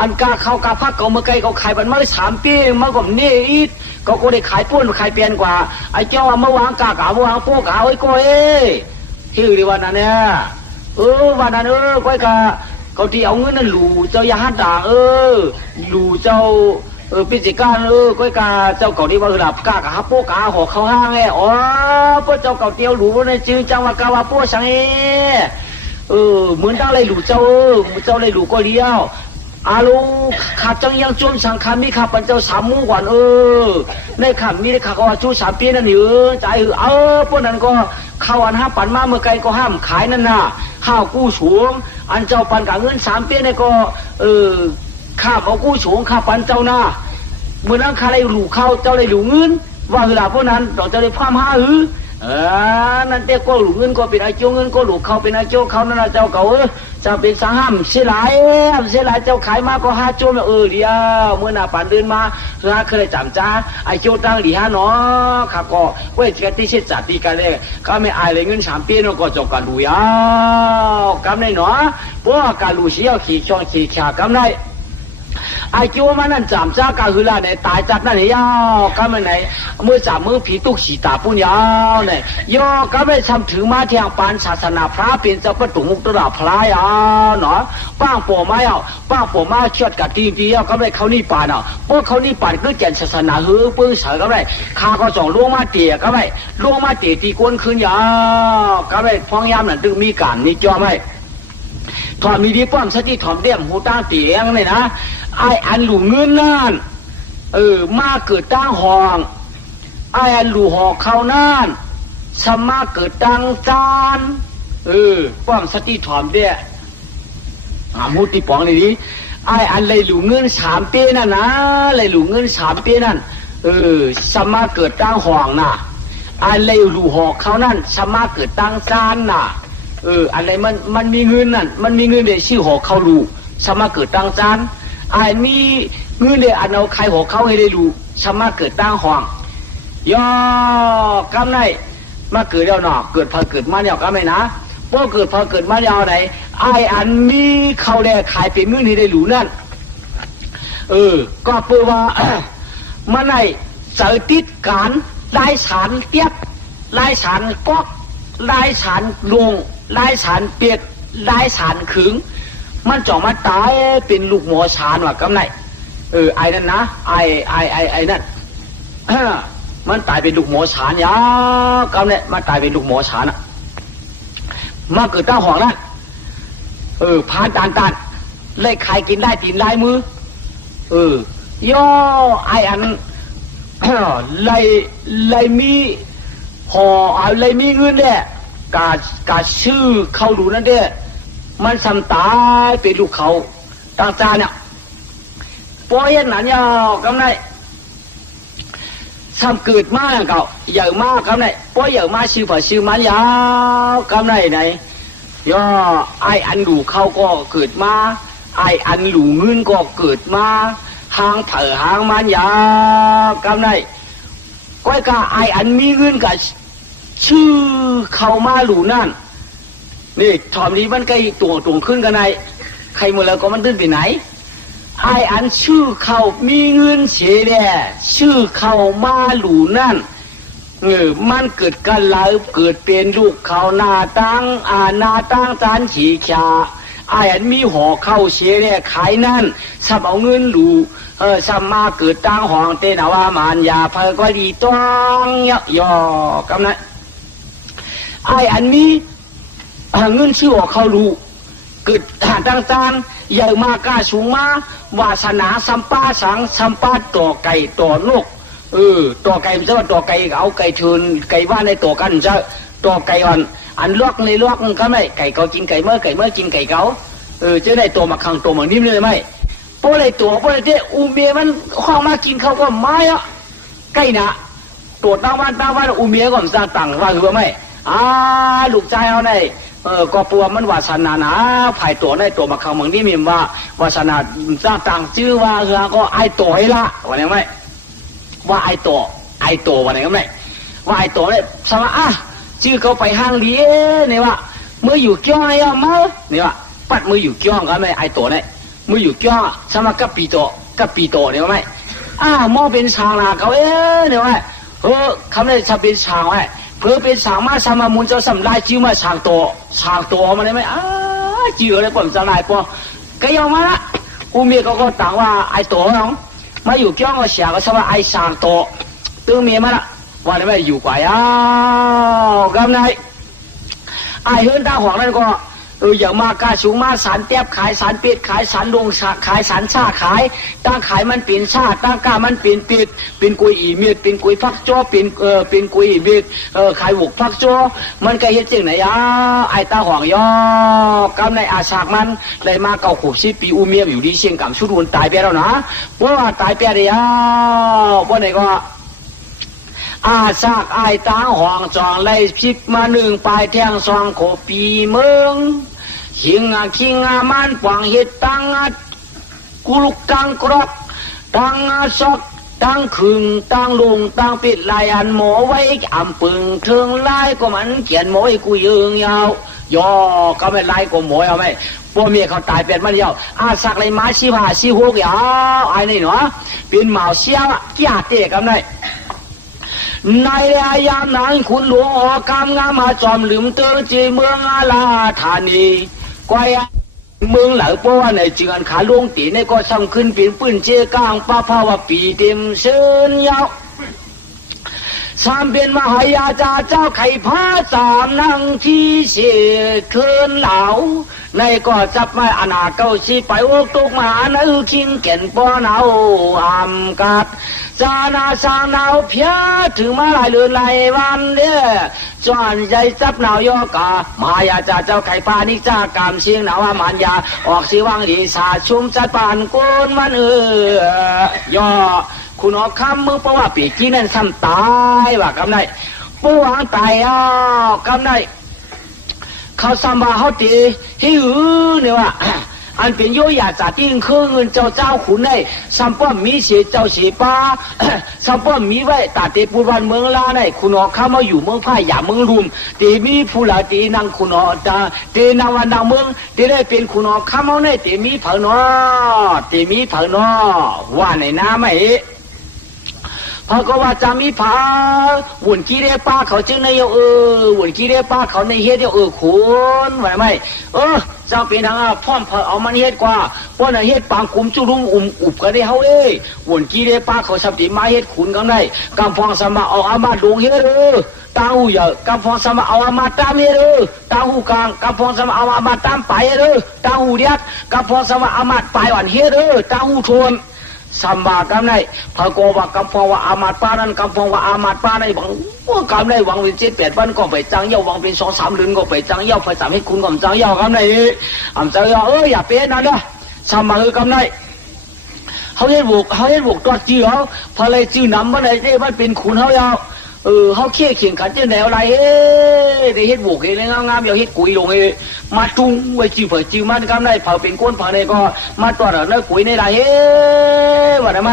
อันกาเข้ากาพักเขาเมื่อไกลเขาขายมันมาได้3 ปีมันก็เนี่ยอีดก็ได้ขายป้วนขายเปลี่ยนกว่าไอ้เจ้าเมื่อวางกากาเมื่อวางพวกเอาไอ้ก้อยที่ดีวันนั้นเนี่ยวันนั้นก้อยกาเขาที่เอาเงินนั่นหลูเจ้ายาฮัดด่าหลูเจ้าพิจิการก้อยกาเจ้าเก่าที่ว่าหลับกากาพวกกาหอกเขาห้างไงพวกเจ้าเก่าเตียวหลูในชื่อจังว่ากาวาพวกสังเหมือนได้เลยหลูเจ้าเลยหลูก็เลี้ยวลูขาจังยังจมสังขามีขาปันเจ้า3 มู่ก่อนในขามีในขาก็ว่าชู3 ปีนั่นใจพวกนั้นก็เข้าอันห้าปันมาเมื่อไกลก็ห้ามขายนั่นน่ะข้าวกู้สูงอันเจ้าปันกับเงิน3 ปีนี่ก็ข้าเอากู้สูงข้าปันเจ้าหน้าเมื่อนั้นข้าได้หลูเข้าเจ้าได้หลูเงินว่าเวลาพวกนั้นเราจะได้พามหานั่นเด็กก็หลูเงินก็เป็นอาชีพเงินก็หลูเข้าเป็นอาชีพเขานั่นเจ้าเก่าจะเป็นสังห้ามเสียหลายเจ้าขายมาก็5 จุ่มเดียวเมื่อหน้าป่านเดินมาเคยจำจ้าไอ้โจตั้งดีฮะเนาะครับก็เว้ยจะที่เช็ดจัดดีกันเลยก็ไม่อายเลยเงิน3 ปีนั่นก็จบกันดูยาวกำไรเนาะพวกการลูเชียวขี่ช่องขี่ขากำไรไอ้โจมันนั่นจำจ้าการคือละเนี่ยตายจัดนั่นยาวกำไรไหนเมื่อจับมือผีตุกสีตาปุ่นยาวเนี่ยย่อกำไรทำถือมาเที่ยงปานศาสนาพระเป็นเจ้าประตูมุกตระพระยาวเนาะป้างปัวมาป้างปัวมาเชื่อกับตีก็ไม่เขานี่ป่าเนาะพวกเขานี่ป่าคือแก่นศาสนาฮือปื้อเสือก็ไม่ข้าก็ส่งลงมาเตี๋ยก็ไม่ลงมาเตี๋ยตีกวนขึ้นยาวก็ไม่ฟ้องยามนั่นตึงมีการมีจอไม่ถอดมีดีป้อมสติถอดเดี่ยมหูตั้งเตี๋ยงเลยนะไอ้อันหลูเงินนั่นมาเกิดตั้งห้องไอ้อันหลูหอกเขานั่นสมาเกิดตั้งจานป้อมสติถอดเดี่ยมูติปองเลยดิไอ้อันเลยหลูเงิน3 ปีนั่นนะเลยหลูเงิน3 ปีนั่นสมาเกิดตั้งห้องน่ะอันเลยหลูหอกเขานั่นสมาเกิดตั้งจานน่ะอะไรมันมีเงินนั่นมันมีเงินเดี๋ยวชื่อหอกเขาหลูสมาเกิดตั้งจานไอ้มีเงินเดี๋ยวอันเอาใครหอกเขาให้ได้หลูสมาเกิดตั้งห้องย่อกำไรมาเกิดแล้วเนาะเกิดพอเกิดมาเนี่ยก็ไม่นะพอเกิดมาแล้วไหนไอ้อันมีเขาแลขายเป็นมื้อนี้ได้หรูนั่นก็เพื่อว่ามันในเสยติดการลายสารเตี้ยลายสารก๊อกลายสารลงลายสารเปียกลายสารขึงมันจ่อมาตายเป็นลูกหมอชานว่ะกำไรไอ้นั่นนะไอ้นั่นมันตายเป็นลูกหมอฉานยากำเนี่ยมันตายเป็นลูกหมอฉานอ่ะมาเกิดตั้งห้องนั่นผ่านตานเลยขายกินได้ตีนลายมือย่อไออันเลยมีห่อเลยมีเงินเนี่ยกาชื่อเขาดูนั่นเด้มันสำตายเป็นลูกเขาตั้งจานเนี่ยปล่อยอย่างนั้นยากำเนี่ยทำเกิดมากเก่าใหญ่มากคำไหนเพราะใหญ่มากชื่อฝ่ายชื่อมันยาวคำไหนไหนย่อไออันหลูเขาก็เกิดมาไออันหลูเงินก็เกิดมาหางเถอหางมันยาวคำไหนก้อยกาไออันมีเงินกับชื่อเขามาหลูนั่นนี่ถอมนี้มันใกล้ตัวขึ้นกันไหนใครหมดแล้วก็มันตื้นไปไหนไออันชื่อเขามีเงินเสียแน่ชื่อเขามาหลูนั่นมันเกิดกันแล้วเกิดเป็นลูกเขาหน้าตั้งจานฉีขา ไอ้อันมีห่อเข้าเสียเนี่ยขายนั่นสับเอาเงินหลูสัมมาเกิดตั้งห้องเตนาวามานยาเพอก็ดีต้องยอกำนั้นไอ้อันนี้เงินชื่อว่าเขารู้เกิดหาต่างๆใหญ่มากกาสูงมาวาสนาสัมปาสังสัมปาต่อไก่ต่อโลกต่อไก่ไม่ใช่ว่าต่อไก่เอาไก่เทินไก่ว่าในต่อกันจะต่อไก่อ่อนอันลวกในลวกก็ไม่ไก่เขากินไก่เมื่อกินไก่เขาจะได้ตัวมาขังตัวเหมือนนิ่มเลยไหมเพราะอะไรตัวเพราะอะไรที่อูเมียมันข้องมากินเขาก็ไม่อะไก่นะตัวตั้งวันอูเมียก็มันสร้างต่างว่าคือว่าไม่ลูกใจเอาในก็ปัวมันวาสนานะภายตัวในตัวมาขังเหมือนนี่มีว่าวาสนาสร้างต่างชื่อว่าก็ไอตัวให้ละวันนี้ไหมว่าไอตัววันนี้ไหมว่าไอตัวเนี่ยสมะชื่อเขาไปห้างเลี้ยเนี่ยว่ามืออยู่จ้องเนี่ยมั้งเนี่ยว่าปัดมืออยู่จ้องกันไหมไอตัวเนี่ยมืออยู่จ้องสมะกับปีโตเนี่ยไหมมอเป็นช้างละเขาเนี่ยว่าคำนี้จะเป็นช้างไว้เพื่อเป็นช้างมาสมามุนจะสำลายชื่อมาช้างตัวมันได้ไหมชื่ออะไรผมสำลายปอก็ยอมมาละกูเมียก็ต่างว่าไอตัวน้องมาอยู่จ้องก็เสียก็สมะไอช้างตัวตื้อเมียมาละว่าได้ไหมอยู่กว่ากำไรไอเฮือนตาหวงนั่นก็อย่างมากกาสูงมาสารเตียบขายสารเป็ดขายสารดงขายสารชาขายตั้งขายมันเป็นชาตั้งกามันเป็นเป็ดเป็นกุยอีเมียดเป็นกุยฟักจ้อเป็นกุยอีเมียดขายบุกฟักจ้อมันก็เฮ็ดจังไหนไอตาหวงย่อกำไรอาฉากมันเลยมาเก่า60 ปีอูเมียอยู่ดีเชียงกับชุดวนตายไปแล้วนะเพราะว่าตายไปแล้วเพราะไหนก็ซากไอตาห่องจองไล่พลิกมาหนึ่งปลายแทงซองโคปีเมืองขิงมันปวงเห็ดตังกุลุกตังกรอกตังซอกตังขึงตังลุงตังปิดลายอันหมอไว้อ่ำปึงเทิงลายก็มันเขียนหมอยกูยืงยาวยอก็ไม่ลายก็หมอยเอาไหมพวกเมียเขาตายเป็นมันยาวสักเลยมา46ยาวไอ้นี่เนาะเป็นหมาเสียวกี้เตะกันได้ในยามนั้นคุณหลวงออกกำงามมาจอมหลืมเตือนจีเมืองอาลาธานีกวยเมืองเหล่าเพราะว่าในเจือนขาลวงตีในก็ซ้ำขึ้นเป็นปืนเจ้ก้างป้าภาวะปีเต็มเชิญยาวสามเป็นมหายาเจ้าไข่ผ้าสามนั่งที่เสียเคินเหล่าในก็จับมาอนาเก้าชีไปโอ้ตุกมาในคิงเก่นป้อนเอาอามกัดจานาสางนาวเพียถึงมาหลายเดือนหลายวันเนี่ยจวนใจจับนาวยอกามายาเจ้าไข่ปานิจากามเชียงนาวมันยาออกสีวังดีสาชุมจัดปานโกนมันย่อคุณออกคำมือเพราะว่าปีกี้นั่นซ้ำตายว่ากำไรผู้หวังตายกำไรเขาซ้ำว่าเขาตีฮิวเนี่ยว่าอันเป็นโยยาจ่าติ้งเครื่องเงินเจ้าขุนได้สัมป้อมมีเสียเจ้าเสียป้าสัมป้อมมีไว้ตาเตปูวันเมืองลาได้คุณอข้ามาอยู่เมืองพ่ายอย่าเมืองรุมเตมีผู้ลาเตนางคุณอตาเตนางวันนางเมืองเตได้เป็นคุณอข้ามาในเตมีเผานอว่าในน้ำไม่พอก็ว่าจะมีผาวุ่นขี้เรียป้าเขาจึงในวุ่นขี้เรียป้าเขาในเฮ็ดคุณไหมเจ้าเป็นทางพ่อมเอามันเฮ็ดกว่าเพราะในเฮ็ดปางคุมจุรุมอุบกันได้เขาวุ่นขี้เรียป้าเขาสับติมาเฮ็ดขุนกันได้กำฟองสมาเอาอามาดงเฮ็ดตาหูเยอะกำฟองสมาเอาอามาตามเฮ็ดตาหูกลางกำฟองสมาเอาอามาตามไปตาหูเดียดกำฟองสมาเอามาไปอ่อนเฮ็ดตาหูทวนสัมบากำไรพระโกว่ากำฟองว่าอามาตป้านั้นกำฟองว่าอามาตป้าในหวังว่ากำไรหวังเป็น7-8 วันก็ไปจังเย่าหวังเป็น2-3 เดือนก็ไปจังเย่าไป3ให้คุณก็จังเย่ากำไรจังเย่าอย่าเป็นนั่นนะสัมบากคือกำไรเขาเฮ็ดบุกตัวจีเขาพอเลยจีน้ำมันไหนที่มันเป็นขุนเขายาวเขาเขี่ยเขียงขันเจ้าแนวไรได้เฮ็ดบุกเองงามๆอย่าเฮ็ดกุยลงมาจุงไว้จีเผยจีมันกำไรเผาเป็นก้นเผาในก็มาตรวจเนื้อกุยในไรว่าทำไม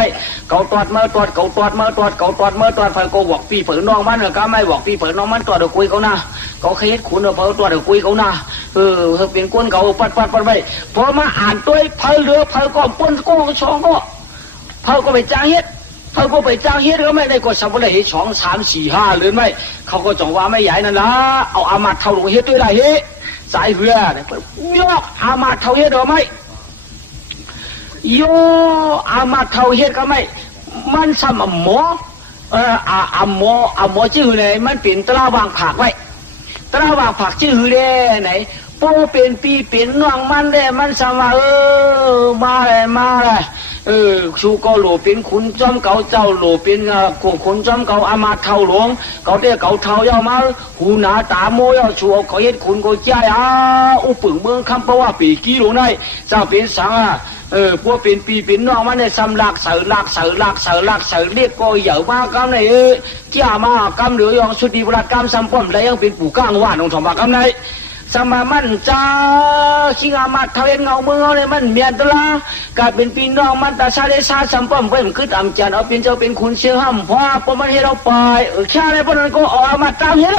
เขาตรวจเมื่อตรวจเผาก็หวกปีเผยน้องมันเหรอก็ไม่หวกปีเผยน้องมันตรวจกุยเขานะเขาเฮ็ดขุนเผาตรวจกุยเขานะเขาเป็นก้นเขาปัดไปพอมาอ่านตัวเผาเรือเผาก็ป้นก็ช่องก็เผาก็ไปจ้างเฮ็ดเขาก็ไปจ้างเฮ็ดก็ไม่ได้ก็สับปะรดเฮ็ด2-3-4-5หรือไม่เขาก็จงว่าไม่ใหญ่นั่นละเอาอามาตเท่าลงเฮ็ดด้วยไร สายเหือเนี่ยยกอามาเท่าเฮ็ดหรือไม่โยอามาเท่าเฮ็ดก็ไม่มันสมหมออาหมอชื่อไหนมันเป็นตราบางผักไว้ตราบางผักชื่อเด้ไหนโปเป็นปีเป็นน้องมันเด้มันสมามาเลยชูก็หลูเป็นขุนจอมเก่าเจ้าหลูเป็นขุนจอมเก่าอามาเท่าหลวงเขาได้เก่าเท่าย่อมาหูหนาตาโมย่อชัวเขาเฮ็ดขุนก็ใจอุปึงเมืองคำเพราะว่าปีกี้หลวงได้สร้างเป็นสังพวกเป็นปีเป็นน้องมันได้สำลักเสือเรียกก็เหยาะมากำในเจ้ามากำเหลือยองสุดีบรัดกำสัมป้อมได้ยังเป็นปู่ก้างว่านองถมากำในสมามันจ้าชิงอามาเทเงาเมืองเลยมันเมียนตลากลายเป็นปีน้องมันแต่ชาเลซาสัมป้อมเพิ่มขึ้นตามจันเอาเป็นเจ้าเป็นคุณเชื่อห้ำพ่อปมันให้เราไปแค่ในพวกนั้นก็ออกมาตามเห็น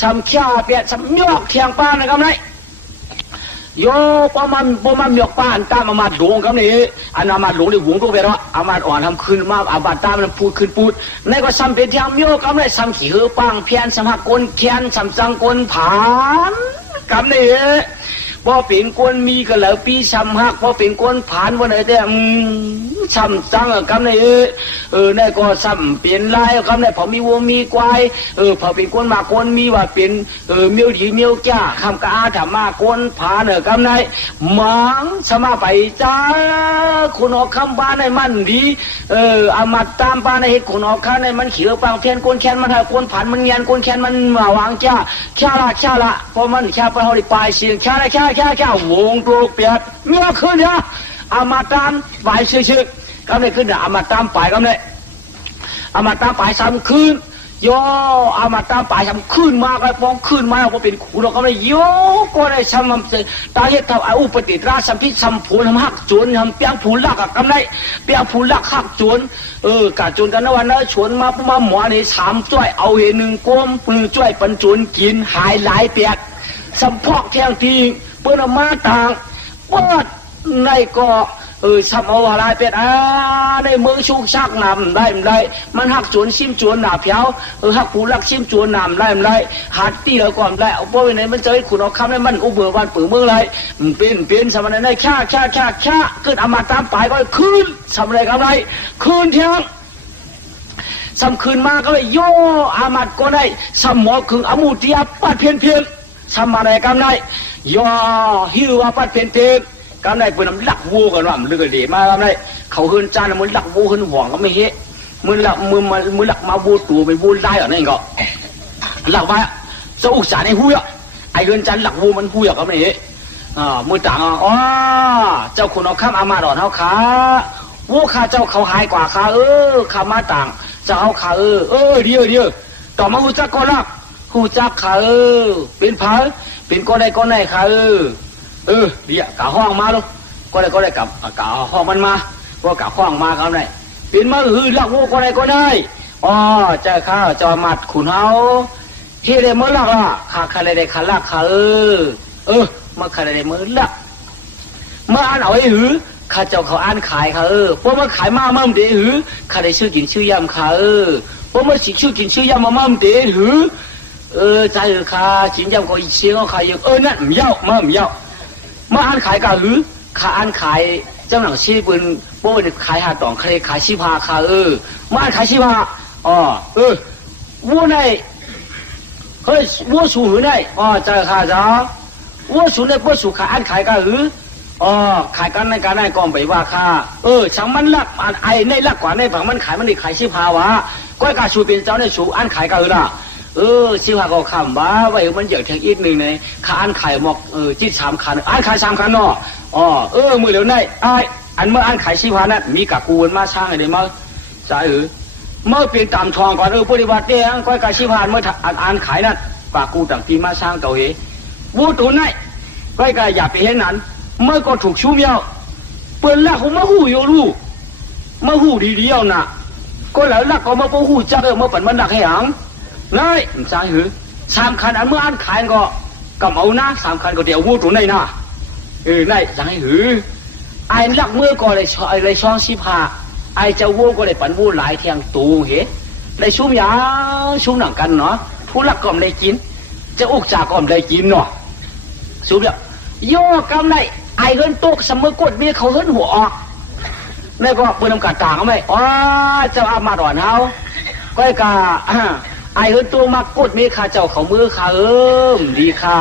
สัมข่าเปียสัมยอกเทียงป้านะครับนายโยปมันยกป้านตามอามาหลวงครับนี่อันอามาหลวงในหวงตัวไปแล้วอามาอ่อนทำคืนมาอาบาตามมันพูดขึ้นพูดในก็สัมเป็นเทียมโยครับนี่สัมขี่เหือปังเพียนสัมหักกลเทียนสัมสังกลผานกำนี่พอเป็นคนมีก็แล้วปีช้ำหักพอเป็นคนผ่านวันไหนแต่ช้ำจังกำนี่นี่ก็ช้ำเปลี่ยนลายกำนี่พอมีวัวมีควายพอเป็นคนมาคนมีว่าเป็นเมียวดีเมียวจ้าคำกาถามมาคนผ่านกำนี่มังสมาไปจ้าคุณออกคำบ้านให้มันดีอามาตามบ้านให้คุณออกข้าในมันเขียวปังเพียนคนแค้นมันหาคนผ่านมันเงียนคนแค้นมันมาวางจ้าแค่ละพอมันแค่ไปเขาได้ปลายเสียงแค่วงตัวเปียดเมื่อคืนเนี่ยอามาตามปลายชื่อก็ไม่ขึ้นอามาตามปลายก็ไม่อามาตามปลายซ้ำคืนย่ออามาตามปลายซ้ำคืนมาก็ฟ้องคืนมาเพราะเป็นขู่เราก็ไม่ย่อก็ได้ซ้ำตาเฮ็ดเท่าอุปติราสัมพิสัมผูทำหักจวนทำเปียงผูลักกับกำไรเปียงผูลักหักจวนกะจวนกันนะวันนั้นชวนมาหมอนี่3จ้วยเอาเห็น1ก้มปืนจ้วยปันจวนกินหายหลายเปียกสัมพอกแทงทีเปิ้นมาต่างว่าในก็สัมเอาอะไรเป็นในเมืองชุกชักนำได้มันหักจวนซิมจวนหนาเพียวหักผูลักซิมจวนนำได้หัดตีแล้วก่อนได้เอาพวกนี้มันจะให้ขุนเอาคำให้มันอุเบอร์วันปื้อเมืองไรเป็นสมัยนั้นได้ค่าเกิดอามาตามปลายก็คืนสมัยกันไรคืนเที่ยงสำคืนมาก็เลยโยอามาตก็ได้สมหมอคืออมูเตียปัดเพียนสมัยกันได้ย่อหิวว่าปัดเพียนกำไรเป็นน้ำหลักวัวกันว่ามันเลือดเดือดมากกำไรเขาเฮินจานมันหลักวัวเฮินห่วงก็ไม่เฮะมือหลักมาวัวตัวไปวัวได้เหรอเนี่ยก็หลักว่าเจ้าอุตสาห์ในหูอ่ะไอเฮินจานหลักวัวมันหูอ่ะก็ไม่เฮะมือต่างเจ้าคนเอาข้ามอามาดอนเขาขาวัวขาเจ้าเขาหายกว่าขาขามาต่างเจ้าเขาขาเดียวต่อมาหูจักก็รักหูจักขาเป็นผาเป็นก้อนไหนขาเดี๋ยวกะห้องมาลูกก็ได้กับกะห้องมันมาก็กะห้องมาเขาไหนเป็นมาหลักวัวก็ได้เจ้าข้าจอมัดขุนเฮาที่ได้มือหลักขาใครได้ขาลักขามาใครได้มือหลักเมื่ออ่านเอาไอ้ข้าเจ้าเขาอ่านขายขาเพราะมาขายมามั่มเดข้าได้ชื่อกินชื่อยำขาเพราะมาชื่อกินชื่อยำมามั่มเดใจข้ากินยำก็อีเชียงเขาขายอยู่นั่นไม่เอามาอ่านขายกะข้าอ่านขายเจ้าหนังชีปืนโป้ขายหาต่องขายชีพาข้ามาอ่านขายชีพาวัวในเฮ้ยวัวสูหือได้ใจข้าจ้าวัวสูในวัวสูขาอ่านขายกะขายกันในการได้กองไปว่าข้าช่างมันลักไอในลักกว่าในฝั่งมันขายมันได้ขายชีพาวะก็กะสูเป็นเจ้าในสูอ่านขายกะล่ะชื่อว่าก็คำว่าไว้มันเยอะแค่อีกหนึ่งเลยขาอันขายหมอกจิต3 คันอันขาย3 คันเนาะมือเหลียวในอันเมื่ออันขายชีพานั้นมีกะกูมาช่างอะไรมาสายเมื่อเปลี่ยนตามทองก่อนปฏิบัติเนี่ยก้อยกะชีพานเมื่ออันขายนั้นกะกูต่างปีมาช่างเก่าเหวูตุนในก้อยกะอย่าไปเห็นนั้นเมื่อก็ถูกชูเมียวเปิดลักของมาหูโยรูมาหูดีๆเอาน่ะก็แล้วลักก็มาปูหูจักเมื่อปันมันดักให้หางเลยสาย3 คันอันเมื่ออันขายก็กำเอานะ3 คันก็เดี๋ยววูตุนในนะในสายไอ้ลักเมื่อก็เลยช่องชีพาไอ้เจ้าวูก็เลยปั่นวูหลายเทียงตูเลยชุ่มยาชุ่มหนังกันเนาะทุลักก็ไม่ได้กินจะอุกจากก็ไม่ได้กินเนาะ สูบเดียวโยกำไรไอเฮินตกเสมอกดมีเขาเฮินหัวออกนี่ก็ปืนนำกาต่างเอาไหมอ๋อเจ้าอามาดอนเฮาก้อยกาไอเฮินตัวมากดมีขาเจ้าเขามือขาดีค่ะ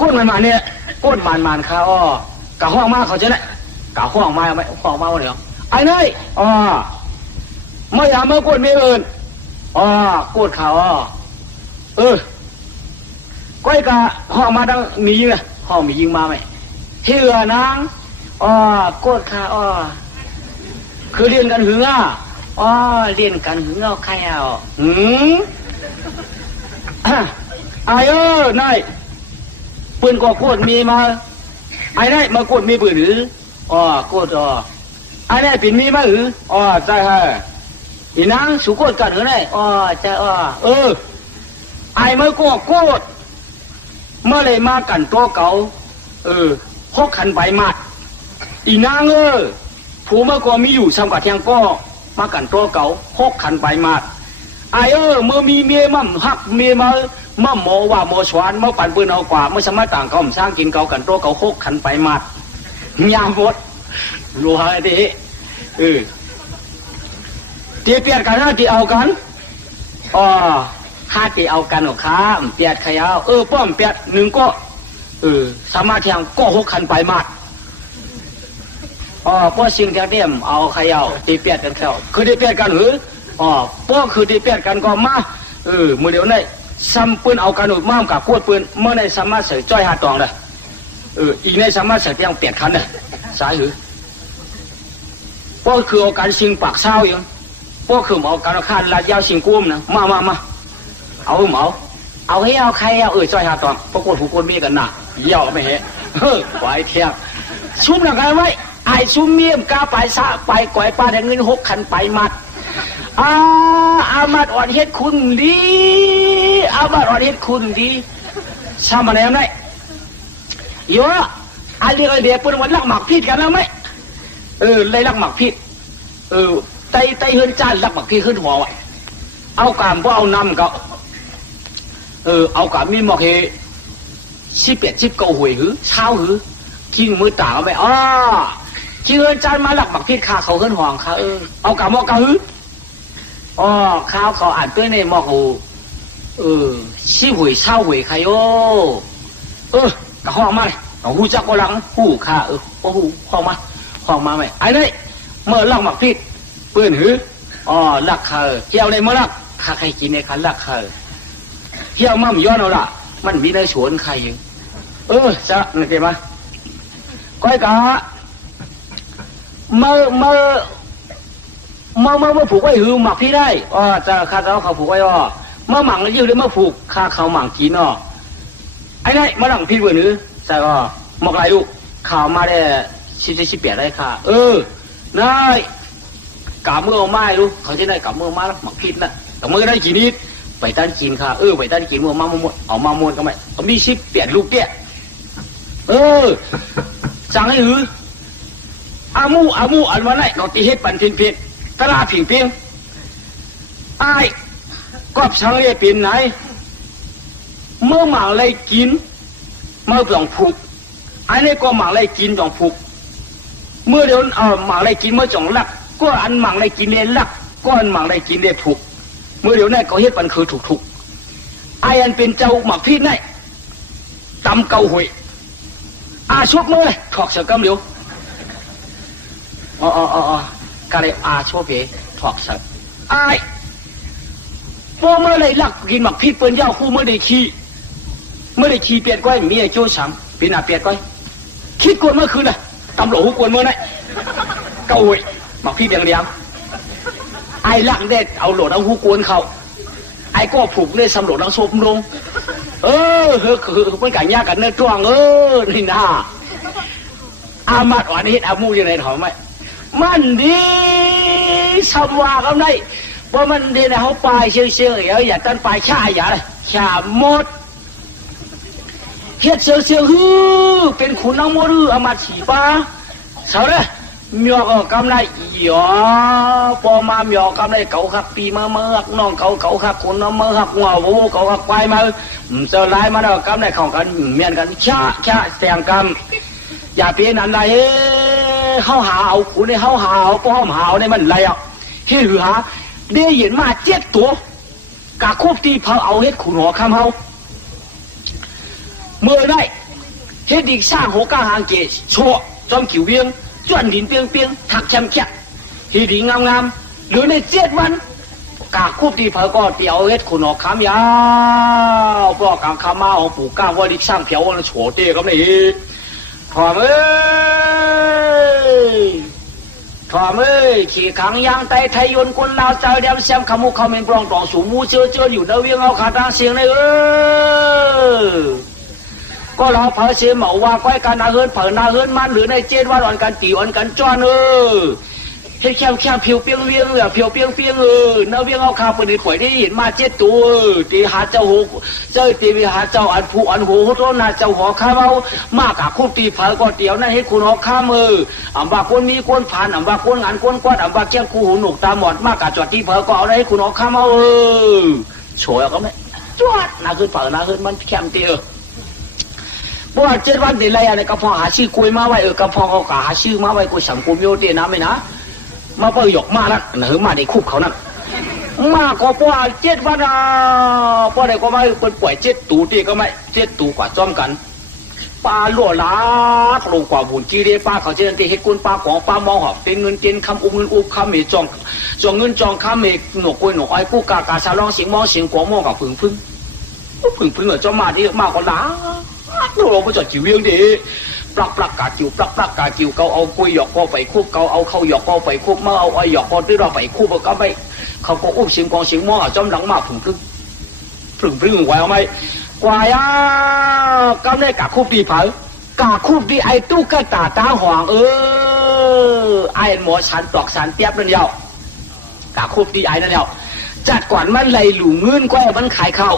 กดมันมาเนี่ยกดมันค่ะอ้อกะห้องมาเขาจะเนี่ยกะห้องมาไหมห้องมาวันเดียวไอ้นี่อ๋อไม่อยากมากดมีอื่นอ๋อกดเขาอ๋อก้อยกะห้องมาดังมียิงอะห้องมียิงมาไหมเหือนางอ๋อกดค่ะอ๋อคือเรียนกันหึงอ่ะอ๋อเรียนกันหึงเอาใครเอาไอ้นายปืนก็กดมีมาไอ้นายมากดมีปืนหรืออ๋อกดอ๋อไอ้นายปิ่นมีมาหรืออ๋อใช่ฮะอีนางสุกดกันหรือไงอ๋อใช่อ๋อไอ้มากดเมื่อไรมากันตัวเก่าหกขันใบมัดอีนางผู้เมื่อก่อนมีอยู่ซ้ำกับเทียงก็มากันตัวเก่าหกขันใบมัดไอ้เมื่อมีเมียมั่มหักเมียมามั่มโมว่าโมชวนเมื่อปั่นปืนเอากว่าเมื่อสมัยต่างเขาสร้างกินเก่ากันตัวเก่าหกขันใบมัดยามหมดรู้อะไรดิเตี้ยเปียดกันนะที่เอากันห้าตีเอากันหรอครับเปียดขยาวป้อมเปียดหนึ่งก็สามารถเทียงก็หกขันไปมาดป้อสิ่งเทียมเอาขยาวตีเปียดกันเขาคือตีเปียดกันหรือป้อคือตีเปียดกันก็มามือเดียวในซ้ำปืนเอากันหนุดม้ามกับกวดปืนเมื่อในสามารถใส่จ้อยหาตองเลยอีกในสามารถใส่เพียงเปียดขันเลยสายหรือป้อคือเอาการชิงปากเศร้าอย่างป้อคือเอาการฆ่าลาดยาวชิงกุ้มนะมาเอาให้เอาใครเอาจ้อยหาตองปรากฏผู้คนมีกันน่ะเยี่ยวไม่เห็นไว้เทียบชุ่มหนักไว้ไอ้ชุ่มเมียมกาไปสะไปก่อยปลาแดงเงินหกขันไปมัดอามัดอ่อนเฮ็ดคุณดีอามัดอ่อนเฮ็ดคุณดีสามอะไรไหมเยอะอะไรก็เดี๋ยวปุ่นวันลักหมักพิษกันแล้วไหมเลยลักหมักพิษไตเฮินจานลักหมักพิษขึ้นหัวไว้เอาการพวกเอานำก็เอาการมีหมอกเฮ18-19หวยหือเช้าหือกินมือตาเอาไปกินเฮินจานมาลักหมักพิษขาเขาขึ้นห่วงขาเอาการหมอกกะหือข้าวเขาอ่านด้วยในหมอกหู10หวยเช้าหวยใครกะห้องมาเลยหูจักก็ลังหูขาหูห้องมาไหมไอ้นี่เมื่อลักหมักพิษเปื้อนหือลักขาเกี่ยวในเมื่อลักข้าใครกินในขันลักขาเกี่ยวมั่มย้อนเอาละมันมีในสวนใครยังจะนึกได้ไหมก้อยกะเมื่อผูกไว้หือหมักพี่ได้จะข้าเจ้าเขาผูกไว้เมื่อหมักยืดเลยเมื่อผูกข้าเขาหมักกินไอ้นี่มาหลังพี่เบอร์นื้อใช่หมอกลายลูกข่าวมาได้18ได้ค่ะนายกาเมื่อไม้ลูกเขาจะได้กาเมื่อมาแล้วหมักพิษนะแต่เมื่อได้กี่นิดไปตั้งกินค่ะไปตั้งกินเมื่อมาหมดเอามาหมดก็ไม่มี18ลูกแก่สั่งให้หืออามูอันวันไหนเราตีเฮ็ดปันทินเพียนตลาดผิงเพียงไอ้กอบช่างเรียเป็นไหนเมื่อหมางเลยกินเมื่อต้องผูกไอ้นี่ก็หมางเลยกินต้องผูกเมื่อเดี๋ยวหมางเลยกินเมื่อจ่องลักก็อันหมางเลยกินเรียนลักก็อันหมางเลยกินเรียนผูกเมื่อเดี๋ยวนี้ก็เฮ็ดปันคือถูกไอ้อันเป็นเจ้าหมักพิษนี่ตำเกาหวยชุบมือถอกเสือกำเหลียวก็เลยชั่วเพถอกเสือพวกเมื่อไรลักกินหมักพิษเปิ้นยาวคู่เมื่อได้ขี้เปลี่ยนก้อยมีไอ้โจ้ฉังปีหน้าเปลี่ยนก้อยคิดกวนเมื่อคืนน่ะตำหลวงกวนเมื่อไหนเกาหวยหมักพิษอย่างเดียวไอ้ลักเด็ดเอาโหลดเอาหูกวนเขาไอ้ก็ผูกเลยสำรวจเอาโซมลงคือเป็นการยากกันเนื้อจ้วงนี่นะอามัดวันนี้อามูยังไงถอมไหมมันดีสวากันได้เพราะมันดีนะเขาไปเชี่ยวอย่าตั้งไปข่าอย่าเลยข่าหมดเฮ็ดเชี่ยวเป็นขุนน้องมดอามัดฉีป้าเสาเลย เมียก็กำไรหยอพอมาเมียกำไรเก่าขับปีมาเมื่อน้องเก่าขับคนน้องเมื่อขับงัววูเก่าขับควายมาเจอลายมาแล้วกำไรของกันเมียนกันชะแสงกำอย่าเป็นอันไรเขาหาเอาคุณเนี่ยเขาหาเอาป้อมหาเนี่ยมันไรอ่ะเฮ้ยหรือฮะได้ยินมาเจ็ดตัวกะควบตีเพอเอาเฮ็ดขุนหัวคำเฮาเมื่อได้เฮ็ดดิกสร้างหัวกาหางเกชชัวจอมขิวเวียงจวนดินเปียงเปียงถักแชมแค่เฮ็ดดิงงามๆหรือใน7 วันกะควบตีเพอก็เตียวเฮ็ดขุนหัวคำยาวปอกางคำมาของปู่ก้าว่าดิกสร้างเผียววันโฉเต้ก็ไม่พอเอ้ยพอเอ้ยขี่ขังยางไตไทยยนคนลาวเจ้าเดียมเสียมขมุกเขาเป็นปลองตองสูมูเจออยู่เดาเวียงเอาขาตั้งเสียงเลยก็เราเผาเสียหมาว่าก้อยการนาเฮินเผานาเฮินมันหรือใน7 วันอ่อนกันตีอ่อนกันจ้อนเฮ็ดแค่เพียวเปียงเวียงเพียวเปียงนาเวียงเอาขาปืนป่วยได้เห็นมา7 ตัวตีหาเจ้าหูเจ้าตีวิหาเจ้าอันผู้อันหูโหต้นนาเจ้าหัวข้าเอามากกับคู่ตีเผาก็เตียวนั่นให้คุณหัวข้าอำว่าคนมีคนผ่านอำว่าคนงานคนกวาดอำว่าแก้คู่หูหนุกตาหมอดมากกับจอดที่เผาก็เอาได้ให้คุณหัวข้าเอาโฉยเอาก็ไม่จวดนาขึ้นเผานาขึ้นมันแคมตีเพราะว่า7 วันเดี๋ยวไรอะไรกระเพาะหาชื่อกุยมาไว้กระเพาะเขากหาชื่อมาไว้กุยสังกุมโยเตียนะไม่นะมาเปิดหยกมาแล้วหรือมาในคุกเขานั่นมาก็เพราะว่า7 วันเพราะอะไรก็ไม่เป็นป่วย7 ตูตีก็ไม่7 ตูกว่าจ้อมกันปลาหล่อล้าลงกว่าบุญจีเรปลาเขาเจริญตีเฮ็ดกุนปลาของปลามองหอบเป็นเงินเตียนคำอุ้มเงินอุ้มคำเมจองเงินจองคำเมหนกกุยหนกไอ้กู้กากาซาลองเสียงมองเสียงกวางมองกับพึ่งเหรอเจ้ามาดีมากกว่าล้าเราไม่จอดจิ๋วเลี้ยงดีปลักกาจิ๋วปลักกาจิ๋วเขาเอากุยหยอกก็ไปคุบเขาเอาเข้าหยอกก็ไปคุบมาเอาไอ้หยอกก็ที่เราไปคุบก็ไม่เขาก็อุ้มเสียงกองเสียงมองจอมหลังมาพึ่งไว้เอาไหมกว่าก็ได้กาคุบดีเผากาคุบดีไอ้ตู้กระตาห่วงไอ้หมอฉันตอกฉันเตี้ยบนั่นเดียวกาคุบดีไอ้นั่นเดียวจัดกวนมันไหลหลู่เงินก็มันขายเข้า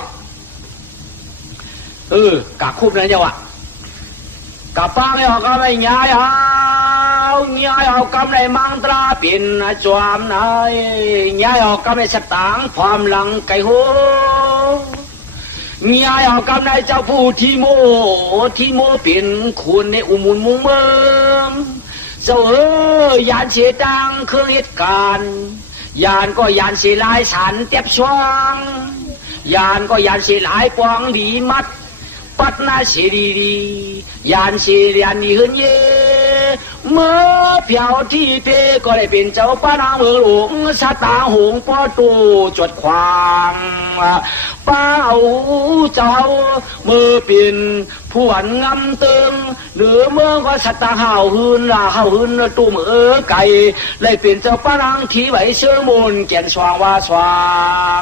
กะคุบนั่นเดียวอ่ะกะป้าไม่ออกก็ไม่ย้ายเอากำไรมังตราเป็นจวมนายย้ายเอากำไรสตางค์พร้อมหลังไก่โหย้ายเอากำไรเจ้าผู้ที่โมเป็นคุณในอุมุนมุงเมืองเจ้ายานเสียตังเครื่องเหตุการณ์ยานก็ยานเสียลายสันเต็บช่วงยานก็ยานเสียหลายปองดีมัดปัดนาเสียดียานเสียยานนี่เฮินเย่เมื่อเพียวที่เพก็ได้เป็นเจ้าป้านางเมืองหลวงชะตาหงป้อตูจดควางป้าเอาเจ้าเมื่อเป็นผู้หันงำตึงหรือเมื่อก็ชะตาห่าวหืนตุ่มไก่เลยเป็นเจ้าป้านางที่ไหวเชื่อมูลแก่นสว่างว่าสว่า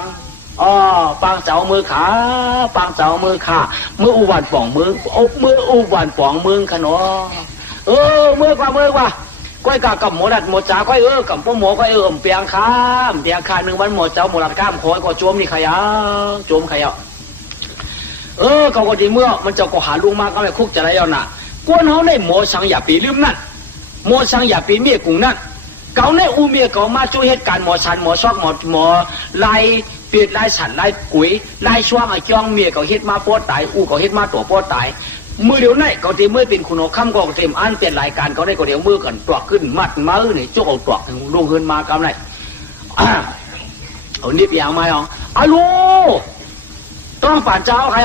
งปางเจ้ามือขาปางเจ้ามือขามืออุวันป่องมือมืออุวันป่องมือขนอมือกว่าก้อยกากับหมดัดหมดจ่าก้อยกับพ่อหมอก้อยเปียงข้าม1 วันหมดเจ้าหมดัดข้ามคอยก็โจมนี่ขยะโจมขยะเขาก็ดีเมื่อมันจะก็หาลุงมาก็ไม่คุกจะไรเอาน่ะกวนเขาได้หมอสังอย่าปีลืมนั่นหมอสังอย่าปีเมียกุ้งนั่นเก่าในอูเมียเขามาช่วยเหตุการณ์หมอชันหมอซอกหมอไล่เปลี่ยนไล่ฉันไล่กุ๋ยไล่ช่วงไอ้จ้องเมียเขาเฮ็ดมาปอดตายอูเขาเฮ็ดมาตัวปอดตายมือเดียวนั่นเขาเตรียมมือเป็นคุณเอาคำก็เตรียมอันเป็นรายการเขาได้ก็เดี๋ยวมือกันตวกขึ้นมัดมือนี่โจกเอาตวกลงเงินมากำไรเอานิบยางมาอ๋อลูต้องป่านเจ้าใคร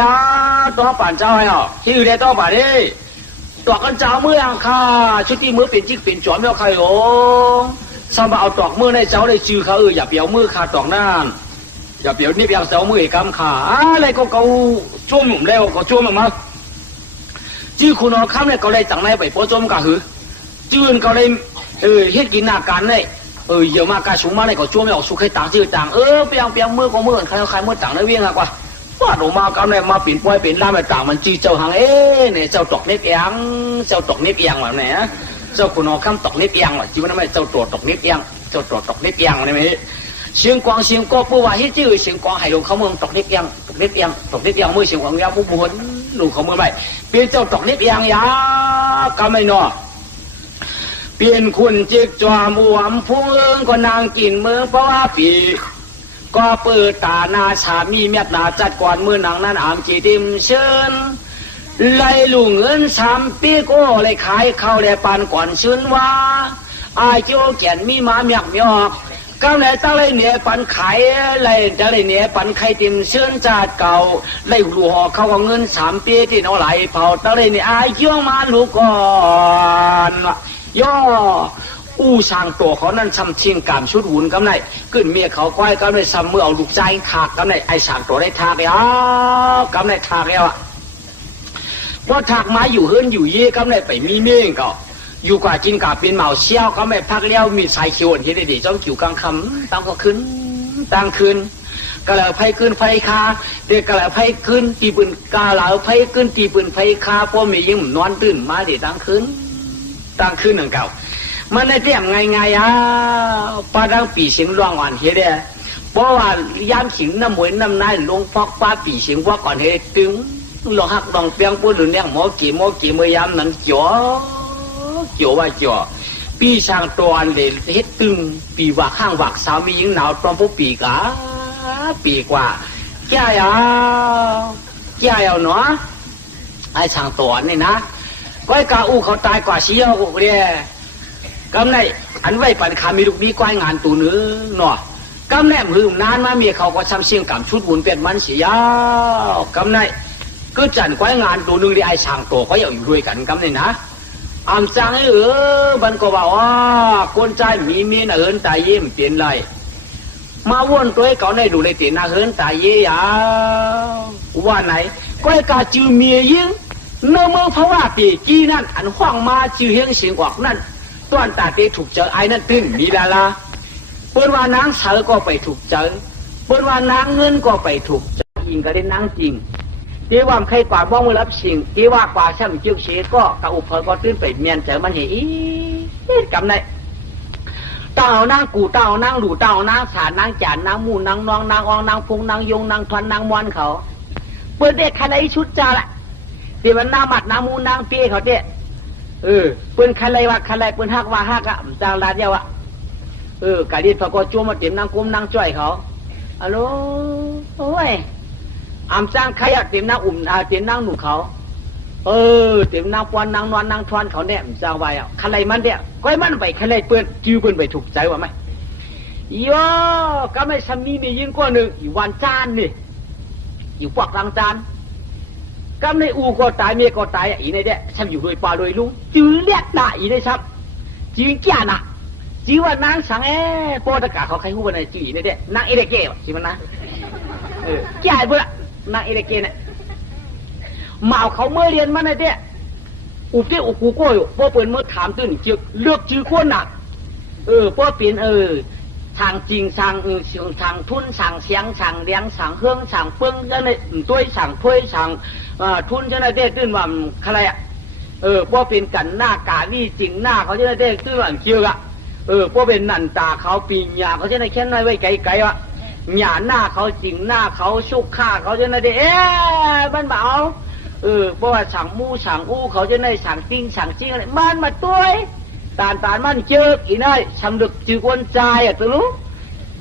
ต้องป่านเจ้าใครที่อยู่ในต้องป่านนี่ตวกกันเจ้ามือยังค่ะชุดที่มือเป็นจิ๊กเป็นจอมไม่เอาใครสามารถเอาตวกมือในเจ้าได้จื้อเขาอย่าเปียวมือขาดตวกนั่นอย่าเปียวนิบยางเจ้ามือไอ้กำขาอะไรก็เขาจุ่มแล้วก็จุ่มมาชื่อคุณเอาคำเนี่ยเขาได้จังไรไปโพสต์ก็คือชื่อเขาได้เฮ็ดกินอาการเนี่ยเยอะมากการสูงมากเลยก็ช่วงไม่ออกสุขให้ต่างชื่อต่างเปียงมือของมือใครเมื่อต่างได้เวียงหักว่าว่าออกมาคำเนี่ยมาปิ่นป้อยเป็นล่ามไปต่างมันจีเจ้าหางเนี่ยเจ้าตอกเน็บเอียงเจ้าตอกเน็บเอียงแบบไหนเจ้าคุณเอาคำตอกเน็บเอียงว่าจีว่าทำไมเจ้าตัวตอกเน็บเอียงเจ้าตัวตอกเน็บเอียงอะไรไหมเสียงกวางเสียงก็ปูว่าที่ชื่อเสียงกวางให้ลงเขาเมืองตอกเน็บเอียงมือเสียงกวางยาวผู้บุญลูกเขาเมืองไปเป็นเจ้าตอกเน็บเอียงยากำไม่นอ เปลี่ยนคุณจิกจอมอวมผู้เอิงก็นางกินเมืองเพราะว่าปีก็เปิดตาหน้าชามีเมียดนาจัดก่อนมือหนังนั้นอ่างจีดิมเชิญไล่ลุงเงิน3 ปีก็เลยขายข้าวเลยปานก่อนชื่นว่าอาเจ้าแก่นมีมาเมียกมีออกก็เลยตั้งเลยเนี่ยปันขายเลยจะเลยเนี่ยปันไข่ติมเชิญจัดเก่าเลยหลวงเขาก็เงิน3 ปีที่เอาไหลเผาตั้งเลยเนี่ยอาเจ้ามาลูกก่อนย่ออู้ช่างตัวเขานั่นซ้ำชิงกามชุดหุ่นกำไรขึ้นเมียเขาก้อยกำไรซ้ำเมื่อเอาลูกใจถากกำไรไอ้ช่างตัวได้ถากแล้วกำไรถากแล้วพอถากมาอยู่เฮิรนอยู่เย่กำไรไปมีเม่งก็อยู่กว่าจินกาเป็นเหมาเชี่ยวกำไรพักเลี้ยวมีสายเขียวเห็นได้ดีจ้องจิ๋วกลางคำตั้งก็ขึ้นตั้งขึ้นกะเหล่าไฟขึ้นไฟคาเด็กกะเหล่าไฟขึ้นตีปืนกะเหล่าไฟขึ้นตีปืนไฟคาพอมียิ่งนอนตื่นมาเดี๋ยวตั้งขึ้นหนึ่งเก่ามันได้เตรียมไงปาดังปีเสียงร้องหวานเฮ็ดเด้เพราะว่ายามสิงน้ำมวยน้ำนายลงฟอกป้าปีเสียงว่าก่อนเฮ็ดตึงลองหักลองเปียงปุ่นหรือเนี่ยหมอกี่เมื่อยามนั้นจ่อว่าจ่อปีช่างตัวอันเดเฮ็ดตึงปีว่าข้างวักสาวมีหญิงหนาวตอนพวกปีกาปีกว่าแก่ยาวเนาะไอ้ช่างตัวนี่นะก้อยกาอู้เขาตายกว่าเชี่ยวกูเรียกำไรอันไว้ปันขามีลูกนี้ก้อยงานตัวนึงเนาะกำไรหืมนานมาเมียเขาก็ซ้ำเสียงกับชุดบุญเป็นมันเสียกำไรก็จันก้อยงานตัวนึงที่ไอ้ช่างตัวเขาอยู่ด้วยกันกำไรนะอำจังไอ้มันก็บอกว่าคนใจมีเมียนเอินตายเยี่ยมเปลี่ยนไรมาวนตัวให้เขาในดูในเตียนเอินตายเยี่ยว่าไหนก้อยกาจือเมียยิงเนื้อเมืองเพราะว่าปีกี้นั่นอันห้องมาจือเฮียงเสียงออกนั่นต้นตาเตถูกเจอไอ้นั่นตื้นมีดาราเปิ้นว่านางเสือก็ไปถูกเจอเปิ้นว่านางเงินก็ไปถูกเจอยิงก็ได้นางจริงที่ว่าใครกว่าบ้องมือรับสิ่งที่ว่ากว่าช่ำเจียวเชก็กระอุปเพอก็ตื้นไปเมียนเจอมันเห็นกำไรเต่านางกูเต่านางหลูเต่านางสานางจานนางมูนางนองนางอองนางพงนางยงนางทวนนางมวนเขาเปิ้นเด็กขนาดชุดจ้าละที่มันน้ามัดน้ามูนางเปี้ยเขาเจ๊ปืนคันไรวะคันไรปืนฮักว่าฮักอะจางลาดเดียวอะกะดิพอก็จูมาเต็มนางกุ้มนางจ้อยเขาฮัลโหลโอ้ยจางใครอะเต็มนางเต็มนางหนุ่มเขาเต็มนางปวนนางนวลนางทวนเขาเนี่ยจางไว้อะคันไรมันเนี่ยก้อยมันไปคันไรปืนจิ้วปืนไปถูกใจวะไหมย่อก็ไม่ซ้ำมียิ่งกว่าหนึ่งอยู่วันจานนี่อยู่พวกรังจานก็ในอูก็ตายเมียก็ตายอีในเด้ฉันอยู่โดยป่าโดยลุงจื้อเลียดหน้าอีในชับจื้อแก่น่ะจื้อว่านางสังโปรตะกาเขาใครหู้กันในจื้อในเด้นางเอเดเก้ใช่ไหมนะแก่เบื่อนางเอเดเก้เนี่ยมาเอาเขาเมื่อเรียนมาในเด้อุบเด้อุกูโก้อยู่พวกเปิดเมื่อถามตื่นจื้อเลือกจื้อคนน่ะพวกเปลี่ยนทางจริงทางทางทุนทางเสียงทางเลี้ยงทางเครื่องทางเปิ้งจะในตัวทางถ้วยทางทุนจะได้เด้ตื้นว่าอะไรอ่ะพวกเป็นกันหน้ากาลี่จริงหน้าเขาจะได้เด้ตื้นว่าเกี่ยวอ่ะพวกเป็นนันตาเขาปีหญ้าเขาจะได้แค่น้อยไว้ไกลๆว่ะหญ้าหน้าเขาจริงหน้าเขาชุกข้าเขาจะได้มันเบาเพราะว่าสั่งมูสั่งอู้เขาจะได้สั่งจริงสั่งจริงอะไรมันมาตัวตานมันเจออีน้อยชำดึกจือคนใจอ่ะตัวรู้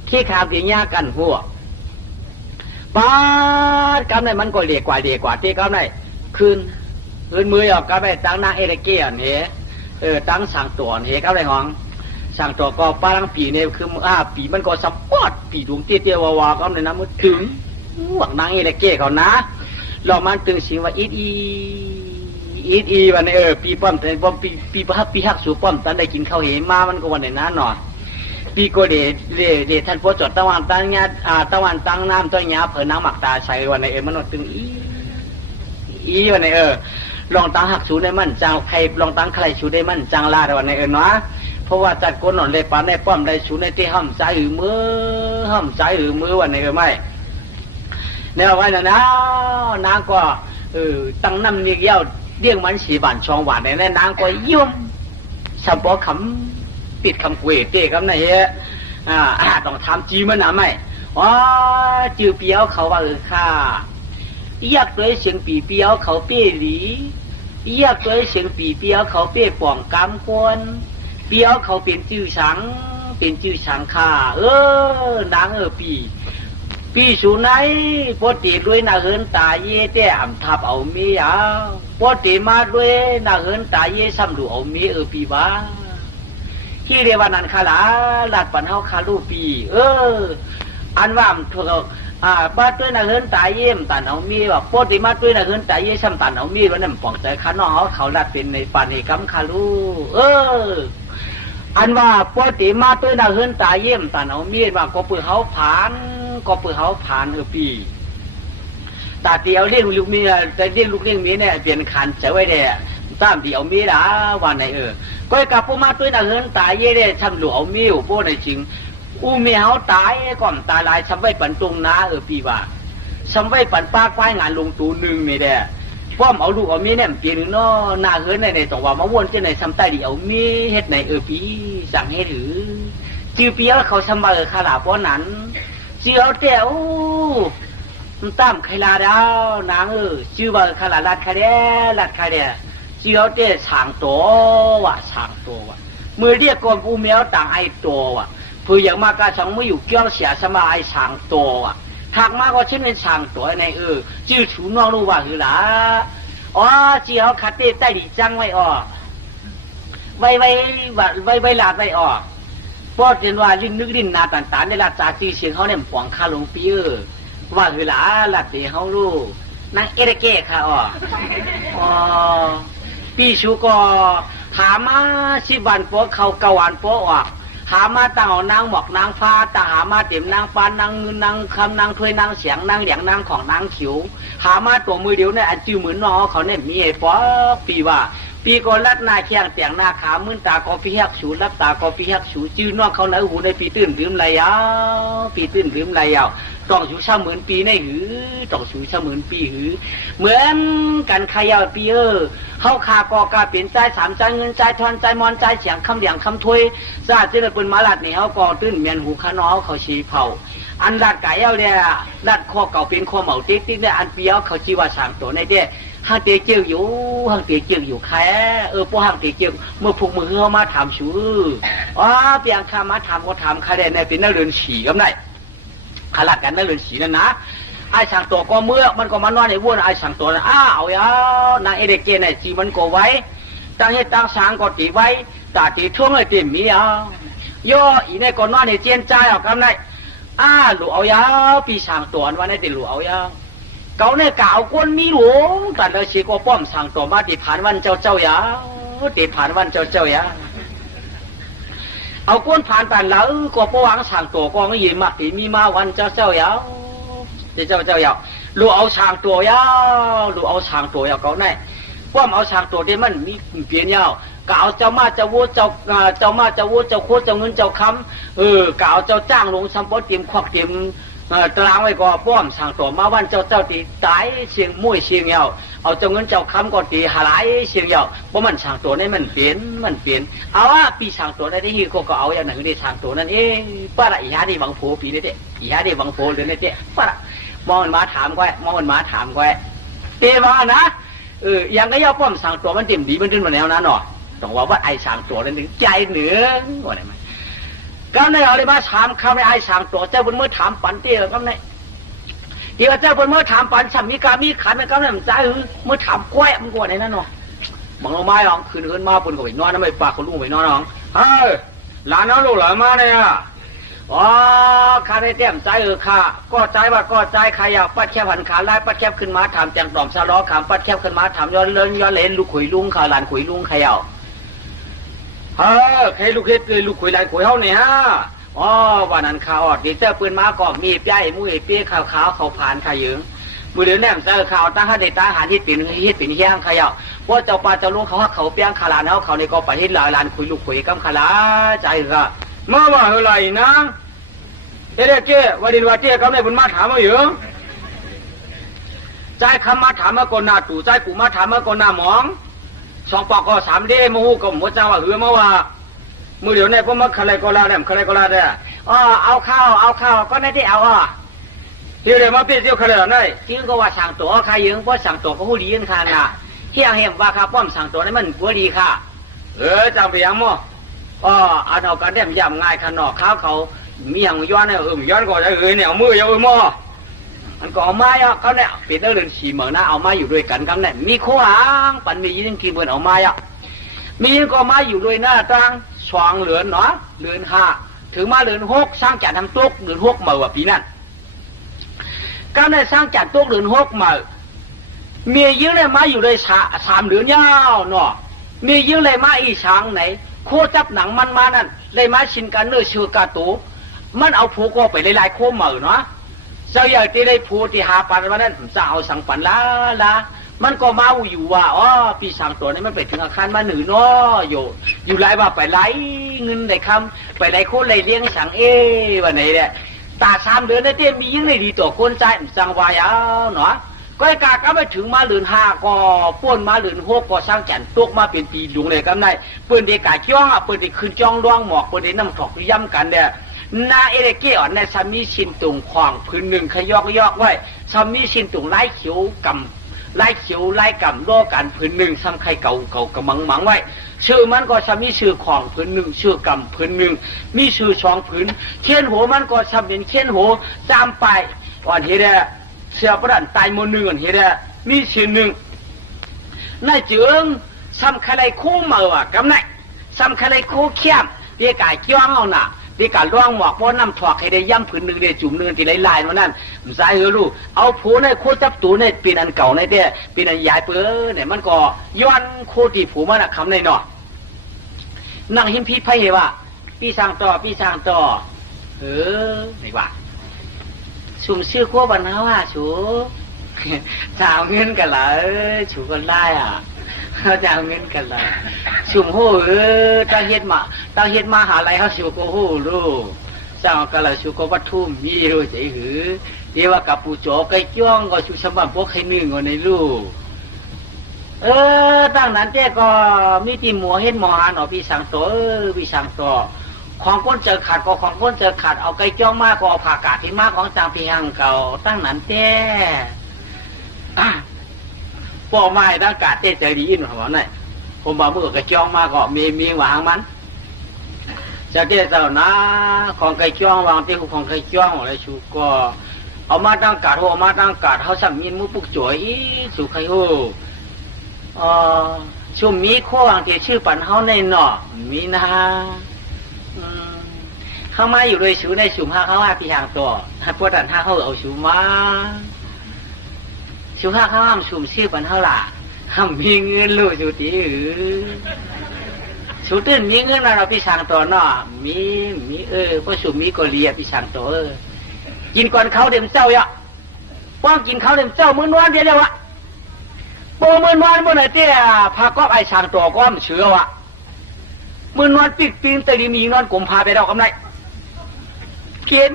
ขี้ขามตีหญ้ากันหัวป้ากำไรมันก็เรียกกว่าเตี้ยกำไรคืนมือออกกำไรตั้งนางเอเดเกียนเหตั้งสั่งตัวเหกำไรห้องสั่งตัวก็ป้าลังปีเนี่ยคือปีมันก็สับปอดปีดวงเตี้ยวาวๆกำไรนะมันถึงหวังนางเอเดเกียเขานะเรามันตึงสิว่าอีวันนี้ปีป้อมแต่ป้อมปีหักสู่ป้อมตันได้กินข้าวเหมามันก็วันไหนนะหน่อปีก็เดท่านพ่อจดตะวันตั้งญาตะวันตั้งน้ำต้นหญ้าเผื่อน้ำหมักตาใส่วันไหนมันตึงอีวันไหนลองตั้งหักสู่ได้มันจังใครลองตั้งใครสู่ได้มันจังลาดวันไหนเนาะเพราะว่าจัดคนหนอนเลยปานในป้อมได้สู่ในที่ห้ามใจหรือมือวันไหนไม่แนวไว้นะนางก็ตั้งน้ำเยี่ยวเรียกมันสีบานช่องหวานในนางก็ยุ่มฉันบอกคำปิดคำกุยเจ๊คำไหนต้องทำจีมันนะไม่จือเปียวเขาว่าข้าอยากตัวเสียงปีเปียวเขาเปี้ยหลีอยากตัวเสียงปีเปียวเขาเปี้ยป่องกำกวน เปียวเขาเป็นจื้อสังเป็นจื้อสังค่านางปีสูไหนพอตีด้วยนาเหินตาเย่แต่อ่ำทับเอาเมียพอตีมาด้วยนาเหินตาเย่ซ้ำดูเอาเมียปีวะที่เรียกว่านันคาลาลาดปันเฮาคาลูปีอันว่าถูกบ้านด้วยนาเหินตาเย่มตันเอาเมียว่าพอตีมาด้วยนาเหินตาเย่ซ้ำตันเอาเมียวันนั้นป้องใจข้าน้องเขาลาดเป็นในปันในกำคาลูอันว่าพอตีมาด้วยนาเหินตาเย่มตันเอาเมียว่าก็เปื่อเขาผ่านก็เปื่อเขาผ่านปีตาเตียวเลี้ยงลูกเมียแต่เลี้ยงลูกเลี้ยงเมียเนี่ยเปลี่ยนขันจะไว้เนี่ยตามที่เอาเมียละวันไหนก็กับพวกมาด้วยนาเหินตาเย่เนี่ยทำหลวงเอาเมียพวกในจริงอู้เมียเขาตายก่อนตายลายทำไว้ปันตรงนะปีว่าทำไว้ปันป้าควายงานลงตูหนึ่งนี่แหละป้อมเอาลูกเอาเมียเนี่ยเปลี่ยนเนาะนาเหินในต้องว่ามาวนจะในทำใต้ดีเอาเมียเฮ็ดในปีสั่งให้หรือจือเปียเขาทำมาขลาป้อนนั้นเจียวเตี้ยวตั้มใครลาดาวนางชื่อว่าขลาลาดใครเด้ลาดใครเด้เจียวเตี้ยช่างตัวว่ะช่างตัวว่ะมือเรียกกอนอูเมียวต่างไอตัวว่ะเพื่ออย่างมากก็ช่างไม่อยู่เกี่ยวเสียสมาไอช่างตัวว่ะหากมากก็เช่นเป็นช่างตัวในชื่อชูน้องรู้ว่าคือละอ๋อเจียวขัดเต้ใต้ดีจังไว้อ๋อไว้ลาดไว้อ๋อพอเห็นว่าลิ้นนึกลิ้นนาต่างๆในราชาจีเสียงเขาเนี่ยหวงคาลงปีว่าคือหลาลัดเดีเขารู้นางเอเดเก้ค่ะอ๋อปีชูก็หามาชิบันโป๊เขาเกวานโป๊อ่ะหามาตั้งเอานางหมอกนางฟ้าตาหามาเต็มนางฟ้านางเงินนางคำนางถ้วยนางเสียงนางเหลียงนางของนางขิวหามาตัวมือเดียวเนี่ยอันจื้อเหมือนน้องเขาเนี่ยมีไอ้ป๊อปีว่าปีก่อนลัดหน้าแข้งแต่งหน้าขามื่นตากอฟีฮักฉูรับตากอฟีฮักฉูจื้อนอกเขาไหนหูในปีตื้นลืมไรยาวปีตื้นลืมไรยาวต้องชูชาเหมือนปีในหือต้องชูชาเหมือนปีหือเหมือนกันขยาวปีเขาขากอกาเปลี่ยนใจสามใจเงินใจทอนใจมอนใจเสียงคำเหลียงคำถ้วยซาเจริญเป็นมาลัดนี่เขากอตื้นเมียนหูขาน้อเขาชีเผาอันลัดไก่เอาเนี่ยลัดข้อเก่าเป็นข้อเหมาติ๊กติ๊กเนี่ยอันเปียวเขาชีว่าสามตัวในเด้หางเตียเจียวอยู่หางเตียเจียวอยู่แค่พวกหางเตียเจียวเมื่อพวกมือเขามาถามชูเปียงข้ามาถามก็ถามใครได้ในเป็นนักเรียนฉี่ก็ได้ขลัดกันนักเรียนฉี่นั่นนะไอ้สั่งตัวก็เมื่อมันก็มานอนในวัวไอ้สั่งตัวนั้นเอายานางเอเดเกนไอ้จีมันก็ไว้ตั้งให้ตั้งสางก็ตีไว้ตาตีท่วงไอ้เต็มมีย่ออีในก็นอนในเจียนใจเอากันได้หลูเอายาปีสั่งตัววันนี้ติหลูเอายาเก่าเนี่ยกล่าวคนมีหลวงแต่เราเสียก็ป้อมสั่งตัวมาติผ่านวันเจ้ายาติผ่านวันเจ้ายาเอาก้นผ่านแต่แล้วก็ป้องสั่งตัวก็ไม่ยินมามีมาวันเจ้ายาเจ้ายาหลูเอาสั่งตัวยาหลูเอาสั่งตัวยาเก่าเนี่ยป้อมเอาสั่งตัวที่มันมีเปลี่ยนยาวกล่าวเจ้ามาเจ้าวัวเจ้ามาเจ้าวัวเจ้าโคตรเจ้าเงินเจ้าคำกล่าวเจ้าจ้างลงสัมปติมควักติมตารางไว้ก็ป้อมสั่งตัวมาวันเจ้าตีตายเชียงมุ่ยเชียงเยาเอาเจ้าเงินเจ้าคำก็ตีหลายเชียงเยาเพราะมันสั่งตัวนี่มันเปลี่ยนเอาปีสั่งตัวได้ที่ก็เอาอย่างหนึ่งในสั่งตัวนั่นเองป้าละอีหาดีวังโผปีนี่เด้อีหาดีวังโผเลยนี่เด้ป้าละมองมันมาถามก็มองมันมาถามก็เตว่านะอย่างก็ย่อป้อมสั่งตัวมันเต็มดีมันขึ้นมาแนวนั้นหรอต้องว่าไอ้สั่งตัวนั่นถึงใจเหนือว่าไงมั้ยก็ในเอาเลยมาถามคำในไอ้สั่งตัวเจ้าบนเมื่อถามปันเตี้ยก็ในเดี๋ยวเจ้าบนเมื่อถามปันฉันมีการมีขันก็ในมันใจเมื่อถามก้อยมันก็ในนั้นเนาะบางเราไม้หรอกคืนมาปุ่นก็ไปนอนนั่นไม่ปากคนลูกไปนอนหรอกหลานน้องลูกหลานมาเนี่ยข้าได้เต็มใจข้าก็ใจว่าก็ใจใครอยากปัดแคบหันขาไล่ปัดแคบขึ้นมาถามแจงตอมซาล้อขามปัดแคบขึ้นมาถามย้อนเลนลูกขุยลุงขาหลานขุยลุงใครเอาใครลูกเฮ็ดเลยลูกขุยหลานขุยเฮาเนี่ยวันนั้นข้าอดดีเจ้าปืนมาก็มีป้ายมุ้ยเปี้ยขาวเขาผ่านขยืงมือเดือนแนมเจอข่าวตั้งให้ได้ตาหาที่ติ่นแห้งขยาวเพราะเจ้าป่าเจ้าลุงเขาเปี้ยงขาหลานเขาในก็ไปที่หลานขุยลูกขุยกำขาลาใจก็มาว่าอะไรนะเด็กเจ้วันดินวันเจ้ก็ไม่บุญมาถามมาอยู่ใจคำมาถามมาก่อนหน้าตู่ใจกูมาถามมาก่อนหน้าหมองสองปอกก็สามเด้มาหูก็หัวใจว่าหือมาว่ามือเดี๋ยวนี้พวกมันใครก็ลาเนี่ยใครก็ลาเนี่ยเอาข้าวก็ไม่ได้เอาที่เดี๋ยวมาเปลี่ยนเที่ยวใครเหรอเนี่ยที่ก็ว่าสั่งตัวใครยืมเพราะสั่งตัวก็หูดีกันค่ะนะที่ยังเห็นว่าข้าป้อมสั่งตัวนี่มันบัวดีค่ะจังเพียงมั้ง อันเอากระเด็มย่ำง่ายขนอกข้าวเขามีอย่างย้อนเนี่ยย้อนก่อนเนี่ยเอามือเอามืออันก็เอาไม้เขาเนี่ยเป็นเรื่องฉีเหมือนนะเอาไม้อยู่ด้วยกันกันเนี่ยมีโค้งปันมียิ่งกินเหมือนเอาไม้มีก็ไม้อยู่ด้วยหน้าตั้งสว่างเหลือนเนาะเหลือนห้าถึงมาเหลือนหกสร้างจัดทำตุ๊กเหลือนหกมาว่าปีนั้นก็ได้สร้างจัดตุ๊กเหลือนหกมามียิ่งเลยมาอยู่ด้วยสามเหลือนยาวเนาะมียิ่งเลยมาอีช้างไหนโคจับหนังมันมานั่นเลยมาชินกันเนื้อชื่อกาตูมันเอาผูกก็ไปหลายๆโคมมือเนาะเจ้าใหญ่ที่ได้ผูที่หาปันมานั่นจะเอาสังปันละมันก็มาอยู่ว่าปีสังตัวนี้มันไปถึงอาคารมาหนึ่งเนาะอยู่ไรว่าไปไรเงินได้คำไปไรโคไรเลี้ยงสังวันไหนเนี่ยตา3 เดือนได้เต็มมียิ่งเลยดีตัวคนใจสังวายเนาะก็ไอ้กาก็ไปถึงมาเหลือน5ก็ป้วนมาเหลือน6ก็สร้างแก่นตกมาเป็นปีดุงเลยกันได้เปิดเด็กกาจ้องเปิดเด็กขึ้นจ้องร่องหมอกเปิดเด็กน้ำถอกย่ำกันเนี่ยนาเอเดเกออนในซามีชินตุงขวางพื้นหนึ่งขยอกไว้ซามีชินตุงไล่เขียวกำไล่เขียวไล่กำโลกันพื้นหนึ่งซ้ำไข่เก่ากระมังไว้ชื่อมันก็ซามีชื่อขวางพื้นหนึ่งชื่อกำพื้นหนึ่งมีชื่อช่องพื้นเขียนหัวมันก็ซาเป็นเขียนหัวจามไปอ่อนเฮเดเสือประดันตายมือหนึ่งอ่อนเฮเดมีชื่อหนึ่งนายเจืองซ้ำไข่ไรคู่มือว่ะกำไนซ้ำไข่ไรคู่เข้มเด็กกายจ้องเอาหน่ะดีการร่องหมอกเพราะน้ำถอกให้ได้ย่ำผืนหนึ่งได้จุ่มหนึ่งที่ไหลๆนั่นมันสายเฮรูเอาผูในโคจับตูในปีนันเก่าในเด้ปีนันยายเปื้อเนี่ยมันก็ย้อนโคตีผูมันคำในหนอนั่งหิมพีไพ่ว่าพี่สร้างต่อไหนว่าสุ่มชื่อโคบันเขาว่าชูสาวเงินกันเลยชูกันได้เขาจะเอาเงินกันละสุ่มหูตั้งเฮ็ดมาหาอะไรเขาชูโกหูรู้เจ้ากันละชูโกวัตถุมีรู้ใจหือเดี๋ยวว่ากับปูโจไก่จ้องก็ชูสมบัติพวกใครหนึ่งในรู้ตั้งนั้นเจ้ก็มีตีหมัวเฮ็ดหมอหานพี่สั่งตัวพี่สั่งตัวของก้นเจอขาดก็ของก้นเจอขาดเอาไก่จ้องมากก็เอาผักกาดที่มากของจางพี่หังเก่าตั้งนั้นเจ้พ่อไม้ตั้งกาดเต้ใจดีอินหัวนั่นผมบอกเมื่อกระจ้องมาก็มีหวางมันจะเต้เจ้านะของกระจ้องวางเต้ของกระจ้องอะไรชูก็เอามาตั้งกาดหัวมาตั้งกาดเขาสั่งมีมุปุกจ่อยชูใครโหชุมมีข้อวางเต้ชื่อปันเขาในหนอมีนะเข้ามาอยู่เลยชูในชุมห้าเขาว่าพี่ห่างตัวถ้าพวกดันห้าเขาเอาชูมาชูห้าข้ามชุ่มชื่อปันเท่าไหร่ห้ามมีเงินลูกชูตีชูตื่นมีเงินเราพี่สั่งตัวเนาะมีก็ชุ่มมีก็เลียพี่สั่งตัวกินก่อนเขาเดิมเจ้าอ่ะป้องกินเขาเดิมเจ้ามื้อนวลเดียววะโปมื้อนวลมื้อไหนเตี้ยพาก็ไอสั่งตัวก็มันเชื่อวะมื้อนวลปีนแต่ดีมีนอนกลมพาไปเรากำไรกิน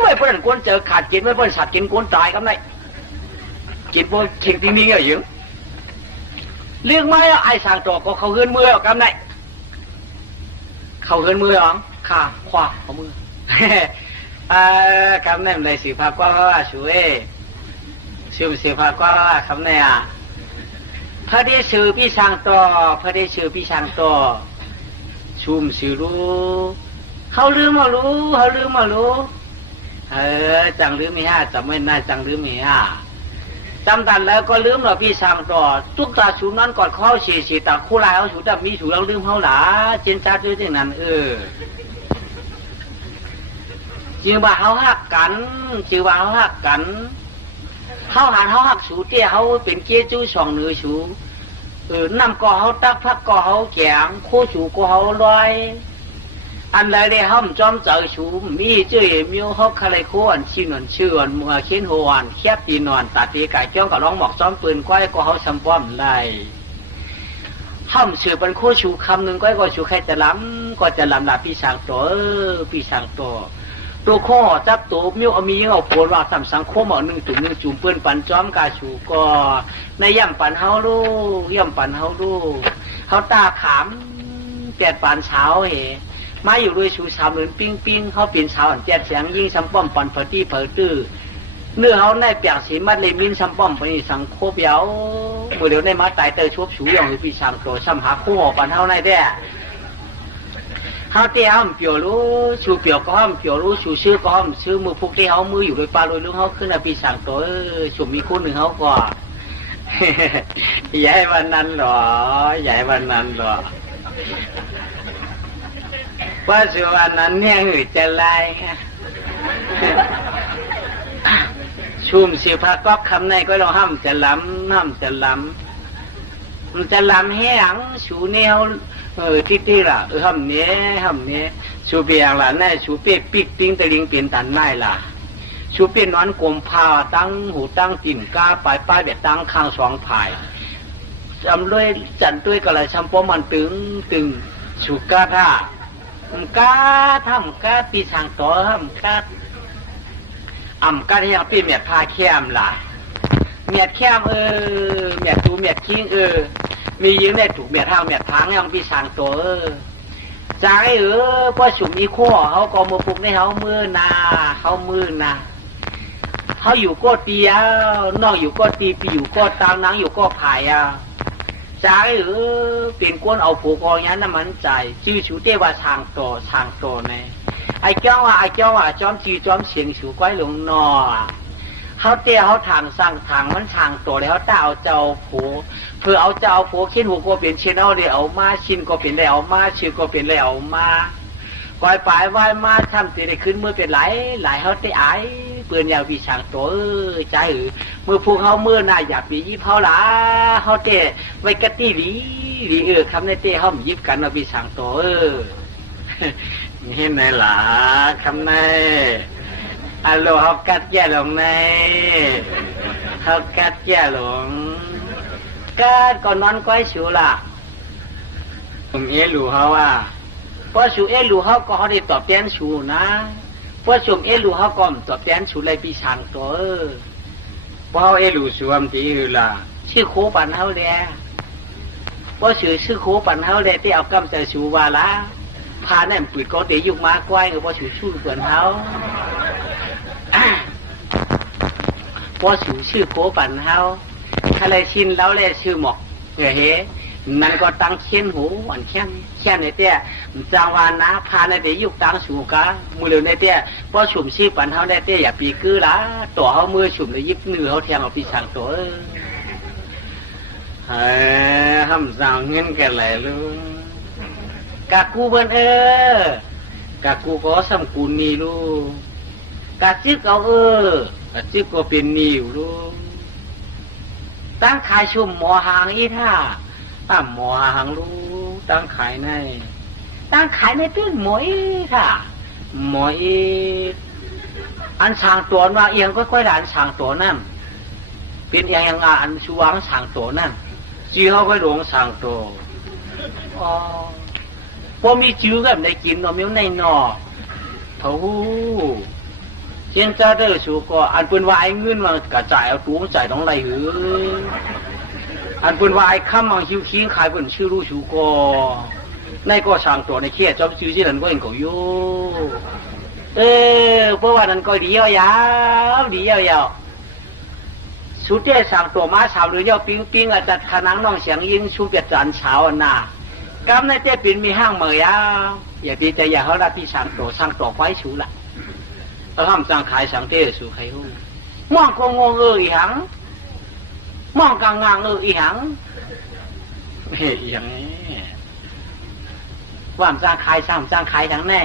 ไว้เพื่อนก้นเจอขาดกินไว้เพื่อนสัตว์กินก้นตายกำไรกินพวกเข่งตีนี้เหรอยังเรื่องไม่ไอ้สั่งตัวก็เขาเฮือนมือกำไรเขาเฮือนมือหรอขาขวาเขามือกำไรในสีผ้ากว่าช่วยชื่อสีผ้ากว่าคำไหนพระเดชชื่อพี่สั่งตัวพระเดชชื่อพี่สั่งตัวชุมชื่อรู้เขาลืมมารู้จังลืมไม่ห้าจำไม่น่าจังลืมไม่ห้าจำตันแล้วก็ลืมเราพี่สั่งต่อทุกตาชูนั้นก่อนเข้าฉีตาคู่ลายเขาชูแต่มีชูเราลืมเขาหลาเจนชาด้วยอย่างนั้นจริงว่าเขาหักกันเขาหันเขาหักชูเตี้ยเขาเป็นเกี้ยจู้สองเนื้อชูน้ำก็เขาตักพักก็เขาแกงโคชูก็เขาลอยอันใดได้ห้ามจอมเจอชูมีเจ้ามีเขาคาไรโคอันชื่อนชื่ออันมัวเขียนหัวอันแคบตีนอนตัดตีไก่จ้องกับร้องหมอกซ้อมปืนก้อยก็เขาชำป้อมไล่ห้ามชื่อเป็นโคชูคำหนึ่งก้อยก็ชูใครจะล้ำลาพี่สั่งตัวตัวข้อจับตัวมิ้วมีเอาโผล่ว่าสัมสังคมเอาหนึ่งจุ่มปืนปั่นจอมกาชูก็ในย่ำปั่นเฮาลูเขาตาขามแปดปั่นเช้ามาอยู่ด้วยชูสามเหลือนปิ้งเขาเป็นชาวอันแจ๊ดเสียงยิ่งซ้ำป้อมปันพอดีเผอตื้อเนื้อเขาในเปียกสีมัดเลยมินซ้ำป้อมไปสังโคบเยาเมื่อเดี๋ยวในมาตายเตยชวบชูอย่างหรือปีสังโตซ้ำหาคู่ปันเท่าในแด่ เขาเตี้ยเขาเปียวรู้ชูเปียวก็เขาเปียวรู้ชูชื่อก็เขาชื่อมือพวกที่เขามืออยู่โดยปลาโดยลุงเขาขึ้นอาปีสั่งตัวชูมีคู่หนึ่งเขาก็ใหญ่วันนั้นหรอใหญ่วันนั้นหรอว่าสุวรรณนั้นเนี่ยหือจะไล่ชุ่มสิพาก๊อกคำในก็เราห้ามจะล้ำห้ามจะล้ำมันจะล้ำแห้งชูเนียวที่ล่ะห้ามเนี้ยห้ามเนี้ยชูเปียงล่ะแน่ชูเปียปิ๊กติ้งตะลิงเปลี่ยนตันไม่ล่ะชูเปียนอนกลมพาตั้งหูตั้งติ่มก้าปลายป้ายแบบตั้งข้างสองผายจำด้วยจันด้วยก็เลยชัมโปมันตึงชูก้าท่ากาทำกาปีสังต่อทำกากาที่ยังปีเมียดพาแคมล่ะเมียดแคมเมียดตูเมียดคิงมียืมเมียดถูกเมียดเท้าเมียดทางยังปีสังต่อใจพอฉุมมีข้อเขาก็มือปุกในเขามือนาเขามือนาเขาอยู่ก็ตีนอกอยู่ก็ตีปีอยู่ก็ตามนังอยู่ก็ผายใจเป็นก้นเอาผูกอย่างนั้นมันใจชื่อชูเตว่าทางโตในไอ้เจ้าจอมจีจอมเสียงชูก้อยหลงนอเขาเตะเขาทางสร้างทางมันทางโตแล้วเขาตาเอาเจ้าผูเพื่อเอาเจ้าผูขิ้นหูก็เปลี่ยนชิ้นเอาเดี๋ยวเอามาชิ้นก็เปลี่ยนได้เอามาชิ้นก็เปลี่ยนได้เอามาคอยปลายไหวมาทำสิได้ขึ้นมือเป็นหลายเขาเตะไอ้เปื่อนยาววิชางโตใจมือพูเขามือหน้าหยาบปียิบเขาหลาเขาเตะไว้กะตี้หลีคำในเตะเขายิบกันเอาวิชางโตเห็นไหมล่ะคำในอัลโหลเขากัดแย่ลงในเขากัดแย่ลงกัดก่อนนอนก้อยชูล่ะผมรู้เขาว่าพอชูรู้เขาก็เขาได้ตอบแทนชูนะพอชมรู้เขาก็ตอบแทนชูเลยปีช่างตัวพอรู้สวมที่ล่ะชื่อโคปันเขาเลยพอชื่อโคปันเขาเลยที่เอากำจัดชูว่าละพาเนี่ยปืดก็เตะยุกมากว้ายก็พอชื่อเปิดเขาพอชื่อโคปันเขาถ้าเลยชินแล้วเลยชื่อหมอกเฮ้นั่นก็ตั้งเขียนหูอันแค่ในเตี้ยจางวานนะพาในเตี้ยยุกตั้งสูกะมือเร็วในเตี้ยพอฉุมชีปันเขาในเตี้ยอย่าปีกือละตัวเขามือฉุมเลยยิบเนื้อเขาแทงเอาปีสั่งตัวห้ามสั่งเงินแก่ไหลลุงกากูเบิ้นกากูก็สำกูนีลูกกาจิ๊กเอากาจิ๊กก็เป็นนิวลูกตั้งขายชุมหมอหางอีท่าตั้งหมอหางลูกตั้งขายในตื้นหมอยท่าหมอยอันช่างตัวว่าเอียงค่อยๆหลานช่างตัวนั่นเป็นเอียงยังอันชูวางช่างตัวนั่นจีเขาค่อยหลงช่างตัวพอมีจื้อกับในกินเราไม่ในนอเขาเช่นเจ้าเด้อชูก็อันเป็นวายเงินมากระจายเอาตัวจ่ายต้องไรหืออันเป็นวายข้ามมังหิวคิงขายเป็นชื่อรู้ชูก็ในก็ช่างตัวในเขียจอบจื้อที่นั่นก็เองก็อยู่เพราะว่านั้นก็ดียาวสุดที่ช่างตัวมาสาวหรือยาวปิ้งอาจจะขนังน้องเสียงยิงชูเปียจานเช้าน่ะกำในเจ้าปิ่นมีห้างเมยอย่าปีแต่อย่าเขาละที่ช่างตัวไว้ชูละเขาทำสั่งขายสั่งเตะสูใครหูมองกงอีหังมองกลางอีหังอย่างนี้ว่าสั่งขายทั้งแน่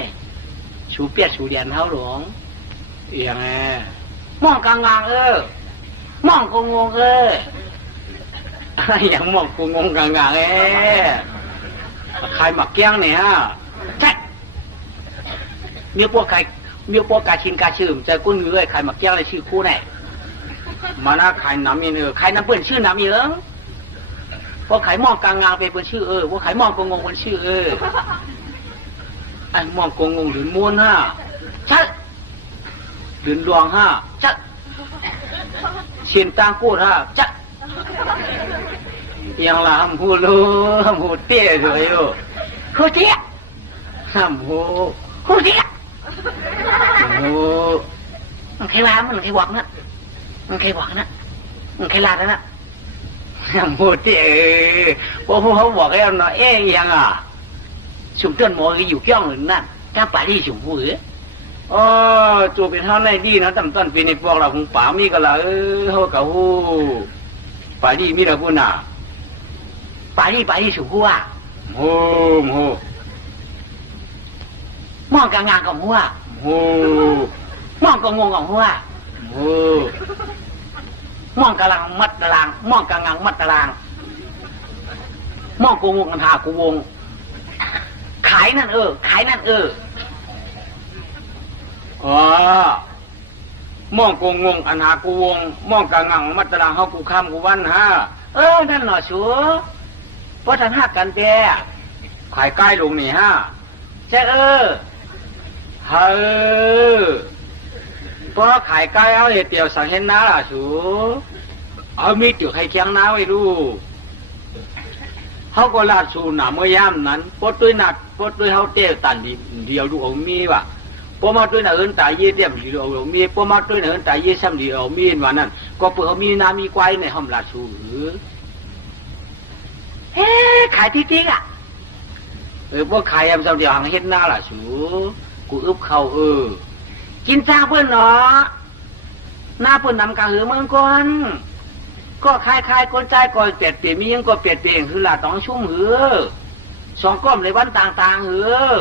ชูเปียชูเดียนเขาหลวงอย่างนี้มองกลางมองกงอย่างมองกงกลางใครหมักแก้งเนี่ยใช่มีพวกกาชินกาชื่อจะกุ้งเงยใครหมักแก้งในชื่อคู่ไหนมาหน้าใครน้ำมีเนื้อใครน้ำเปื่อนชื่อน้ำมีเอิงพวกใครมองกลางไปเปื่อนชื่อพวกใครมองกงเป็นชื่อไอ้มองกงหรือม้วนใช่หรือดวงใช่เชียนตางกูใช่ยังละหูรู้หูเตี้ยเลยหูเตี้ยหูเตี้ยมันใครว่ามันใครหวังนะมันใครลาดนะหูเตี้ยพอเขาบอกให้เราเนาะยัง สุ่มเตือนหมออยู่เกี้ยงหรือนั่นแค่ป่าที่สุ่มผู้หรืออ๋อจูเป็นเท่าในดีนะตั้งต้นปีนี้พวกเราคงป่ามีก็ละเฮากับฮู้ป่าดีมีแต่ผู้น่ะป่าที่สุ่มผู้อ่ะโอ้โหมองกลางงานของหัวโอ้มองกงงของหัวโอ้มองกำลังมัดตารางมองกลางงานมัดตารางมองกูวงกันหากูวงขายนั่นขายนั่นอ๋อมองกงงอันหากูวงมองกลางงังมัตตารางเฮากูข้ามกูวันฮะนั่นหน่อชัวเพราะท่านหักกันแปรขายใกล้ลงนี่ฮะใช่เฮ้เพราะขายใกล้เอาเตียวสังเห็นน้าล่ะชัวเอามีดอยู่ให้เคียงน้าไว้ดูเขาก็ลาดสูหนาเมื่อย่ำนั้นปดด้วยหนักปดด้วยเขาเตะตันเดียวดูเอามีว่ะพอมาด้วยหนักเอินตายเยี่ยเดียมดีเอามีพอมาด้วยหนักเอินตายเยี่ยซ้ำดีเอามีวันนั้นก็เปิดเขามีน้ำมีไกวในห้องลาดสูขายติ๊กอ่ะพวกขายยำซ้ำเดียวหางเฮ็ดหน้าล่ะสูกูอึบเขากินจ้าเพื่อนเนาะหน้าเพื่อนนำกระหือเมืองก่อนก็คลายคนใจก่อนเปลี่ยนมียังก็เปลี่ยนคือละต้องชุ่มหือสองก้อมในวันต่างๆหือ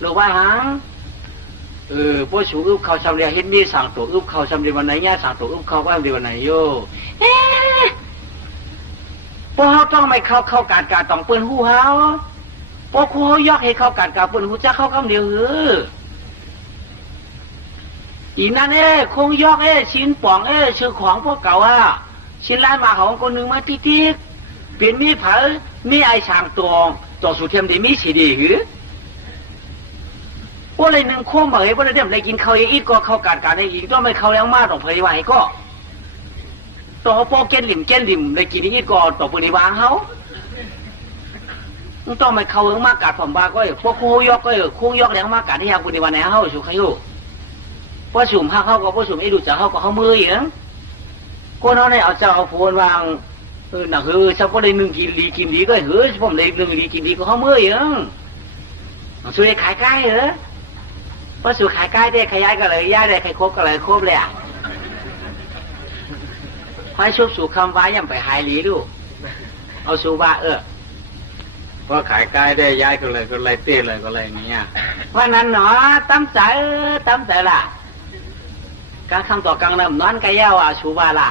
หรือว่าหังพวกสูอึบเขาชำเรียเห็นนี่สั่งตัวอึบเขาชำเรียวันไหนเนี่ยสั่งตัวอึบเขาว่าเรียวันไหนโย่พวกเขาต้องไม่เข้าการต้องเปิ้นหูเฮาพวกครูยอกให้เข้าการเปิ้นหูจะเข้าคำเดียวหืออีนั่นคงยอกชิ้นป่องชื่อของพวกเก่าชิ้นร้านมาของคนหนึ่งมาติ๊กเปลี่ยนมีเผามีไอช่างตองต่อสู่เทียมดีมีสีดีหือพวกอะไรหนึ่งโค้งบอกให้พวกอะไรเดี๋ยวได้กินเขาอีกก็เข้าการได้อีกต้องไม่เข้าแล้วมากต้องเผยไว้ก็ต่อพวกเกนหลิมได้กินอีกก็ต่อปืนวางเขาต้องไม่เข้าแล้วมากการผมบ้าก็พวกคู่ยอกก็คู่ยอกแล้วมากการที่ยาปืนวันไหนเขาสู่ใครอยู่พอสุ่มเขาก็พอสุ่มไอ้ดูจะเขาก็เขามืออย่างคนเขาเนี่ยเอาเจ้าเอาโฟนวางหนักเฉพาะได้หนึ่งกินดีก็ผมได้หนึ่งกินดีก็เขามืออย่างสุดขายใกล้พอสุดขายใกล้ได้ขยายก็เลยย้ายได้ใครครบก็เลยครบเลยให้ชุบสู่คำว้ายังไปหายหลีดูเอาสู่ว่าพอขายใกล้ได้ย้ายก็เลยเต้เลยก็เลยอย่างเงี้ยว่านั้นเนาะตั้มใจล่ะการคำต่อกลางน้ำนอนกะเย้าชูบาล่ะ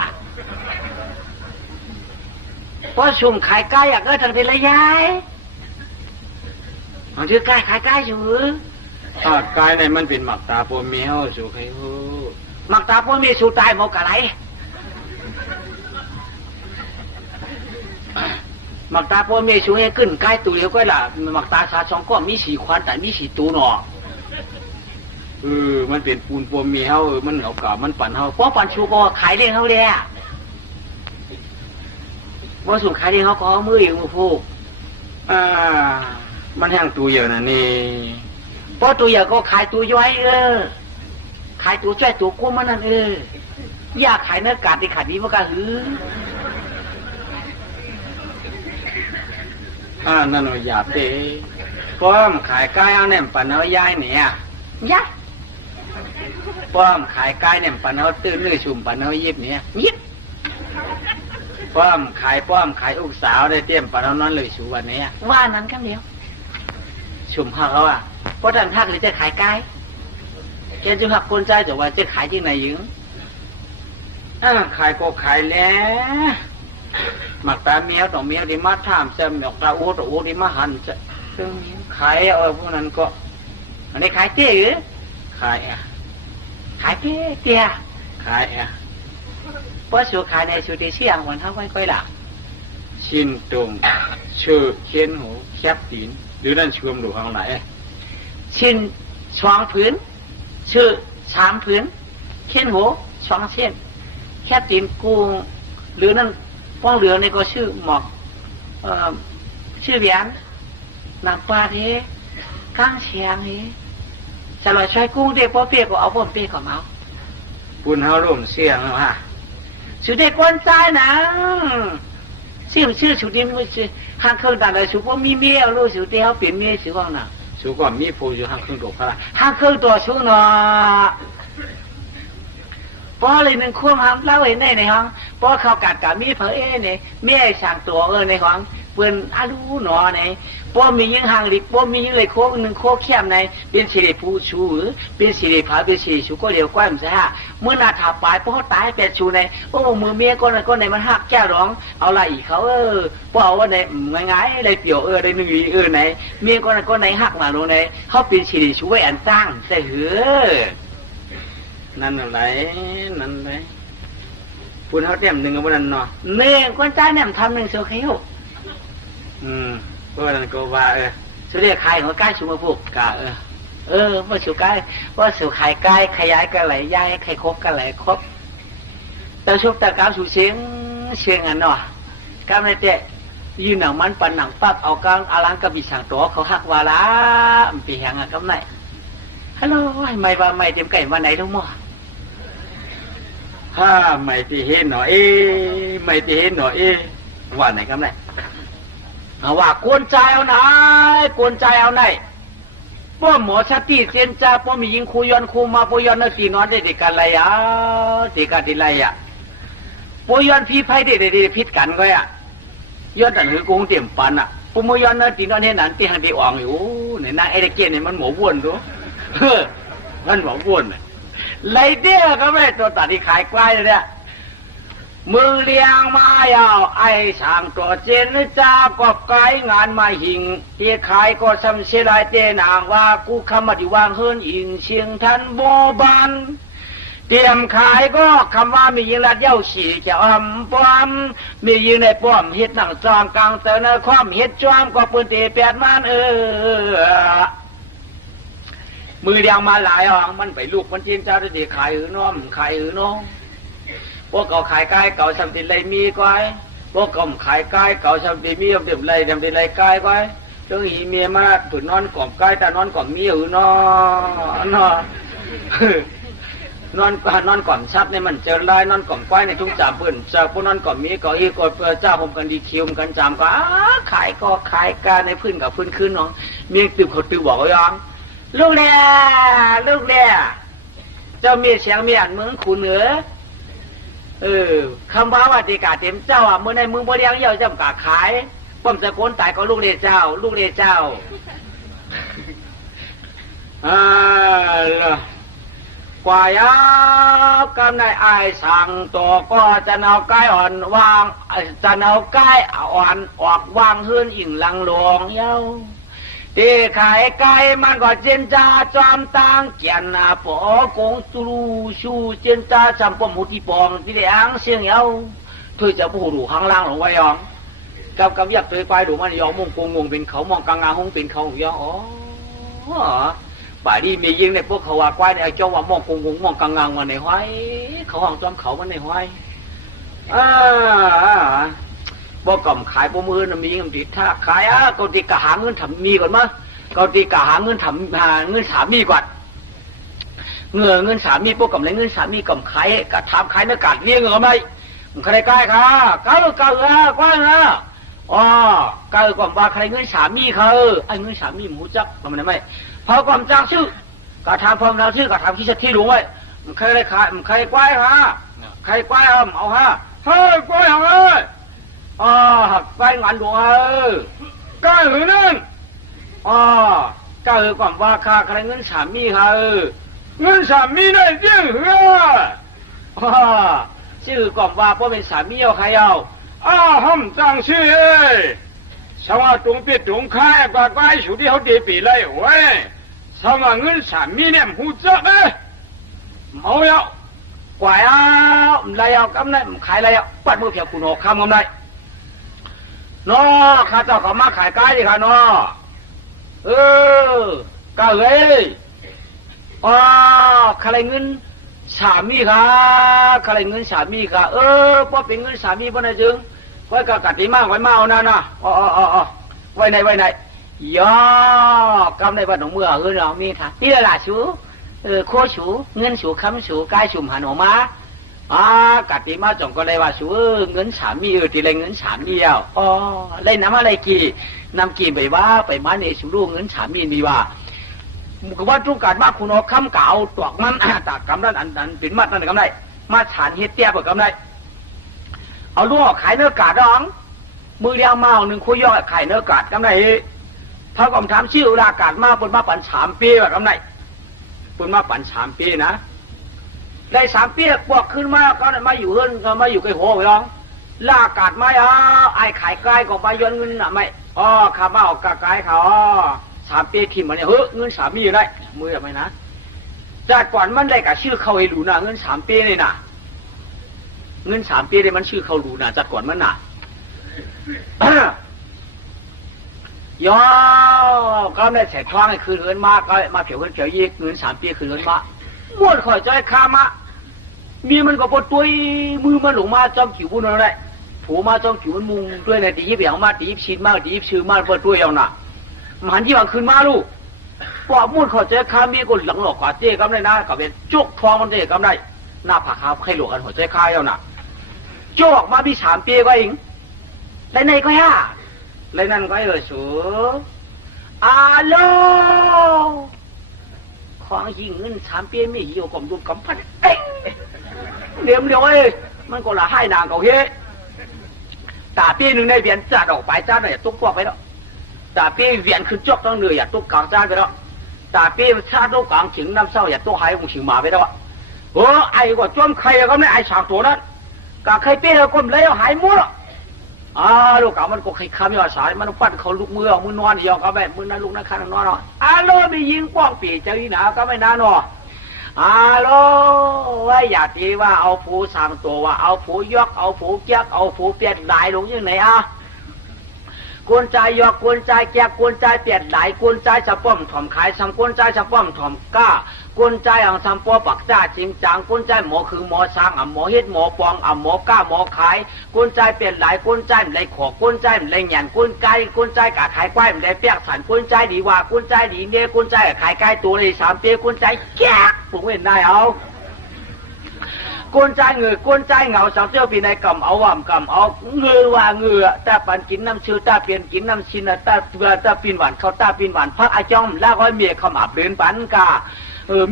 พอชุ่มขายใกล้ก็ทันเป็นระยายมันชื่อใกล้ขายใกล้ชูใกล้ในมันเป็นหมักตาปวเมียวชูใครฮู้หมักตาปวเมียชูตายหมกอะไรหมักตาปวเมียชูให้ขึ้นใกล้ตัวเดียวก็ล่ะหมักตาชาช่องก็มีสีควันแต่มีสีตูหนอมันเป็นปูนปวมีเฮามันเอากามันปั่นเฮาเพราะปั่นชูก็ขายเลี้ยงเขาเลยว่าสุ่มขายเลี้ยงเขาก็มืออยู่มือพูกมันแห้งตัวเยอะนะนี่เพราะตัวเยอะก็ขายตัวย่อยขายตัวแจ้ตัวกู้มันนั่นอยากขายเนื้อกาดที่ขาดนี้มันก็นั่นเราหยาบเตะป้อมขายใกล้เอาแหนมปั่นเอาย้ายเนี่ยยักป้อมขายใกล้เนี่ยปั่นเอาตื้นเนื้อชุ่มปั่นเอายิบเนี่ยยิบป้อมขายอุกสาวได้เตรียมปั่นเอานอนเลยชูวันนี้ว่านั้นครั้งเดียวชุ่มเขาเพราะท่านทักเลยจะขายใกล้แกจะหักคนใจแต่ว่าจะขายที่ไหนยิงขายก็ขายแล้วหมักตาเมียวต่อเมียวดีมาถามจะหมักตาอูดีมาหันจะขายพวกนั้นก็อันนี้ขายเตี้ยหรือขายขายเตี้ยขายเพราะสูขายในสูติเชียงวันเท่าไว้ก้อยหลักชินตรงชื่อเขียนหูแคบตีนหรือนั่นชวมหลูข้างไหนชินสองผืนชื่อ3 ผืนเขียนหู2 เส้นแคบตีนกูหรือนั่นป้องเหลือในก็ชื่อหมอกชื่อเวียนนางปลาเทก้างเชียงนี้จะลอยช่วยกุ้งเด็กพ่อเปียกก็เอาพ่อเปียกก็เมาปุ่นเฮาร่มเสียงแล้วสุดเด็กคนใจนะชื่อสุดินมือ ห้างเครื่องต่างเลยสูว่ามีเมียรู้สูเดียวเปลี่ยนเมียสูว่าน่ะสูก็มีผู้อยู่ห้างเครื่องตัวพระห้างเครื่องตัวสูเนาะพอเลยหนึ่งควงห้างเล่าเห็นในห้องพอเขากัดกับมีเผยเนี่ยเมียสั่งตัวในห้องเปื่อนอาลูหนอเนี่ยพอมียังห่างลิบพอมียังเลยโค้งหนึ่งโค้งเข้มในเป็นสิริผู้ชูเป็นสิริผาเป็นสิริชูก็เรียวก้อยมันซะฮะเมื่อนาถาปลายพอตายเป็นชูในโอ้มือเมียก็ในมันหักแก้ร้องเอาละอีกเขาพอว่าในง่ายๆเลยเปี่ยวได้หนึ่งวีไหนเมียก็ในหักมาลงในเขาเป็นสิริชูไว้อันตั้งแต่เหือนั่นอะไรนั่นเลยพูดเขาเต็มหนึ่งกับวันนั้นเนาะเมื่อคนใจเนี่ยทำหนึ่งเสียวเขี้ยวเพราะนั้นก็ว่าสุเรียกใครหัวใกล้ชูมาพวกกะว่าสุใกล้ว่าสุไข่ใกล้ขยายกันไหลย้ายไข่ครบกันไหลครบแต่ชุบแต่ก้าวสู่เสียงอันเนาะก้าวในเตะยืนหนังมันปันหนังปั๊บเอากางอาลังกระบี่สั่งตัวเขาหักวาละปีแหงอ่ะกับไหนฮัลโหลไม่ว่าไม่เต็มไก่วันไหนทุกมั่วฮ่าไม่ตีเห็นหน่อยไม่ตีเห็นหน่อยวันไหนกับไหนว่ากวนใจเอาไหนกวนใจเอาไหนป้อหมอชาติเจนจ้าป้อมียิงคูยอนคูมาปยอนนาตีนอนได้ดีกันไรดีกันดีไรปยอนพี่ไพ่ได้พิษกันก็ย้อนแต่หือกงเตี่ยมปันปุมยอนนาตีนอนเห็นนั้นตีหันตีอ่องอยู่เนี่ยนางไอเด็กเกเนี่ยมันหมูบ้วนรู้มันหมูบ้วนไรเดี้ยก็ไม่ตัวตัดที่ขายกล้วยเลยเนี่ยมือเลี้ยงมายาวไอ้ช่างตัวเจนจ้ากอบไกงานมาหิงที่ขายก็ซ้ำเสียดายเตนางว่ากูคำมาดิวางเฮิรนอิงเชียงทันโบบันเตรียมขายก็คำว่ามียิงลัดเย้าฉี่จะอำป้อมมียิงในป้อมเฮ็ดหนังจองกลางเตนความเฮ็ดจอมก็ปืนตีแปดมันมือเลี้ยงมาหลายอ่ะมันไปลูกมันจีนเจ้าได้ขายน้อมขายน้องพวกเขาขายใกล้เก่าทำติดไรมีก้อยพวกเขาขายใกล้เก่าทำติดมีทำติดไรทำติดไรใกล้ก้อยเรื่องหีเมียมาผืนนอนกล่อมใกล้แต่นอนกล่อมมีหือนอนนอนกล่อมชับเนี่ยมันเจอลายนอนกล่อมก้อยในทุ่งจ่าปืนจากพวกนอนกล่อมมีก็อีกก็เจ้าผมกันดีคิวกันจามก็ขายก็ขายการในพื้นกับพื้นคืนน้องเมียตืบเขาตืบบอกว่ายังลูกเนี่ยเจ้าเมียเสียงเมียเมืองขุนเหนือคำว่าตีกาเต็มเจ้าเมื่อในมึงบ่เลี้ยงเย่าจำกาขายป้อมสะโกนตายก็ลูกเดชเจ้ากว่ายากำในไอ้สั่งตัวก็จะเอาใกล้อ่อนวางจะเอาใกล้อ่อนออกวางหื้นอิ่งลังหลวงเย้าตีขายไก่มันก็เจนจ่าจอมตังเกียนปอกงตูชูเจนจ่าจำปมุติปองที่ได้อ้างเสียงเย้าเธอจะพูดดูข้างล่างหรือไว้ยองกับยักษ์ตัวควายดูมันยองมงกงเป็นเขามองกลางงาหงเป็นเขายองป่าดีมียิงในพวกเขาว่าควายในเจ้าว่ามองกงมองกลางงามันในห้อยเขาห้องจอมเขามันในห้อยบ่ก่อมขายบ่มือน่ะมีเงินติดถ้าขายก็ติกะหาเงินทำมีก่อนมั้ยก็ติกะหาเงินทำหาเงินสามีก่อนเงินสามีพวกก่อมเลยเงินสามีก่อมขายกะทำขายเนื้อกาดเลี้ยงเหรอมั้ยมันใครใกล้ค่ะก้าวกว้างนะก้าวก่อมว่าใครเงินสามีเขาไอ้เงินสามีหมูจักทำไมไม่พอก่อมจ้างชื่อกะทำพร้อมแล้วชื่อกะทำที่ชัดที่รู้ไว้มันใครได้ขายมันใครกว้างค่ะใครกว้างเอาฮะเฮ้ยกว้างเลยไปงานหลวงก็หือนั่นก็หือความว่าค่าใครเงินสามีค่ะเงินสามีได้จริงเหรอชื่อความว่าเพราะเป็นสามีเอาใครเอาห้องจังชื่อสว่าตรงเปียตรงค่ายกว่าก้อยสุดที่เขาดีปีไรเว้ยสว่าเงินสามีเนี่ยหูจักเมาแล้วกว่าไรเอากำไรขายไรเอาปัดมือเพียบคุณหกคำกำไรน้อข้าเจ้าเขามาขายไก่ดิค่ะน้อก็เลยใครเงินสามีค่ะใครเงินสามีค่ะพอเป็นเงินสามีบ่ได้จึงไว้กะกัดตีมากไว้มาเอานะไว้ไหนย่อกำในบ้านของเมื่อเรามีค่ะที่ละชูโคชูเงินชูคำชูกายชุมหันออกมา กัดตีมาจงก็เลยว่าชูเงินสามีตีเลยเงินสามีอ่ะอ๋อเลยน้ำอะไรกี่นำกี่ไปว่าไปมาในชูรู้เงินสามีมีว่าก็ว่าทุกการมาคุณเอาคำเก่าตอกมันตากกำนั้นอันเป็นมาตั้งแต่กำไรมาฉานเฮ็ดเตี้ยกว่ากำไรเอาลูกขายเนื้อกาดร้องมือเดียวมาหนึ่งคุยย่อขายเนื้อกาดกำไรพระกรมถามชื่อรากาดมาปนมาปั่น3 ปีแบบกำไรปนมาปั่น3 ปีนะได้3 ปีพวกขึ้นมาก็มาอยู่เฮือนก็มาอยู่ไกลโหไปร้องลากาดไม่ไอ้ขายไกลก็ไปย้อนเงินน่ะไม่ข้ามาออกกะไกลเขา3 ปีทิมมันเนี่ยเงินสามีอยู่ได้มือทำไมนะจากก่อนมันได้กับชื่อเขาให้รู้นะเงิน3 ปีนี่นะเงิน3 ปีได้มันชื่อเขารู้นะจากก่อนมันน่ะย่อก็ได้เสร็จท้องให้คืนเงินมาก็มาเผียวเงินยีกเงิน3 ปีคืนเงินมาม้วนข่อยใจข้ามะมีมันก็ปวดตัวมือมันหลงมาจอมผิวบุญอะไรผูมาจอมผิวมันมุงด้วยในตีเบี่ยงมาตีชินมากตีชื่อมากปวดตัวอย่างน่ะมันที่ว่าคืนมาลูกปอบมุดข่อยใจข้ามีก็หลังหลอกกว่าเจ๊กำไรนะกับเป็นจุกทองมันเจ๊กำไรหน้าผากขาวใครหลอกกันหัวใจคายแล้วน่ะโจกมาพี่3 ปีก็เองแล้วในก็ย่าแล้วนั่นก็สูอาโลของยิงเงิน3 ปีไม่อยู่กับดุมกำพันเดี๋ยวมันก็ละให้นางเขาเฮ้ตาปีหนึ่งในเวียนจัดออกไปจ้าเนี่ยตุ๊กพวกไปแล้วตาปีเวียนขึ้นจอกต้องเหนื่อยอย่าตุ๊กกลางจ้าไปแล้วตาปีชาตุ๊กกลางถึงน้ำเศร้าอย่าตุ๊กหายคงถึงมาไปแล้วไอ้ก็จ้อมใครก็ไม่ไอ้ฉากตัวนั้นกะใครเปี้ยก็เลยหายมั่วลูกกะมันก็ใครคำยอดสายมันปั้นเขาลูกมือมือนอนยองก็แบบมือนั่นลูกนั่นข้างนอนเนาะโลมียิงป้องปีเจ้าอีหนาก็ไม่น่าเนาะโลว่าอย่าตีว่าเอาผูสั่งตัวว่าเอาผูยกเอาผูเกียกเอาผูเปลี่ยนหลายลงยังไงกวนใจยอกกวนใจแกกวนใจเปลี่ยนหลายกวนใจสะป้อมถ่อมขายสำกวนใจสะป้อมถ่อมก้ากวนใจอังสำป้อปักจ้าจริงจังกวนใจหมอคือหมอช้างหมอเฮ็ดหมอปองหมอก้าหมอขายกวนใจเปลี่ยนหลายกวนใจมันเลยขอกวนใจมันเลยหยันกวนไก่กวนใจกะขายควายมันเลยเปียกสันกวนใจดีว่ากวนใจดีเนี่ยกวนใจขายไก่ตัวเลย3 ปีกวนใจแก่ผมเห็นได้เอากวนใจเงือกวนใจเหงาสังเจ้าปีในกำเอาว่ำกำเอาเงือว่าเงือแต่ปันกินน้ำชื่อตาเปลี่ยนกินน้ำชินตาเบื่อตาปีนหวานเขาตาปีนหวานพักอาจอมแล้วก็เมียขมับเดินปันกา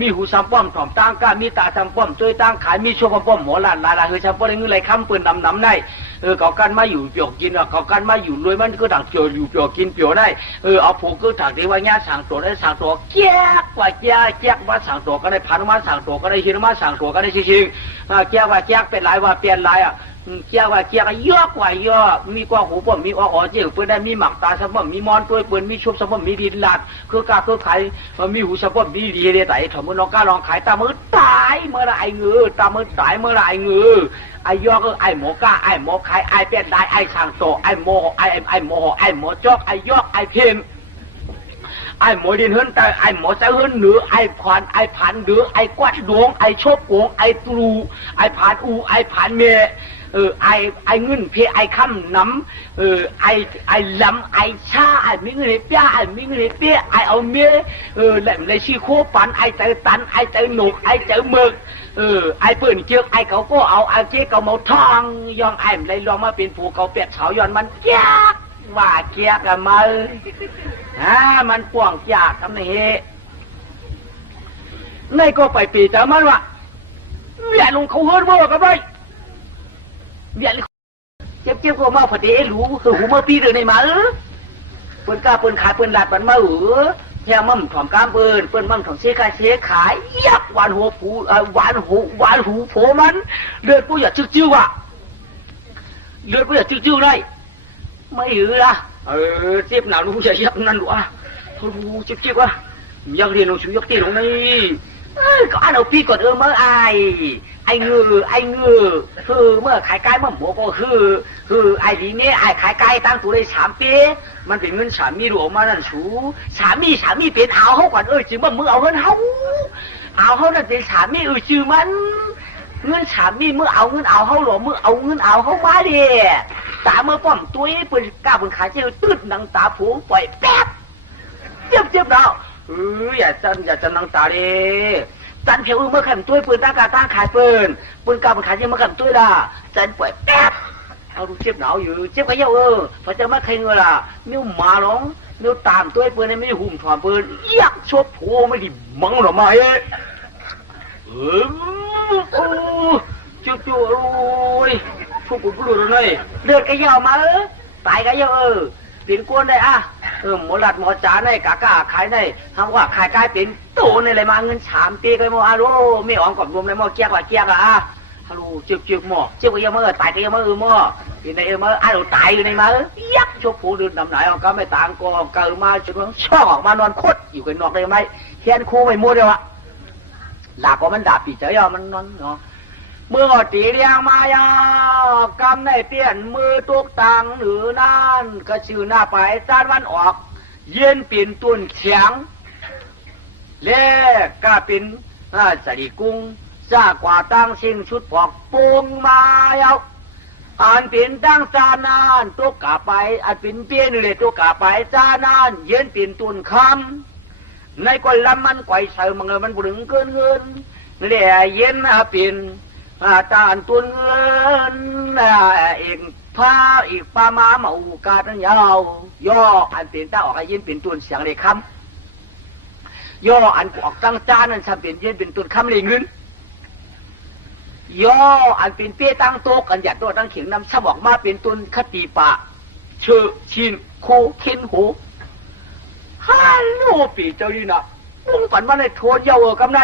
มีหูซ้ำป้อมถ่อมตั้งกามีตาซ้ำป้อมช่วยตั้งขายมีชั่วป้อมหมอลานลาซ้ำป้อมเงินไหลคำปืนนำได้เขากันมาอยู่เปียกกินเขากันมาอยู่รวยมันก็ต่างเปียวอยู่เปียวกินเปียวได้เอาผูกก็ถักดีว่าเงี้ยสั่งตัวได้สั่งตัวแจ๊กว่าแจ๊กว่าสั่งตัวก็ได้พันมาสั่งตัวก็ได้หินมาสั่งตัวก็ได้ชิงแจ๊กว่าแจ๊กเป็นหลายว่าเปลี่ยนหลายแจ๊กว่าแจ๊กยอกว่าย่อมีกว่าหูป้อมมีอ๋อเจี๋ยวเปิ้นได้มีหมักตาซ้ำป้อมมีมอนตัวเปิ้นมีชุบซ้ำป้อมมีดินลาดคือกาคือขายมีหูซ้ำป้อมมีดีเลยแต่ถมน้องกาลองขายตามือตายเมื่อไรเงือตามือตายเมื่อไรเงือไอ้ยอก็ไอ้หมอกาไอ้หมอขายไอ้เป็ดได้ไอ้สั่งโตไอ้โมไอ้โมไอ้หมอจอกไอ้ยอกไอ้เพ่นไอ้หมอดินเฮินแต่ไอ้หมอเจ้าเฮินเหนือไอ้ผ่านไอ้ผ่านเดือไอ้กวาดดวงไอ้ชบโกงไอ้ตรูไอ้ผ่านอูไอ้ผ่านเมไอ้เงินเพไอ้คำน้ำไอ้ลำไอ้ชาไอ้มีเงินเปี้ยไอ้มีเงินเปี้ยไอ้เอาเมียเลยชี้โคปันไอ้เจอตันไอ้เจอหนุกไอ้เจอหมึกไอ้ปืนเชือกไอ้เขาก็เอาไอ้เจ๊เขาเมาทองยองไอ้เลยลองมาเป็นผู้เขาเปียกเฉาย้อนมันแจ๊กว่าเกียกกันมามันป่วงจากทำนี่ในก็ไปปีแต่มันว่าเวียนลงเขาเฮิร์ตว่ากันไปเวียนเจ็บก็มาพอดีรู้คือหูมาปีเดินในมาปืนกล้าปืนขายปืนหลัดมันมาแค่มั่มถ่อมกล้ามปืนมั่มถ่อมเสียขายยักหวานหัวผูหวานหูโผมันเลือดกูอย่าจิ้วเลือดกูอย่าจิ้วเลยไม่ละเจ็บหนาวลูกอย่ายับนั่นหรอโธ่เจ็บว่ะยังเรียนลงชุยกตีลงนี่ก็อันเอาปีก่อนเมื่อไอ้เงือคือเมื่อขายไก่เมื่อหมูก็คือไอ้ดีเนี่ยไอ้ขายไก่ตั้งตัวได้3 ปีมันเป็นเงินสามีหลวงมานั่นสูสามีเป็นเอาเขาก่อนจือว่ามือเอาเงินเขานั่นเป็นสามีจือมันเงินสามีเมื่อเอาเงินเอาเขาหลวงมือเอาเงินเอาเขามาเดียตาเมื่อป้อมตัวนี้เป็นกล้าเป็นขายเจ้าตืดนังตาผงปล่อยแป๊บเจ็บเราอย่าจันนังตาเลย จันเพียวเมื่อขันตุ้ยปืนตั้งกาตั้งขายปืนกามันขายยังเมื่อขันตุ้ยล่ะจันป่วยแป๊บเอาดูเจ็บหนาวอยู่เจ็บก็เยอะพอจะมาใครเงือล่ะนิ้วมาหลงนิ้วตามตุ้ยปืนนี่ไม่หุ่มถอนปืนยักชบโผไม่ดิมังหรอมาเอ้จู่โอ้ยพวกกูรู้แล้วนี่เลือดก็เยอะมาตายก็เยอะเปลี่ยนกวนได้หมอหลัดหมอจ๋าในกากาขายในทำว่าขายกายเป็นโตในอะไรมาเงิน3 ปีก็หมอฮัลโหลไม่ออกก่อนรวมเลยหมอเกียกว่าฮัลโหลเจ็บหมอเจ็บก็ยังมาตายก็ยังมาหมอที่ในมาเราตายอยู่ในมายักชกผูดื่มน้ำไหนออกก็ไม่ต่างก็เกิดมาจนช่อออกมานอนคดอยู่กันนอกได้ไหมเขียนคู่ไม่มัวเดียวหลักก็มันดาบปีเจ้ามันนอนเนาะเมื่อตีเรียงมายากำในเปลี่ยนมือตุกตังหรือนั่นก็ชื่อหน้าไปจานวันออกเย็นปิ่นตุนเฉียงเล่กาปิ่นสรีกุ้งจากว่าตั้งสิ่งชุดปอกปุงมาอันปิ่นตั้งจานานตุกกาไปอันปิ่นเปลี่ยนเลยตุกกาไปจานานเย็นปิ่นตุนคำในคนลำมันไกวใส่มังมันบุญเกินเงินเล่เย็นปิ่นตานตุนเงินอีกผ้าอีกปลามาหมาอูกาดยาวย่ออันเป็นตาออกยินเป็นตุนเสียงเลยคำย่ออันออกตั้งจานนั่นทำเป็นยินเป็นตุนคำเลยเงินย่ออันเป็นเปี้ยตั้งโต๊ะกันหยัดตัวตั้งเขียงนำสมอกมาเป็นตุนคติปะเชื่อชินโคเข็นหูฮัลโหลปีเจ้าดีนะปุ้งฝันว่าในโทนเยาวกำไร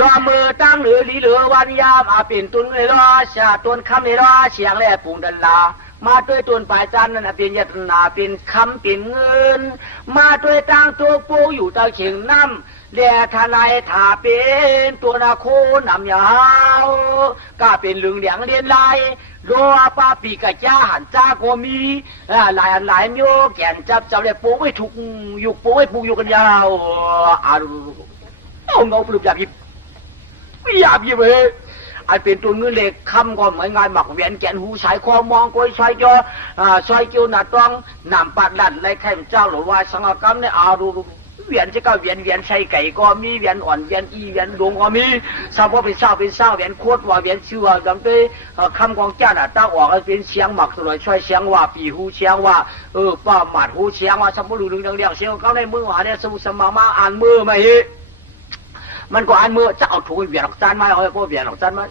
รอมือตั้งหรือลีเหลือวันยามเป็นตุนเลยรอชาตุนคำเลยรอเสียงแหล่ปุ่งดันลามาด้วยตุนปลายจันนั่นเป็นยตนาเป็นคำเป็นเงินมาด้วยตั้งตัวปูอยู่ตาเขียงน้ำแหล่ทนายถาเป็นตัวนาโคนำยาวก็เป็นลึงเหลียงเลียนลายรัวป้าปีกะจ้าหันจ้าก็มีหลายโยแก่นจับเจ้าเลยปูไม่ถูกอยู่ปูไม่ปูอยู่กันยาวเอาเงาปลุกอยากหยิบเลยอันเป็นตัวเงินเหล็กคำก็เหมือนงานหมักเวียนแกนหูสายคอมองก้อยชายจอซอยเกียวหน้าต้องนำปัดลั่นไรแข่งเจ้าหรือว่าสังกรรมเนี่ยดูเวียนจะก็เวียนใช้ไก่ก็มีเวียนอ่อนเวียนอีเวียนดวงก็มีสาวเป็นเศร้าเวียนโคตรว่าเวียนชื่อว่าจำได้คำของเจ้าหน้าตาออกเป็นเสียงหมักสลายช่วยเสียงว่าปีหูเสียงว่าป้าหมัดหูเสียงว่าสมบูรณ์เรื่องเสียงเขาในมือว่าเนี่ยสมุสมามาอ่านมือไม่มันก็อันเมื่อจะเอาถุงเวียนออกจานมาเอาพวกเวียนออกจานมา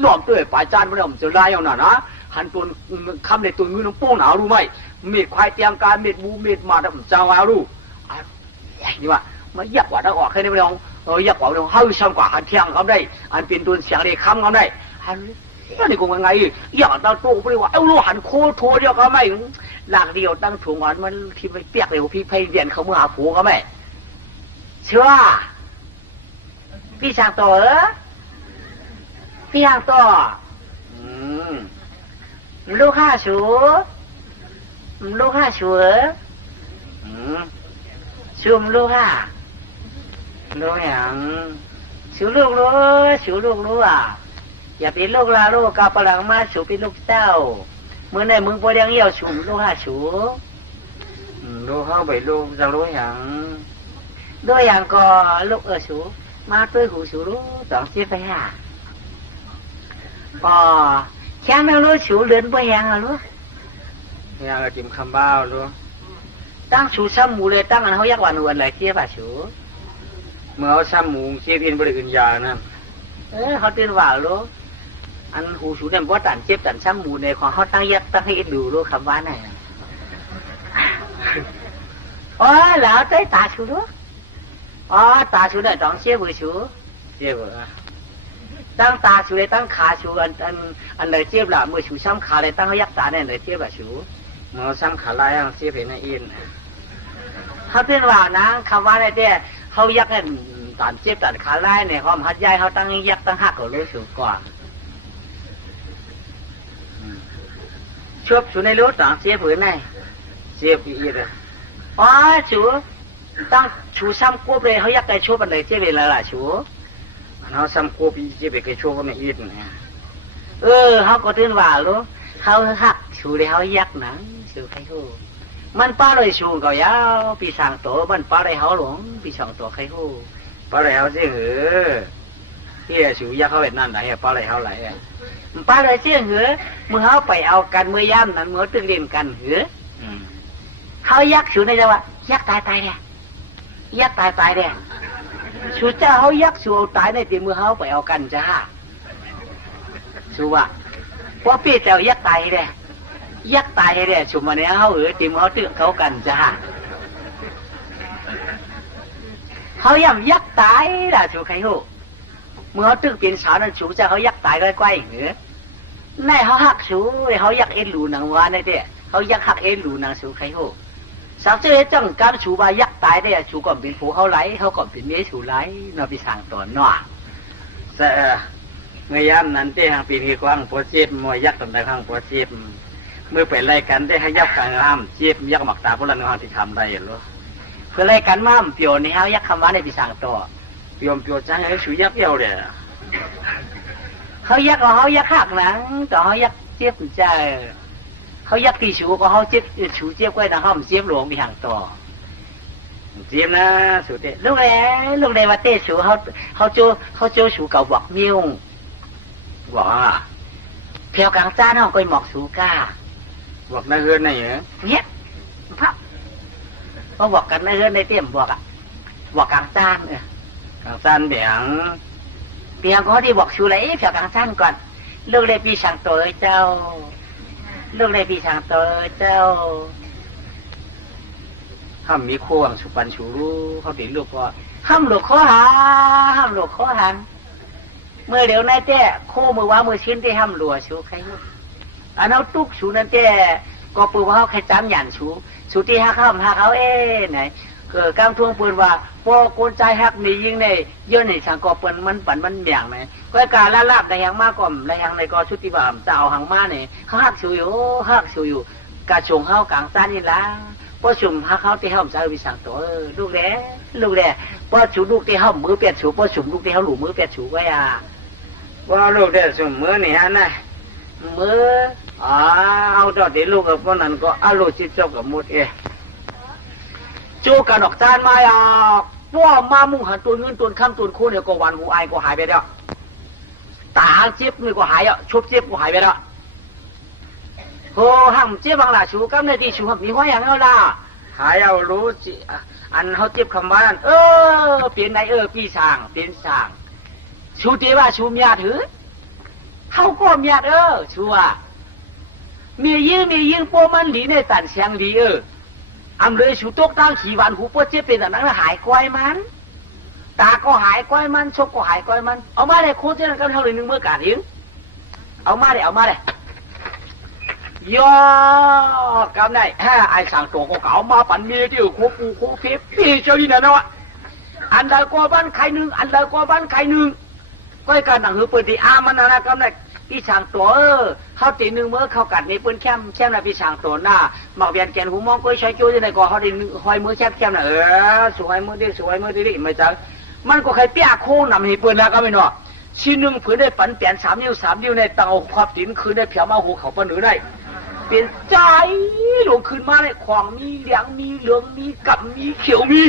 หลอมด้วยปลายจานมันเอาจะไล่เอาหน่ะนะหันตัวคำในตัวมือน้องโป้งหนาวรู้ไหมเม็ดควายเตียงการเม็ดบูเม็ดมาดับเจ้าเอารู้นี่ว่ามันยักกว่าถ้าออกแค่นี้ไม่ลองยักกว่าเราเฮ้ยช่างกว่าหันเที่ยงเขาได้อันเป็นตัวเสียงเลยคำเขาได้อันนี้กูยังไงอย่างตั้งโต๊ะไปว่าเอาลูกหันโคโถเดียวก็ไม่หลักเดียวตั้งถุงหันมันที่ไปเปียกเลยพี่เพย์เวียนเขาเมื่อหาผัวก็ไม่เชื่อพี่ช่างต่อพี่ช่างต่อลูกข้าชูชุมลูกข้าลูกอย่างชูลูกรู้อย่าเป็นลูกลาลูกกาปลังมาชูเป็นลูกเจ้าเมื่อไหร่มึงพอเลี้ยงเยี่ยวชุมลูกข้าชูลูกเข้าไปลูกจะรู้อย่างด้วยอย่างก็ลูกชูมาด้วยหูสูรู้ต้องเสียไปแค่ไม่รู้สูเลือนไปแหงรู้แหงเราจิ้มคำบ้ารู้ตั้งสูซ้ำหมูเลยตั้งอันเขายักวันวันอะไรเสียป่ะสูเมื่อเขาซ้ำหมูเสียพินบริกินยานะเขาเตือนว่ารู้อันหูสูเนี่ยเพราะตันเจ็บตันซ้ำหมูในของเขาตั้งยักตั้งให้ดูรู้คำว่าไหนแล้วเต้ตาสูรู้ตาชูได้ต้องเสียบุชูเสียบุตั้งตาชูเลยตั้งขาชูอันเลยเสียบละมือชูซ้ำขาเลยตั้งเขายักตาเนี่ยเลยเสียบละชูมือซ้ำขาลายเสียบเป็นอินเขาเตือนว่านะคำว่าอะไรเด้เขายักเนี่ยตัดเสียบตัดขาลายเนี่ยความหัดใหญ่เขาตั้งยักตั้งหักก็รู้สูงกว่าชอบชูในรถต่างเสียบผืนไหนเสียบอีเลยชูตั้งชูซ้ำกู้เลยเขาอยากได้ชูบันไดเจ๊เวลาล่ะชูเขาซ้ำกู้ปีเจ๊ไปกชูก็ไม่อิดนะเขาก็ตื่นว่าลูกเขาหักชูเลยเขายักหนังชูใครฮู้มันป้าเลยชูก็ยาวปีสั่งตัวมันป้าเลยเขาหลงปีสั่งตัวใครฮู้ ปลาไหลเขาเสียงหือที่สูยักเขาเห็นนั่นไหนปลาไหลเขาไหลปลาเลยเสี่ยงหือมือเขาไปเอากันมือย่ำนั้นมือตึงเล่นกันหือเขายักษ์สูในจังหวะยักษ์ตายเนี่ยยักษ์ตายเนี่ยสูเจ้าเขายักษ์สูเอาตายในตีมือเขาไปเอากันจ้าสูว่าว่าพี่เจ้ายักษ์ตายเนี่ยยักษ์ตายเนี่ยสูมาเนี่ยเขาตีมือเขาตึงเขากันจ้าเขาย่ำยักษ์ตายล่ะสูใครหูเมื่อเขาตึกเป็นสาวนั้นสูจะเขายักษ์ตายใกล้ๆเหรอในเขาหักสูเขายักษ์เอ็นหลูหนังวานในเด้เขายักษ์หักเอ็นหลูหนังสูใครหูสักเจ้าจังการสูบายักษ์ตายได้สูก่อนเป็นผู้เขาไหลเขาก่อนเป็นเมียสูไหลนอไปสั่งตอนน่ะแต่เมื่อยามนั้นเต้หางปีนี้กว้างปวดเจ็บมวยยักษ์ตำได้ข้างปวดเจ็บเมื่อไปไล่กันได้ให้ยักษ์กลางห้ามเจ็บยักษ์หมักตาพวกเราในห้องที่ทำได้หรอเพื่อไล่กันมั่มเปียวในเฮายักษ์คำว่าในไปสั่งต่อเปียวจ้าให้สูยักษ์เยี่ยวเลยเขายักษ์เขายักษ์หักหนังต่อเขายักษ์เจ็บใจเขายักษ์ตีสูก็เขาเจ็บสูเจ็บไว้นะเขาเจ็บหลวงไปห่างต่อเจ็บนะสูเตะลูกเลยว่าเตะสูเขาโจสูเก่าบอกมิ้วบอกเพียวกลางจ้าเนาะก็หมอกสูก้าบอกในเฮือนไหนเหรอเนี่ยพับเขาบอกกันในเฮือนในเตี้ยมบอกกลางจ้านกลางจ้านเปียงเขาที่บอกสูเลยเพียวกลางจ้านก่อนลูกเลยปีช่างตัวเจ้าลูกเลยปีช่างตัวเจ้าห้ามมีโค้งสุปันชูรู้เขาติดลูกก็ห้ามหลวกข้อหันเมื่อเดี๋ยวในเต้โค้มือว่ามือชิ้นที่ห้ามหลัวชูใครมุดอันนั้นตุกชูนั่นเต้ก็ปืนว่าเขาใครจำหยันชูที่ห้าข้ามห้าเขาไหนกางทวงปืนว่าพอโกนใจหักมียิงในเยอะในสังกอปืนมันปั่นมันเบี่ยงไหมก็การลาบในหางมากก่อมในหางในกอชุติบามจะเอาหางมาเนี่ยเขาหักชูอยู่กระชงเข้ากลางซ่านนี่ละพอชุมหักเขาที่ห้ามใจวิสังตัวลูกแร่พอชูลูกที่ห้ามมือเปียกชูพอชุมลูกที่ห้ามหลูมือเปียกชูก็อย่าว่าลูกได้ชุมมือนี่ฮะนะมือเอาตอนที่ลูกกับคนนั้นก็เอาลูกจิตจบกับมุดจูกันออกจานมาว่ามามุ่งหันตัวเงินตัวข้ามตัวคู่เนี่ยก็วันหูไอก็หายไปแล้วตาเจ็บนี่ก็หายชุบเจ็บก็หายไปแล้วโหห้ามเจ็บบางล่ะชูกับในที่ชูห้ามมีหัวอย่างนั้นล่ะหายเอารู้จิอันเขาเจ็บคำว่านั้นเปลี่ยนไหนพี่สางเปลี่ยนสางชูเทว่าชูมียาถือเขาก็มียาชูว่ามียื้อพวกมันหลีในตันเสียงดีอำเลยชูตกตั้งขี่วันหูปวดเจ็บเป็นแบบนั้นหายก้อยมันตาก็หายก้อยมันชกก็หายก้อยมันเอามาเลยโคตรนั้นก็เท่าเลยนึงเมื่อการยิงเอามาเลยย่อกำได้ไอ้สั่งตัวก็เก่ามาปั่นมีที่โคปูโคเทปพี่เจ้านี่นะวะอันใดกว่าบ้านใครหนึ่งก็การหนังหือปืนที่มันนะกำได้พี่ช่างตัวเขาตีหนึ่งเมื่อเขากัดในปืนแคมนะพี่ช่างตัวหน้าหมักเบียนแกนหูมองก็ใช้จู้ในก่อเขาได้หอยมือแคมนะสวยมือดีไม่จังมันก็ใครเปี้ยโค้งนำให้ปืนแล้วก็ไม่หนอชิ้นหนึ่งผืนได้ปั่นเปลี่ยน3 นิ้วในเตาความตีนคืนได้เพียวมาหูเขาปนหรือได้เปลี่ยนใจหลงคืนมาในขวางมีเหลืองมีกับมีเขียวมี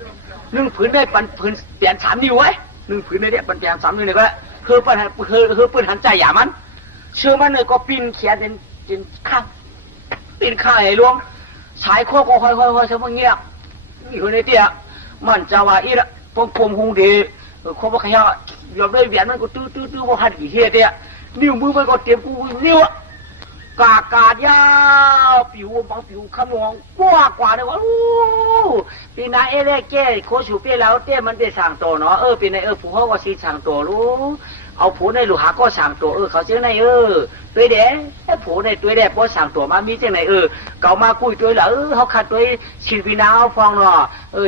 1 ผืนได้ปั่นผืนเปลี่ยน3 นิ้วไว้1 ผืนได้ปั่นเปลี่ยน3 นิ้วเลยก็แล้วคือปืนหันใจอย่ามันเชื่อมันเลยก็ปีนเขียนเป็นข้างปีนข้างไอ้ลวงสายโคก็ค่อยๆเฉพาะเงียบนี่คนในเตี้ยมันจะว่าอีละพงคงดีโคบ่ขยะยอมได้เวียนมันก็ตื้อบ่หันกี่เฮียเตี้ยนิ้วมือมันก็เตรียมกูนิ้วกาดยาวผิวบางผิวขมองกว่าเลยว่าปีนาเล่แก้โคชูเปี้ยแล้วเตี้ยมันได้สั่งตัวเนาะปีนาผู้เขาก็ซีสั่งตัวรู้เอาผู้ในลูกหาก็สั่งตัวเขาเจ้าในตัวเด็กผู้ในตัวเด็กพอสั่งตัวมามีเจ้าในเก่ามากุ้ยตัวแล้วเขาขัดตัวชีปีนาเอาฟองเนาะ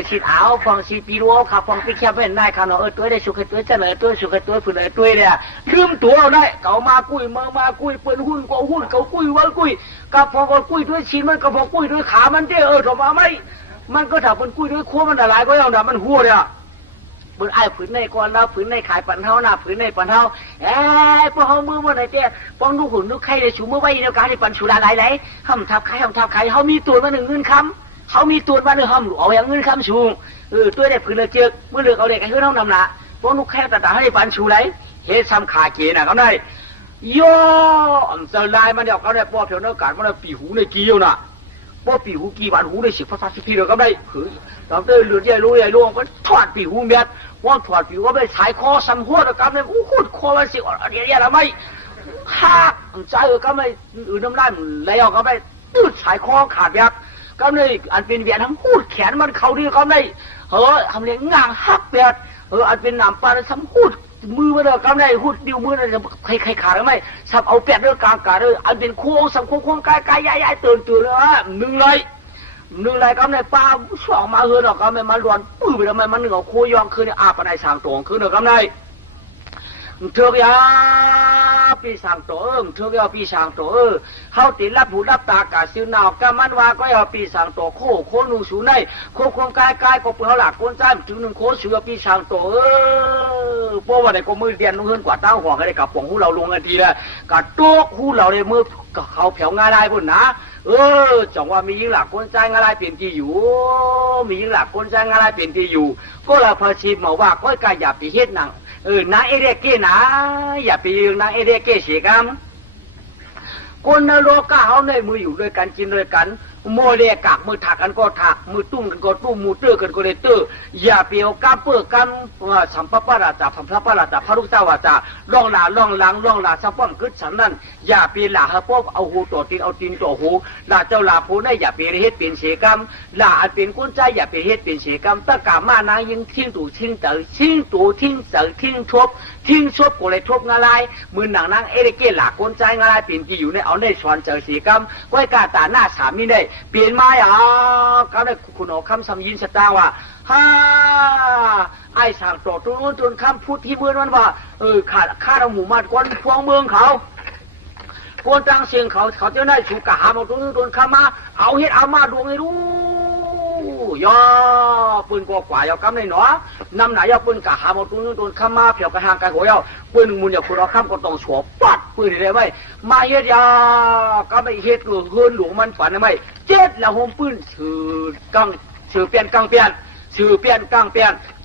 ชีเอาฟองชีปีรัวขับฟองไปแค่เป็นนายเขาเนาะตัวได้สุขตัวเจ้าเลยตัวสุขตัวฝืนเลยตัวเนี่ยลืมตัวได้เก่ามากุ้ยมากุ้ยเปิดหุ้นก็หุ้นเขากุ้ยว่ากุ้ยกับฟองก็กุ้ยด้วยชีมันกับฟองกุ้ยด้วยขามันเด้อถอดมาไม่มันก็ถ้าเป็นกุ้ยด้วยขั้วมันอะไรก็ยังแต่มันหัวเนี่ยบนไอ้ผืนในก่อนแล้วผืนในขายปันเท่าหน้าผืนในปันเท่าพวกเขามือมันในเตี้ยป้องดูหุ่นดูไข่ในชูมือไว้ในการที่ปันชูลาไหลห้ามทับไข่เขามีตัวมา1 เงินคำ เขามีตัวบ้านเรื่องห้ามเอาอย่างเงินคำชูตัวได้ผืนเลยเจือกเมื่อเลือกเอาเด็กให้เขาต้องนำละพวกนุกแค่ตาให้ปันชูไรเฮ็ดซ้ำขาเกน่ะเขาได้ย่อเจอลายมันเดี๋ยวเขาได้ป้อเพียวเนื้อการมันได้ปีหูในกี้น่ะป้อปีหูกี่บาทหูได้สิบภาษาสิบปีเดียวก็ได้ผืนเราเดินเลือดใหญ่รู้ใหญ่รู้ก็ถอดปีหูเม็ดว่าถอดปีหูก็ได้สายคอซ้ำหัวแล้วก็ได้อู้ขุดคอมันสิอะไรอย่างไรหักใจก็ไม่น้ำลายแล้วก็ไม่ตืดสายคอขาดแบบก็เลยอันเป็นเวียนทั้งหูดแขนมันเขาดีก็ไม่ทำเลี้ยงงางหักแบบอันเป็นหนามปลาซ้ำหูดมือมันเลยก็ไม่หูดดิ้วมือเลยใครขาดหรือไม่ซ้ำเอาแปดเรื่องกลางกาเลยอันเป็นโค้งซ้ำโค้งกายย้ายตื่นเลยหนึ่งเลยก็ไม่ปลาสองมาเฮือนก็ไม่มาล้วนปื้อไปทำไมมันหนึ่งเอาโค้ยองคืนอาปนายสางตรงคืนก็ไม่เถื่อยาปีสางโตเถื่อยาปีสางโตเขาติดรับหูรับตากาซิวนาวกามันว่าก็เอาปีสางโตโคนูสูในโคกายก็เปลือกหลักคนจ้ามถึงหนึ่งโคเสือปีสางโตเพราะว่าในก็มือเดียนเฮือนกว่าเต้าหัวกันได้กับปองหูเราลงกันทีละกับโต๊ะหูเราในมือเขาแผ่วงาได้บุญนะจังว่ามียิ่งหลักคนใจงาได้เปลี่ยนที่อยู่มียิ่งหลักคนใจงาได้เปลี่ยนที่อยู่ก็เราพอชิมมาว่าก็กายอย่าไปเฮ็ดหนังนางเอเดเกนะอย่าไปยืมนางเอเดเกเสียกันคนนรกก็เอาในมืออยู่ด้วยกันกินด้วยกันโมเลกากมือถักกันก็ถักมือตุ้มกันก็ตุ้มมือเตื้อกันก็เลยเตื้ออย่าเปียวก้าเปื้อกันสัมภปะราชาสัมภปะราชาพระลูกเจ้าว่าจะล่องหลังสัมป้อมขึ้นฉันนั่นอย่าเปียหล่าฮะพวกเอาหูตัวตีนเอาตีนตัวหูหล่าเจ้าหล่าผู้ได้อย่าเปียเฮ็ดเป็นเสียกรรมหล่าอันเป็นก้นใจอย่าเปียเฮ็ดเป็นเสียกรรมตะกามานางยิงทิ้งตู่ทิ้งเต๋อทิ้งตู่ทิ้งเต๋อทิ้งทบก็เลยทบงาลายมือหนังนางเอเดเกหล่าก้นใจงาลายเป็นที่อยู่ในเอาในสอนเจอเสียกรรมก้อยกาตาหน้าสามีได้เปลี่ยนมาเขาได้คุณเอาคำสำยินสตาว่าไอ้สางโตตุนจนคำพูดที่เมืองนั้นว่าข้าเราหมู่มากคนพวงเมืองเขาคนต่างเสียงเขาจะได้ถูกกะหามาตุนคำมาเอาเฮ็ดเอามาดวงให้รู้ย่อปืนกว่าอย่ากำในหนอนำไหนย่อปืนกะหามาตุนคำมาเผียวกระหางกระหัวย่อปืนมุนอย่าคุณเอาคำก็ต้องสวบปัดปืนได้ไหมมาเฮ็ดยาก็ไม่เฮ็ดเฮือนหลวงมันฝันได้ไหมเจ็ดละหุ่มปืนสื่อเปลี่ยนกังเปลี่ยน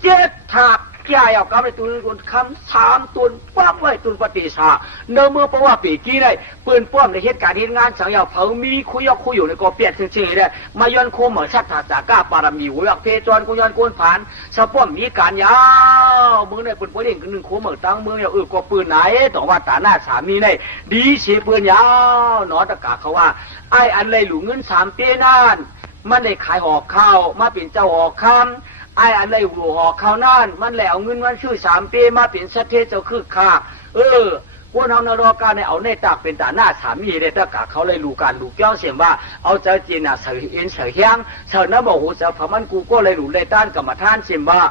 เจ็ดถากแก่เอากำในตุนคำ3ตุนปั๊บไว้ตุนปฏิสาเนื้อเมื่อเพราะว่าปีกี้ได้ปืนป้อมในเหตุการณ์เหตุงานสังยาเผามีคุยอยู่ในกอเปลี่ยนจริงๆได้มาย้อนโคมเหมือนชัดถาจาก้าปารมีหัวเพจรกุย้อนโกนผ่านสะป้อมมีการยาวมือในปืนปืนเองหนึ่งโคมเหมือนตั้งมือเนี่ยก็ปืนไหนต่อว่าตาหน้าสามีในดีสีปืนยาวหนอตะกาเขาว่าไอ้อันเลยหลูเงิน3 ปีนั่นมันได้ขายหอกข้าวมาเป็นเจ้าหอกคำไอ้อันไรหัวหอกข้าวนั่นมันแล้วเงินมันชื่อ3 ปีมาเป็นสัตเทเจ้าคือข้าพวกเรานรกการในเอาในตากเป็นตาหน้าสามีเลยตะกะเขาเลยรู้การรู้แก้วเสียงว่าเอาเจ้าจีน่ะเสือเอ็นเสือเฮียงเสือน้ำบอกหูเสือพมันกูก็เลยรู้เลยต้านกรรมฐานเสียงว่า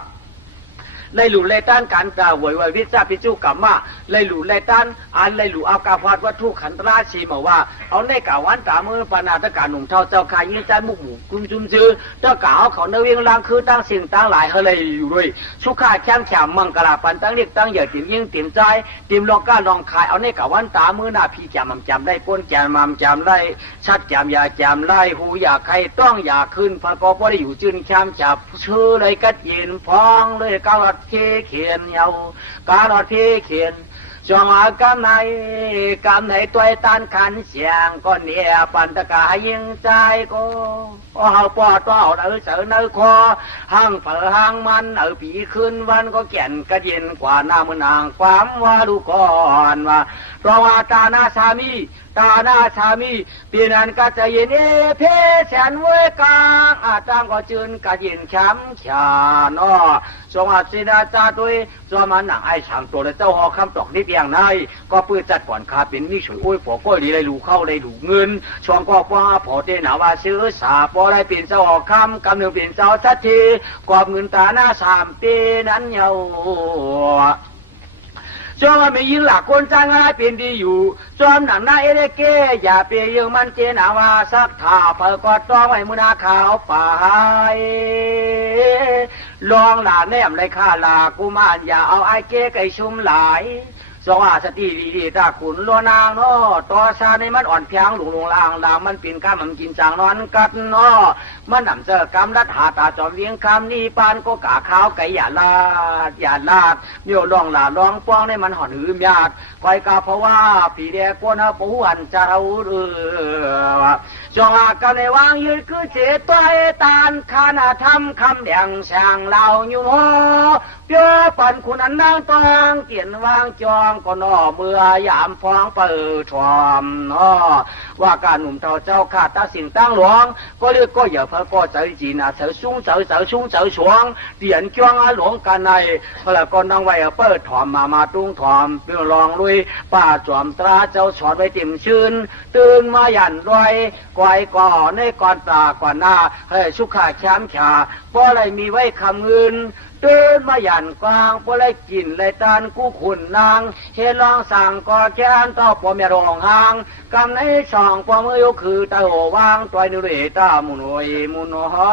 เลยหลู่เลยต้านการกล่าวไหววิจารพิจูกรรมมาเลยหลู่เลยต้านอันเลยหลู่เอากาฟาดวัตถุขันตราชีมาว่าเอาในกาวันตามือปนาตะการหนุ่มเท่าเจ้าขายยืนใจมุกหมูกุมจุมจื้อเจ้ากล่าวเขาเนเวียงลางคือตั้งสิ่งตั้งหลายเขาเลยอยู่ด้วยสุขาแข้งแฉมมังกรปันตั้งเรียกตั้งเหยื่อติ่มยิ่งติ่มใจติ่มลองก้าลองขายเอาในกาวันตามือหน้าพี่จำได้ก้นจำได้ชัดจำอย่าจำไล่หูอย่าใครต้องอย่าขึ้นพระกอบได้อยู่จืนช้ำจับชื่อเลยกัดยินพองเลยก้าวเทเขียนเยาการอดที่เขียนจงอากำในตัวตันขันเสียงก็เนี่ยปันตะกายิงใจก็เอาปอดเอาเสือเนื้อคอห้างเผอห้างมันผีขึ้นวันก็แก่นกระเด็นกว่าหน้ามือนางความว่าดูก่อนว่าเพราะว่าตาหน้าสามีเปีนันก็จะเย็นเพแสนเวกางอาจางก็จืนกระเย็นช้ำฉานทรงอาศินาจาด้วยจอมันหนังไอ้ช่างตัวเลยเจ้าหอคำตอกนิดอย่างไรก็ปื้จัดก่อนคาเป็นมิฉวยโอ้ยผัวก้อยดีเลยหลูเข้าเลยหลูเงินช่วงก็ว่าพอเตนาว่าซื้อสาพอได้เป็นเจ้าหอคำกำเนิดเป็นเจ้าสัตทีกอบเงินตาหน้า3 ปีนั้นเยาจอมไม่ยิงหลักคนจ้างอะไรเป็นดีอยู่จอมหนังหน้าเอเดเกอย่าเปียยังมันเจนาว่าสักท่าเปิดกอดต้องไว้มือนาขาวป่ายลองหลานแนมเลยข้าลากุมารอย่าเอาไอ้เก้ไก่ชุ่มหลายสว่าสติดีๆตาขุนล้วนางเนาะต่อชาในมันอ่อนเพียงหลงลางมันปีนก้ามันกินจางนอนกัดเนาะ มันนำเจอกำลัดหาตาจอมเวียงคำนี่ปานก็กะขาวไก่อย่าลาดเมียวลองหลาลองป้องในมันหอนหืมยาดคอยกาเพราะว่าผีแดกวนปูอันเจ้าจงอากันในวางยืดคือเจตัวเอตานคานาทำคำแดงช่างเหล่าอยู่หัวเปียปันคุณอันนางตองเกียนวางจองก็นอเมื่อยามฟ้องเปิดชอมว่าการหนุ่มเท่าเจ้าขาดตาสิ่งตั้งหลวงก็เรียกก็อย่าเพิ่งก็ใจจีน่ะเสือชุ่งเสือชุ่งเสือชวงเตียนจ้องหลวงกันในพระก็นั่งไว้เปิดถอมมาตุ้งถอมเพื่อลองลุยป้าจอมตราเจ้าฉอดไว้ติ่มชื่นตื่นมาหยันรอยก่อยก่อในก่อนตาก่อนหน้าให้ชุกขาแชมขาเพราะอะไรมีไว้คำเงินตื่นมาหยันกลางเพราะอะไรกินเลยตานกู้ขุนนางเฮลองสั่งก่อแค้นต่อปอมรองหางกำในช่องปอมือยกคือตาโหวางตัวนุเรตามุนวยมุนหอ